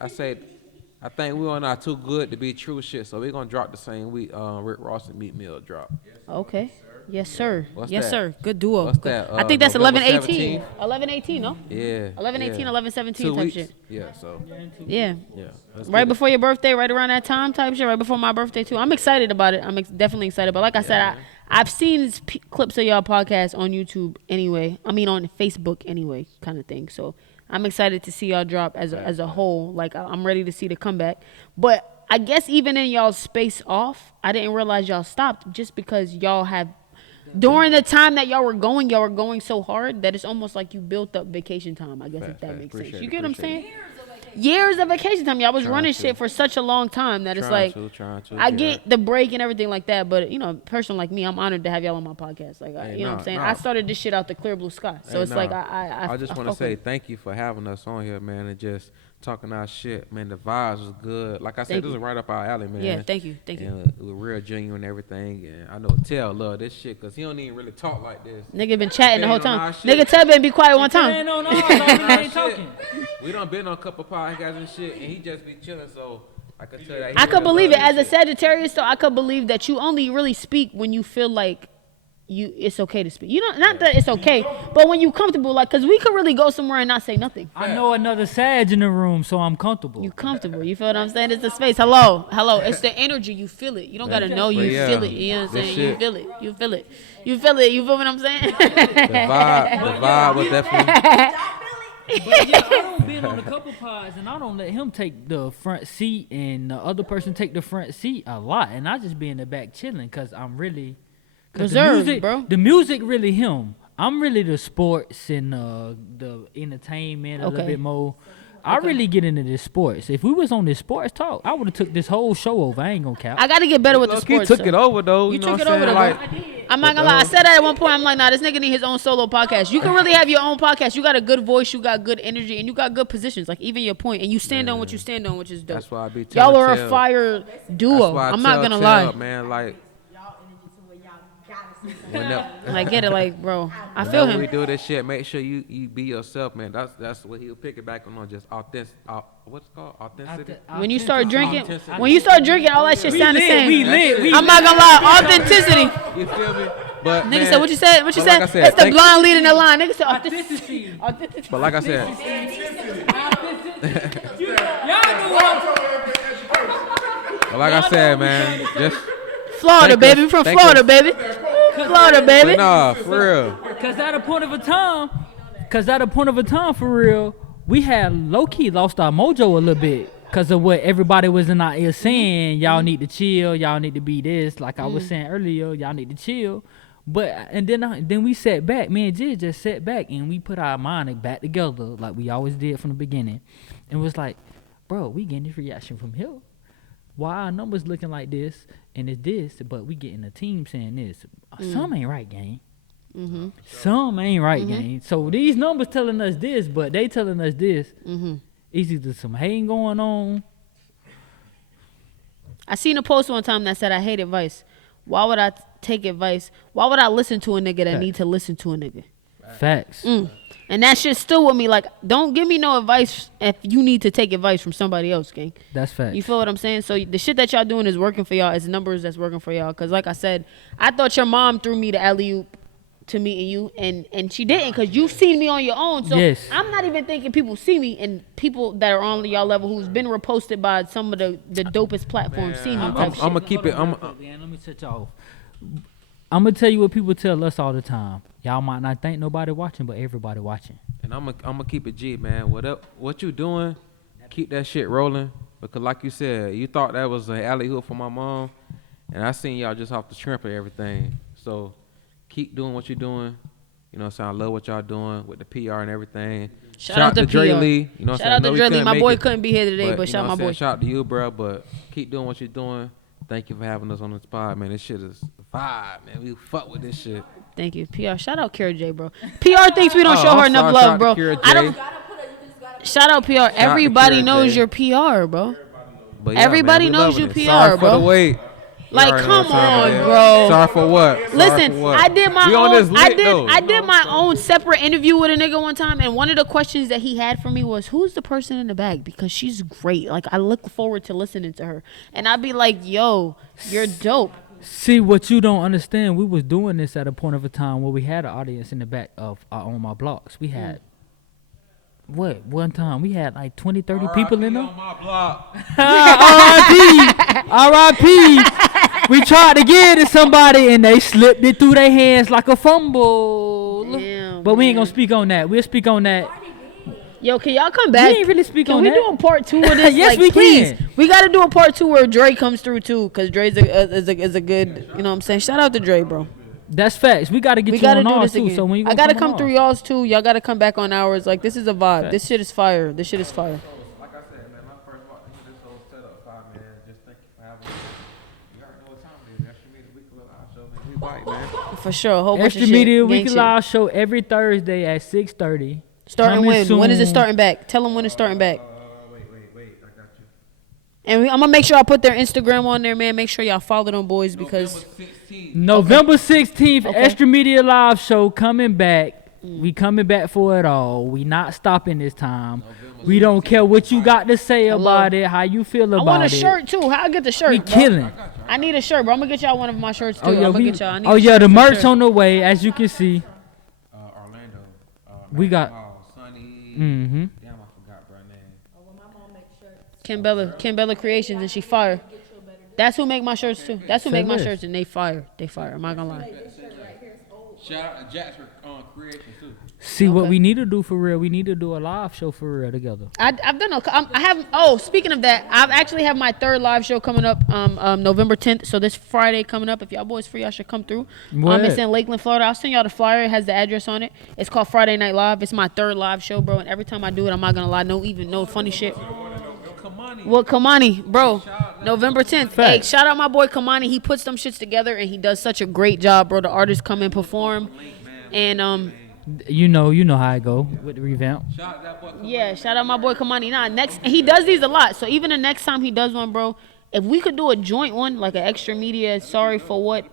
I think we are not too good to be true shit, so we're gonna drop the same week. Rick Ross and Meat Mill drop. Okay. Yes, sir. What's Yes, that? sir. Good duo. What's Good. that? I think that's November 11-18. 17th? 11-18, no? Yeah. 11-18, 11-17 2 type weeks. shit. Yeah. So. Yeah. Yeah. Let's Right get it. before your birthday, right around that time type shit, right before my birthday too. I'm excited about it. I'm definitely excited. But like I said, I've seen clips of y'all podcast on YouTube anyway. I mean on Facebook anyway, kind of thing. So I'm excited to see y'all drop as a whole. Like I'm ready to see the comeback. But I guess even in y'all space off, I didn't realize y'all stopped just because y'all have during the time that y'all were going so hard that it's almost like you built up vacation time. I guess if that makes sense. You get what I'm saying? Years of vacation time. Y'all was running shit for such a long time that it's like I get the break and everything like that, but you know, a person like me, I'm honored to have y'all on my podcast. Like, you know what I'm saying? I started this shit out the clear blue sky, so it's like I just want to say thank you for having us on here, man, and just talking our shit, man. The vibes was good. Like I said, this is right up our alley, man. Yeah, thank you. And we're real genuine and everything, and I know Tell love this shit because he don't even really talk like this. Nigga been chatting the whole time. Nigga Teb been be quiet one time. No, I ain't talking. We done been on a couple podcasts and shit, and he just be chilling. So I could tell that. I could believe it as a Sagittarius, though. I could believe that you only really speak when you feel like it's okay to speak. You know, not that it's okay, but when you comfortable, like, cause we could really go somewhere and not say nothing. I know another Sag in the room, so I'm comfortable. You comfortable. You feel what I'm saying? It's the space. Hello. It's the energy. You feel it. You don't gotta know. You feel it. You know what I'm saying? You feel it. You feel it. You feel it. You feel what I'm saying? The vibe was definitely. But yeah, I don't been on a couple pods, and I don't let him take the front seat, and the other person take the front seat a lot, and I just be in the back chilling, cause I'm really reserved, bro. The music really him. I'm really the sports and the entertainment a little bit more. I really get into this sports. If we was on this sports talk, I would have took this whole show over. I ain't gonna cap. I gotta get better with the sports. You took it over though. You know took it what over I'm though. saying? I'm not gonna lie. I said that at one point. I'm like, nah, this nigga need his own solo podcast. You can really have your own podcast. You got a good voice. You got good energy, and you got good positions. Like even your point, and you stand on what you stand on, which is dope. That's why I be telling y'all are a fire duo. I'm not gonna lie, man. Like. I get it, like, bro. I feel him. When we do this shit, make sure you be yourself, man. That's what he'll pick it back on, just authentic. What's it called? Authenticity. When you start drinking, all that shit sound the same. We lit. I'm not gonna lie, authenticity. You feel me? But Nigga man, said, what you said? What you said? Like I said, it's the blind leading the line. Nigga said Authenticity. authenticity. But like I said, man, just Florida, baby. We from Florida, baby. Florida, baby. Nah, for real. Cause at a point of a time, for real, we had low key lost our mojo a little bit. Cause of what everybody was in our ear saying, y'all need to chill, y'all need to be this. Like I was saying earlier, y'all need to chill. But and then we sat back, me and Jizz just sat back and we put our mind back together like we always did from the beginning. And was like, bro, we getting this reaction from here. Why our numbers looking like this and it's this, but we getting a team saying this. Some ain't right, gang. Some ain't right, gang. So these numbers telling us this, but they telling us this. It's either some hating going on. I seen a post one time that said, I hate advice. Why would I take advice? Why would I listen to a nigga that need to listen to a nigga? Facts. And that shit still with me. Like, don't give me no advice if you need to take advice from somebody else, gang. That's facts. You feel what I'm saying? So the shit that y'all doing is working for y'all. It's numbers that's working for y'all. Because like I said, I thought your mom threw me the alley-oop to meeting you, and she didn't, because you've seen me on your own. So I'm not even thinking people see me, and people that are on y'all level who's been reposted by some of the dopest platforms see me. I'm gonna keep it. Let me set y'all off. I'm gonna tell you what people tell us all the time. Y'all might not think nobody watching, but everybody watching. And I'm gonna keep it G, man. What you doing? Keep that shit rolling, because like you said, you thought that was an alley hoop for my mom, and I seen y'all just off the shrimp and everything. So keep doing what you're doing. You know what I'm saying? I love what y'all doing with the PR and everything. Shout out to Dre PR. Lee. You know what Shout I'm saying? out to Dre Lee. My boy couldn't be here today, but shout out my boy. Shout out to you, bro. But keep doing what you're doing. Thank you for having us on the spot, man. This shit is vibe, man. We fuck with this shit. Thank you, PR. Shout out Kara J, bro. PR thinks we don't show her enough love, bro. I don't. Shout out PR. Everybody knows your PR, bro. But yeah, everybody man, knows your it. PR, Sorry bro. For the wait. Like, come on, bro. Sorry for what? Listen, I did my own. I did my own separate interview with a nigga one time, and one of the questions that he had for me was, "Who's the person in the bag?" Because she's great. Like, I look forward to listening to her, and I'd be like, "Yo, you're dope." See, what you don't understand, we was doing this at a point of a time where we had an audience in the back of on my blocks. We had one time we had like 20, 30 people in there. On my block. R.I.P. We tried to give it to somebody and they slipped it through their hands like a fumble. Damn, but we ain't gonna speak on that. We'll speak on that. Yo, can y'all come back? We ain't really speak on that. Can we do a part 2 of this? Yes, like, we please. can. We got to do a part 2 where Dre comes through too, cause Dre's is a good. You know what I'm saying? Shout out to Dre, bro. That's facts. We gotta get We you gotta on do ours this too. again. So when you I gotta on come through ours. y'all's too. Y'all gotta come back on ours. Like this is a vibe. Facts. This shit is fire. This shit is fire. Like I said, man, when I first walked into this whole setup, man, just thank you for having me. You already know what time it is. Extra Media Weekly Live Show, man. We bite, man. For sure. A whole bunch Extra of shit. Media Gang Weekly shit. Live Show every Thursday at 6:30. Starting Coming when? soon. When is it starting back? Tell them when it's starting back. Wait. I got you. And I'm gonna make sure I put their Instagram on there, man. Make sure y'all follow them boys because November 16th, Okay. Extra Media Live Show coming back. We coming back for it all. We not stopping this time. We don't care what you got to say about it, how you feel about I it. want a shirt too. How I get the shirt? We bro? killing. I need a shirt, bro. I'm gonna get y'all one of my shirts too. Oh yeah, I'm gonna get y'all. I need oh a yeah, shirt the for merch sure. on the way, as you can see. Orlando. We got- Sunny. Mm-hmm. Damn, I forgot, bro, name. Oh, when my mom makes shirts. Kim Bella Creations, and she fire. That's who make my shirts too. That's who Say make my less. shirts, and they fire. They fire. I'm not gonna lie. Shout out to Jackson Creations, too. See what Okay. we need to do for real. We need to do a live show for real together. I've done I have. Oh, speaking of that, I've actually have my 3rd live show coming up November 10th. So this Friday coming up. If y'all boys free, y'all should come through. Word. It's in Lakeland, Florida. I'll send y'all the flyer. It has the address on it. It's called Friday Night Live. It's my 3rd live show, bro. And every time I do it, I'm not gonna lie, no funny shit. Well, Kamani, bro, November 10th. Hey, Facts. shout out my boy Kamani. He puts them shits together and he does such a great job, bro. The artists come and perform, and You know how I go with the revamp. Shout out that boy. yeah, shout out my boy Kamani. Nah, next he does these a lot. So even the next time he does one, bro, if we could do a joint one, like an Extra Media, sorry for what,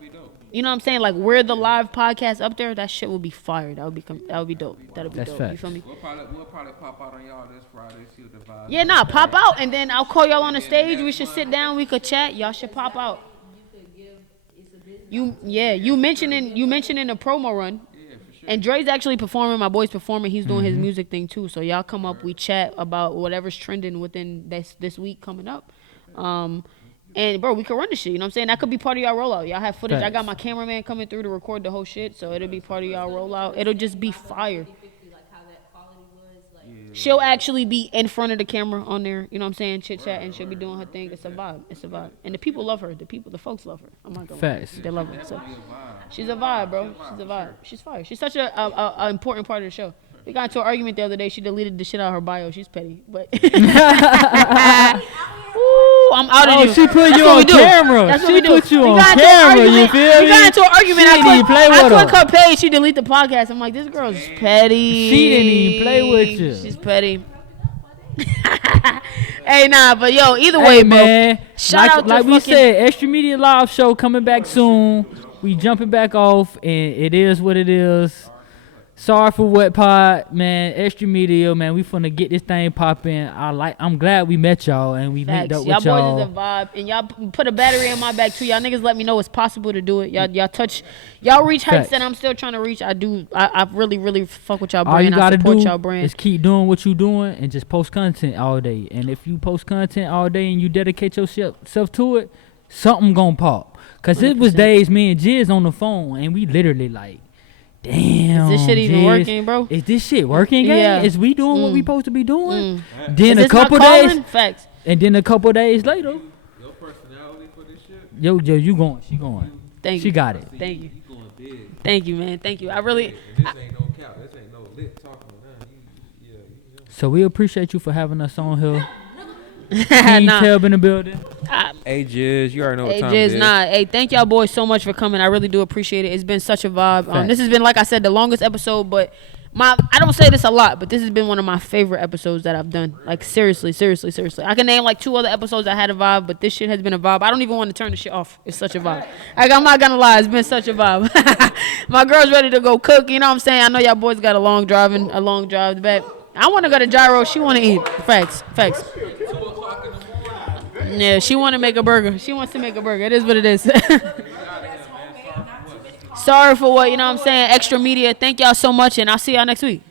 you know what I'm saying? Like we're the live podcast up there. That shit would be fire. That would be dope. That'll be That's dope. You facts. feel me? We'll probably pop out on y'all this Friday, see what the vibe. Yeah, nah, pop out and then I'll call y'all on the stage. We should sit down. We could chat. Y'all should pop out. You mentioning the promo run. And Dre's actually performing. My boy's performing. He's doing his music thing too. So y'all come up. We chat about whatever's trending within this week coming up. And bro, we could run the shit. You know what I'm saying? That could be part of y'all rollout. Y'all have footage. I got my cameraman coming through to record the whole shit. So it'll be part of y'all rollout. It'll just be fire. Like how that quality was. Like, She'll actually be in front of the camera on there. You know what I'm saying? Chit chat, and she'll be doing her thing. It's a vibe. And the people love her. The folks love her. I'm not gonna lie. Facts. They love her. So she's a vibe, bro. She's a vibe. She's fire. She's such a important part of the show. We got into an argument the other day. She deleted the shit out of her bio. She's petty, but Ooh, I'm out of Oh, you. she put That's you what on we do. camera. That's what She we do. put you We on got into an camera, you argument. feel We got me? into an argument. She didn't even play I with click her. her page. She delete the podcast. I'm like, this girl's petty. She didn't even play with you. She's petty. Hey, nah, but yo, either way, Hey bro. man, Shout out to like we fucking- said, Extra Media Live Show coming back soon. We jumping back off, and it is what it is. Sorry for what pod, man. Extra Media, man. We finna get this thing popping. I'm glad we met y'all and we linked Facts. up Y'all with y'all. boys is a vibe, and y'all put a battery in my back too. Y'all niggas let me know it's possible to do it. Y'all reach heights Facts. that I'm still trying to reach. I really fuck with y'all All you brand. I gotta support do y'all brand. is keep doing what you doing and just post content all day. And if you post content all day and you dedicate yourself to it, something gonna pop. Cause it was 100%. days me and Jizz on the phone and we literally like, damn. Is this shit even Jizz, working, bro? Is this shit working, gang? Yeah. Is we doing what we Mm. supposed to be doing? Is Then a this my couple calling? days, Facts. and then a couple days later, Your personality for this shit, yo, you going? She going? Thank She you. got it. Thank you. you going big. Thank you, man. Thank you. I really. And this ain't no cap. This ain't no lit talking. Nah, you So we appreciate you for having us on here. King Nah. Teb in the building. Hey, Jizz, you already know Hey, Jizz, hey, thank y'all boys so much for coming. I really do appreciate it. It's been such a vibe. Facts. This has been, like I said, the longest episode, but I don't say this a lot, but this has been one of my favorite episodes that I've done. Like, seriously. I can name like 2 other episodes that had a vibe, but this shit has been a vibe. I don't even want to turn the shit off. It's such a vibe. Like, I'm not gonna lie, it's been such a vibe. My girl's ready to go cook, you know what I'm saying? I know y'all boys got a long drive back. I want to go to Gyro. She want to eat. Facts. Yeah, she want to make a burger. She wants to make a burger. It is what it is. Sorry for what, you know what I'm saying? Extra media. Thank y'all so much, and I'll see y'all next week.